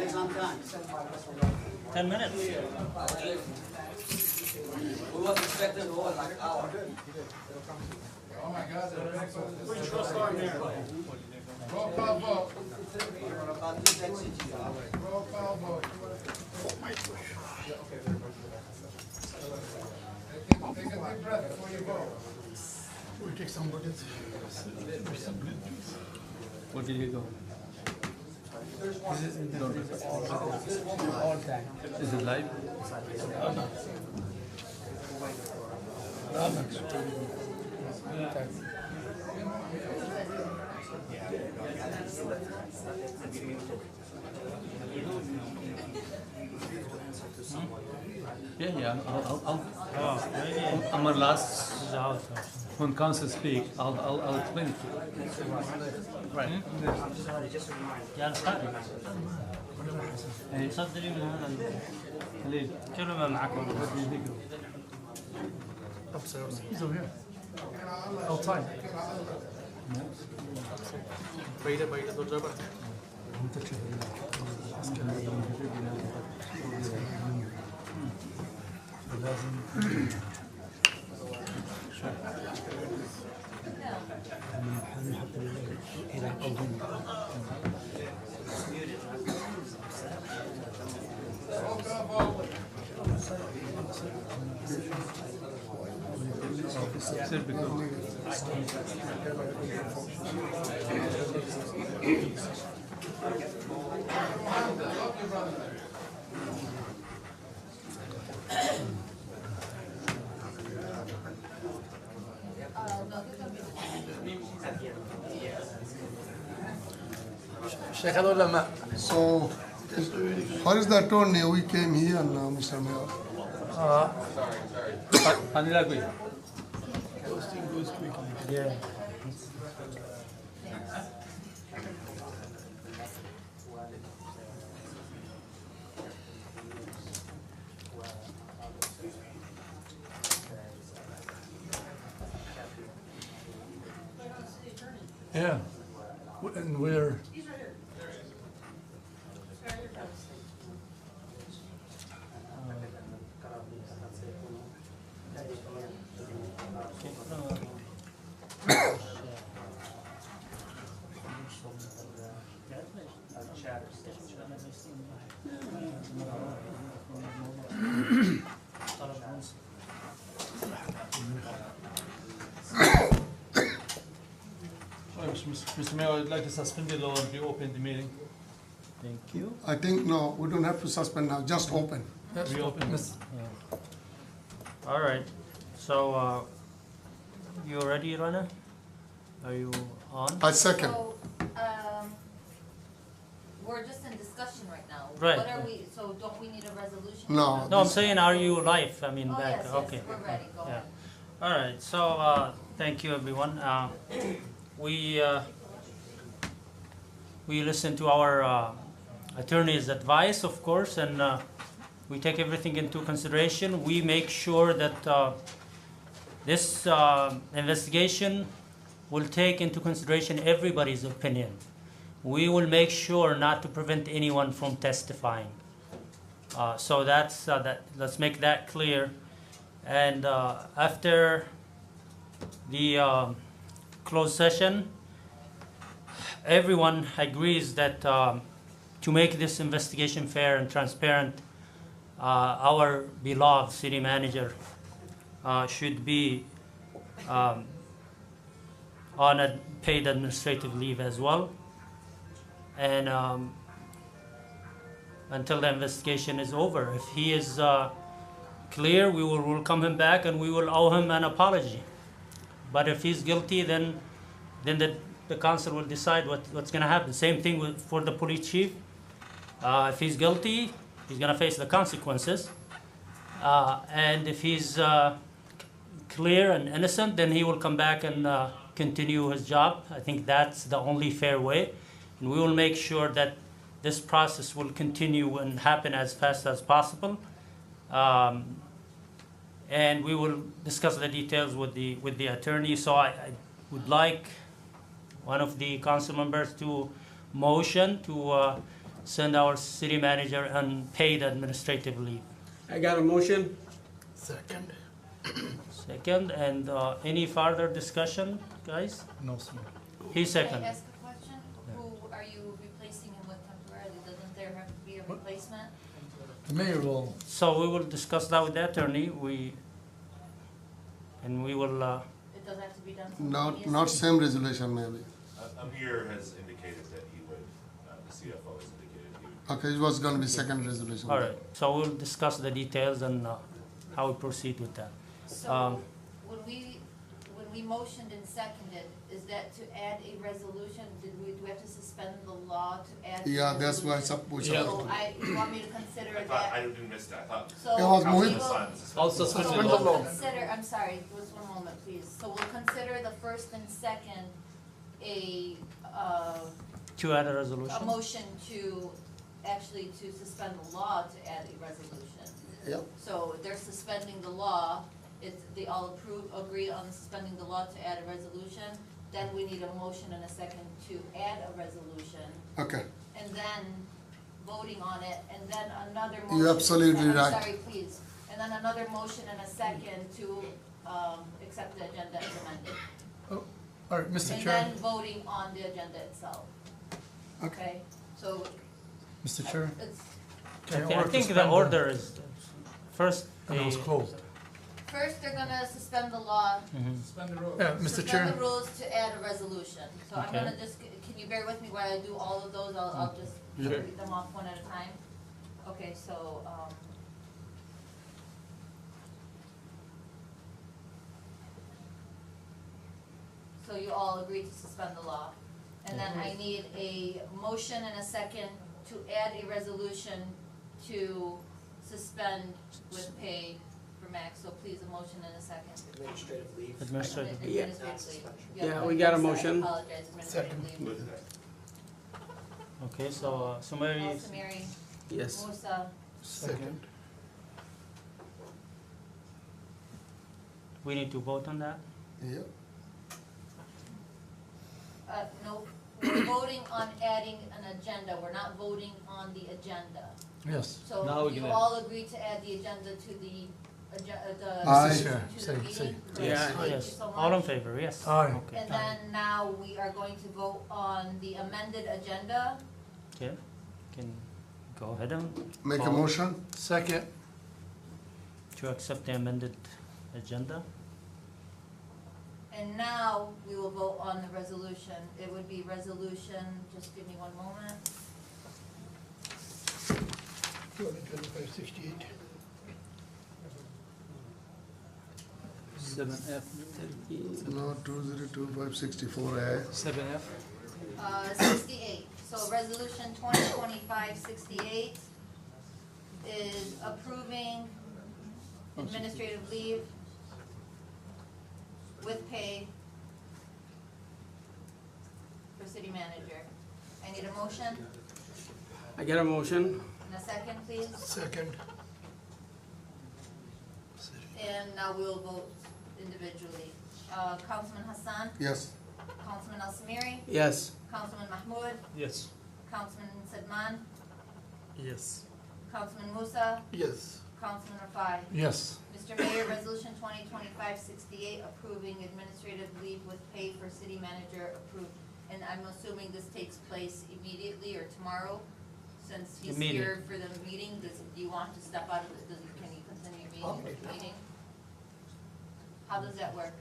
It's on time. 10 minutes. We was expecting to hold like an hour. Oh my God. Which trust are there? Roll call vote. Roll call vote. Take a deep breath before you vote. We take some buckets. Where did he go? There's one. All time. Is it live? Yeah. I'm my last. When council speak, I'll explain it to you. Right. صدري من هذا كلمة معكم. Upstairs. He's over here. Outside. بعيدة دور جابر. So, what is the attorney? We came here now, Mr. Mayor. Yeah. Yeah. And we're. Mr. Mayor, I'd like to suspend the law and reopen the meeting. Thank you. I think, no, we don't have to suspend now, just open. Reopen. All right. So, you ready, Rana? Are you on? I second. So, we're just in discussion right now. Right. What are we, so don't we need a resolution? No. No, I'm saying, are you live? I mean, Oh, back. yes, Okay. we're ready, go ahead. All right. So, thank you, everyone. We listen to our attorney's advice, of course, and we take everything into consideration. We make sure that this investigation will take into consideration everybody's opinion. We will make sure not to prevent anyone from testifying. So that's let's make that clear. And after the closed session, everyone agrees that to make this investigation fair and transparent, our beloved city manager should be on a paid administrative leave as well. And until the investigation is over. If he is clear, we will welcome him back and we will owe him an apology. But if he's guilty, then the council will decide what's going to happen. Same thing for the police chief. If he's guilty, he's going to face the consequences. And if he's clear and innocent, then he will come back and continue his job. I think that's the only fair way. And we will make sure that this process will continue and happen as fast as possible. And we will discuss the details with the attorney. So I would like one of the council members to motion to send our city manager unpaid administrative leave. I got a motion. Second. Second, and any further discussion, guys? No, sir. He second. Can I ask a question? Who are you replacing him with temporarily? Doesn't there have to be a replacement? The mayor will. So we will discuss that with the attorney. And we will. It doesn't have to be done Not same resolution maybe. Amir has indicated that he would, the CFO has indicated he would. Okay, it was gonna be second resolution. All right. So we'll discuss the details and how we proceed with that. So when we motioned and seconded, is that to add a resolution? Do we have to suspend the law to add? Yeah, that's why it's up. So you want me to consider I that? thought, I didn't miss that, I thought. So It was we moved. will- Also suspend the We'll law. consider, I'm sorry, just one moment, please. So we'll consider the first and second To add a resolution. a motion to suspend the law to add a resolution. Yep. So they're suspending the law, they all agree on suspending the law to add a resolution. Then we need a motion and a second to add a resolution. Okay. And then voting on it, and then another motion. You're absolutely I'm right. sorry, please. And then another motion and a second to accept the agenda as amended. Oh, all right, Mr. And Chair. then voting on the agenda itself. Okay, so. Mr. Chair. It's, I think the order is first. And it was closed. first, they're gonna suspend the law. Suspend the rules. Yeah, Mr. Suspend Chair. the rules to add a resolution. So I'm Okay. gonna just, can you bear with me while I do all of those? I'll just Sure. read them off one at a time. Okay, so, so you all agree to suspend the law. And then I need a motion and a second to add a resolution to suspend with pay for Max. So please, a motion and a second. Administrative leave. Administrative leave. Yeah. Administrative leave. Yeah, we got a I motion. apologize, administrative leave. Okay, so Sumeri. Al Samiri. Yes. Musa. Second. We need to vote on that? Yep. No, we're voting on adding an agenda. We're not voting on the agenda. Yes. So Now we're you gonna- all agree to add the agenda to the, Aye. Mr. Chair, to the say. meeting? Yeah. Thank you Yes. so All in much. favor, yes. Aye. Okay. And then now we are going to vote on the amended agenda. Okay, can go ahead and. Make a call motion. Second. To accept the amended agenda. And now we will vote on the resolution. It would be resolution, just give me one moment. 2025-68. 7F. No, 2025-64A. 7F. 68, so resolution 2025-68 is approving administrative leave with pay for city manager. I need a motion I got a motion. and a second, please. Second. And now we'll vote individually. Councilman Hassan, Yes. Councilman Al Samiri, Yes. Councilman Mahmoud, Yes. Councilman Sedman, Yes. Councilman Musa, Yes. Councilman Rafai. Yes. Mr. Mayor, Resolution 2025-68 approving administrative leave with pay for city manager approved. And I'm assuming this takes place immediately or tomorrow, since he's here for the meeting. Do you want to step out of it? Can you continue being in the meeting? How does that work?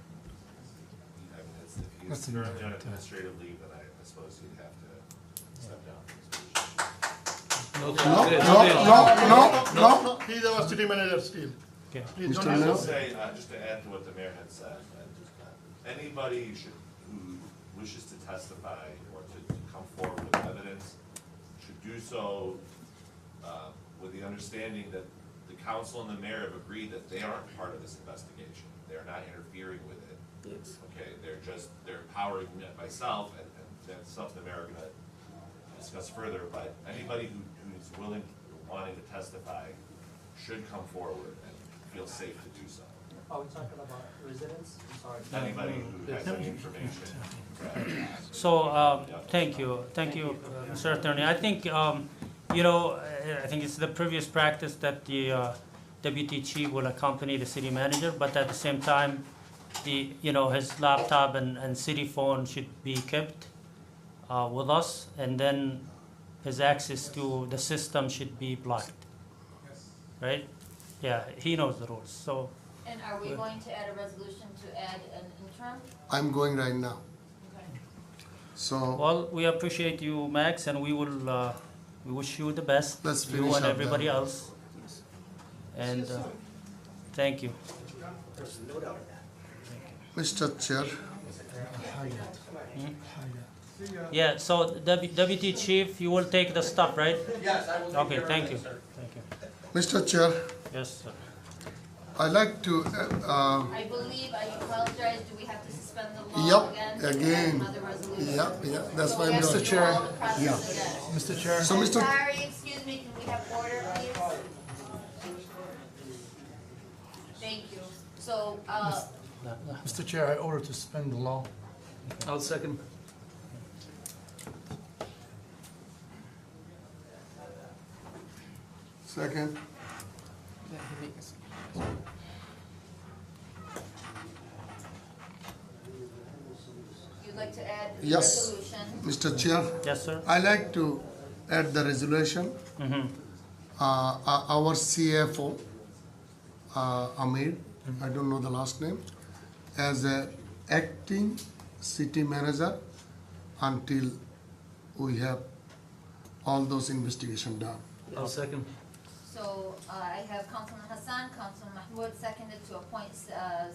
I mean, if he's That's in currently on there. administrative leave, then I suppose he'd have to step down from his position. No, No. He's our city manager still. Okay. Please Mr. don't I will Mayor? say, just to add to what the mayor had said, anybody who wishes to testify or to come forward with evidence should do so with the understanding that the council and the mayor have agreed that they aren't part of this investigation. They're not interfering with it. Yes. Okay, they're empowering myself and that's something the mayor gonna discuss further, but anybody who's willing, wanting to testify should come forward and feel safe to do so. Are we talking about residents? I'm sorry. Anybody who has any information. So, thank you, Mr. Attorney. I think, I think it's the previous practice that the deputy chief will accompany the city manager, but at the same time, his laptop and city phone should be kept with us, and then his access to the system should be blocked. Right? Yeah, he knows the rules, so. And are we going to add a resolution to add an interim? I'm going right now. So. Well, we appreciate you, Max, and we will, we wish you the best. Let's you finish and up everybody then. else. And thank you. There's no doubt in that. Mr. Chair. Yeah, so Deputy Chief, you will take the stuff, right? Yes, I will take Okay, care of thank it, you. sir. Thank you. Mr. Chair. Yes, sir. I'd like to, I believe, I apologize, do we have to suspend the law again? yep, again. Another resolution? Yeah, that's So why we I'm have to doing. do all the process again. Mr. Chair. So, Mr. Sorry, excuse me, can we have order, please? Thank you. So, Mr. Chair, I order to suspend the law. I'll second. Second. you'd like to add the Yes, resolution? Mr. Chair. Yes, sir. I like to add the resolution. Our CFO, Amir, I don't know the last name, as a acting city manager until we have all those investigation done. I'll second. So, I have Councilman Hassan, Councilman Mahmoud seconded to appoint,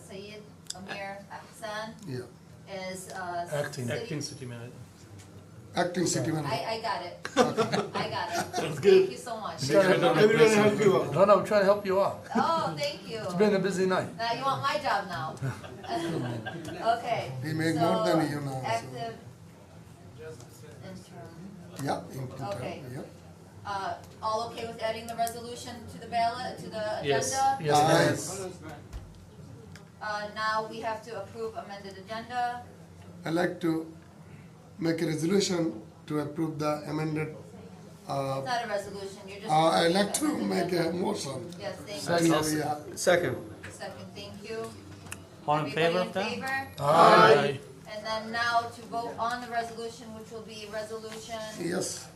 Sayyid Amir Hassan Yeah. as, Acting city manager. Acting city manager. I got it. I got it. That's good. Thank you so much. I'm trying to help you out. No, I'm trying to help you out. Oh, thank you. It's been a busy night. Now you want my job now. Okay. He make so more than you now, so. Active interim. Yeah, in Okay. yeah. All okay with adding the resolution to the ballot, to the Yes. agenda? Yes. Now we have to approve amended agenda. I like to make a resolution to approve the amended. It's not a resolution, you're just. I approving like to amended make a agenda. motion. Yes, thank Second. you. Yeah. Second. Second, thank you. All in favor of that? Everybody in favor? Aye. And then now to vote on the resolution, which will be resolution Yes.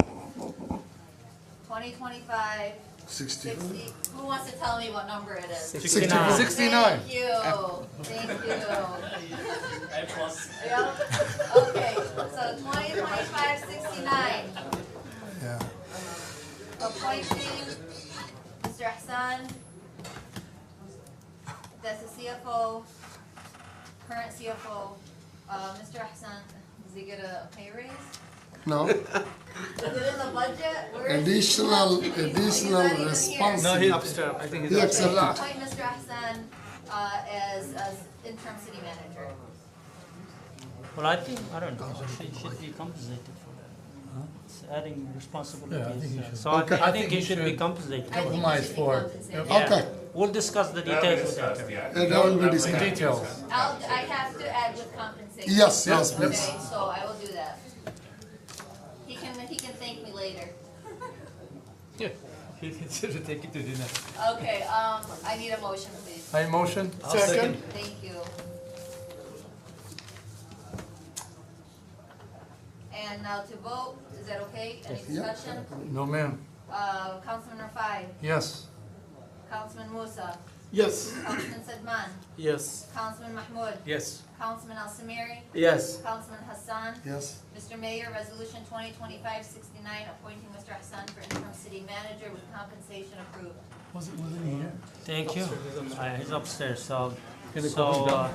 2025 60. 60. Who wants to tell me what number it is? 69. 69. Thank you. Thank you. Yep. Okay, so 2025 69. Yeah. Appointing Mr. Hassan, that's the CFO, current CFO. Mr. Hassan, does he get a pay raise? No. Is it in the budget? Where is he? Additional He's not even here. responsibility. No, he's upstairs. I think he's He upstairs. accepted. Appoint Mr. Hassan as interim city manager. Well, I don't know, he should be compensated for that. It's adding responsibilities. Yeah, I think he should. So Okay. I think he should be compensated. I think he Compromise should be for it. compensated. Yeah. Okay. We'll discuss the That'll be details with discussed, that. yeah. That will be That'll discussed. Details. I have to add with compensation. Yes, yes, Okay, please. so I will do that. He can thank me later. Yeah. He should take it to dinner. Okay, I need a motion, please. I motion. I'll second. Thank you. And now to vote, is that okay? Any Yeah. discussion? No, ma'am. Councilman Rafai, Yes. Councilman Musa, Yes. Councilman Sedman, Yes. Councilman Mahmoud, Yes. Councilman Al Samiri, Yes. Councilman Hassan. Yes. Mr. Mayor, Resolution 2025-69, appointing Mr. Hassan for interim city manager with compensation approved. Was it within here? Thank you. He's upstairs, so, Can you so, close it down?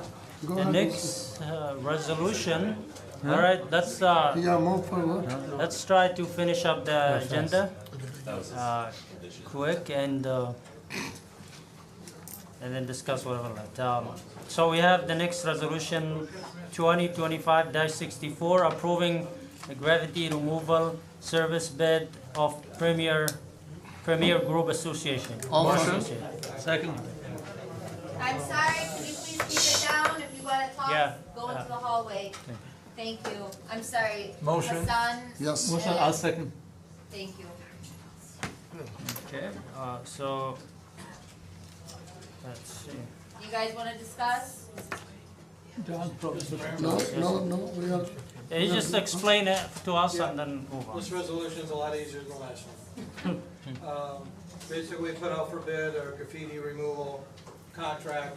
Go the ahead. next let's, all right, Yeah, move forward. let's try to finish up the agenda, quick, and then discuss whatever left. So we have the next resolution, 2025-64, approving the gravity removal service bid of Premier Group Association. Motion. Second. I'm sorry, can you please keep it down? If you wanna talk, Yeah, go into yeah. the hallway. Thank you. I'm sorry. Motion. Hassan? Yes. Motion, I'll second. Thank you. Okay, so, let's see. You guys wanna discuss? No, we are. You just explain it to us and then move on. This resolution is a lot easier than the last one. Basically, put out for bid our graffiti removal contract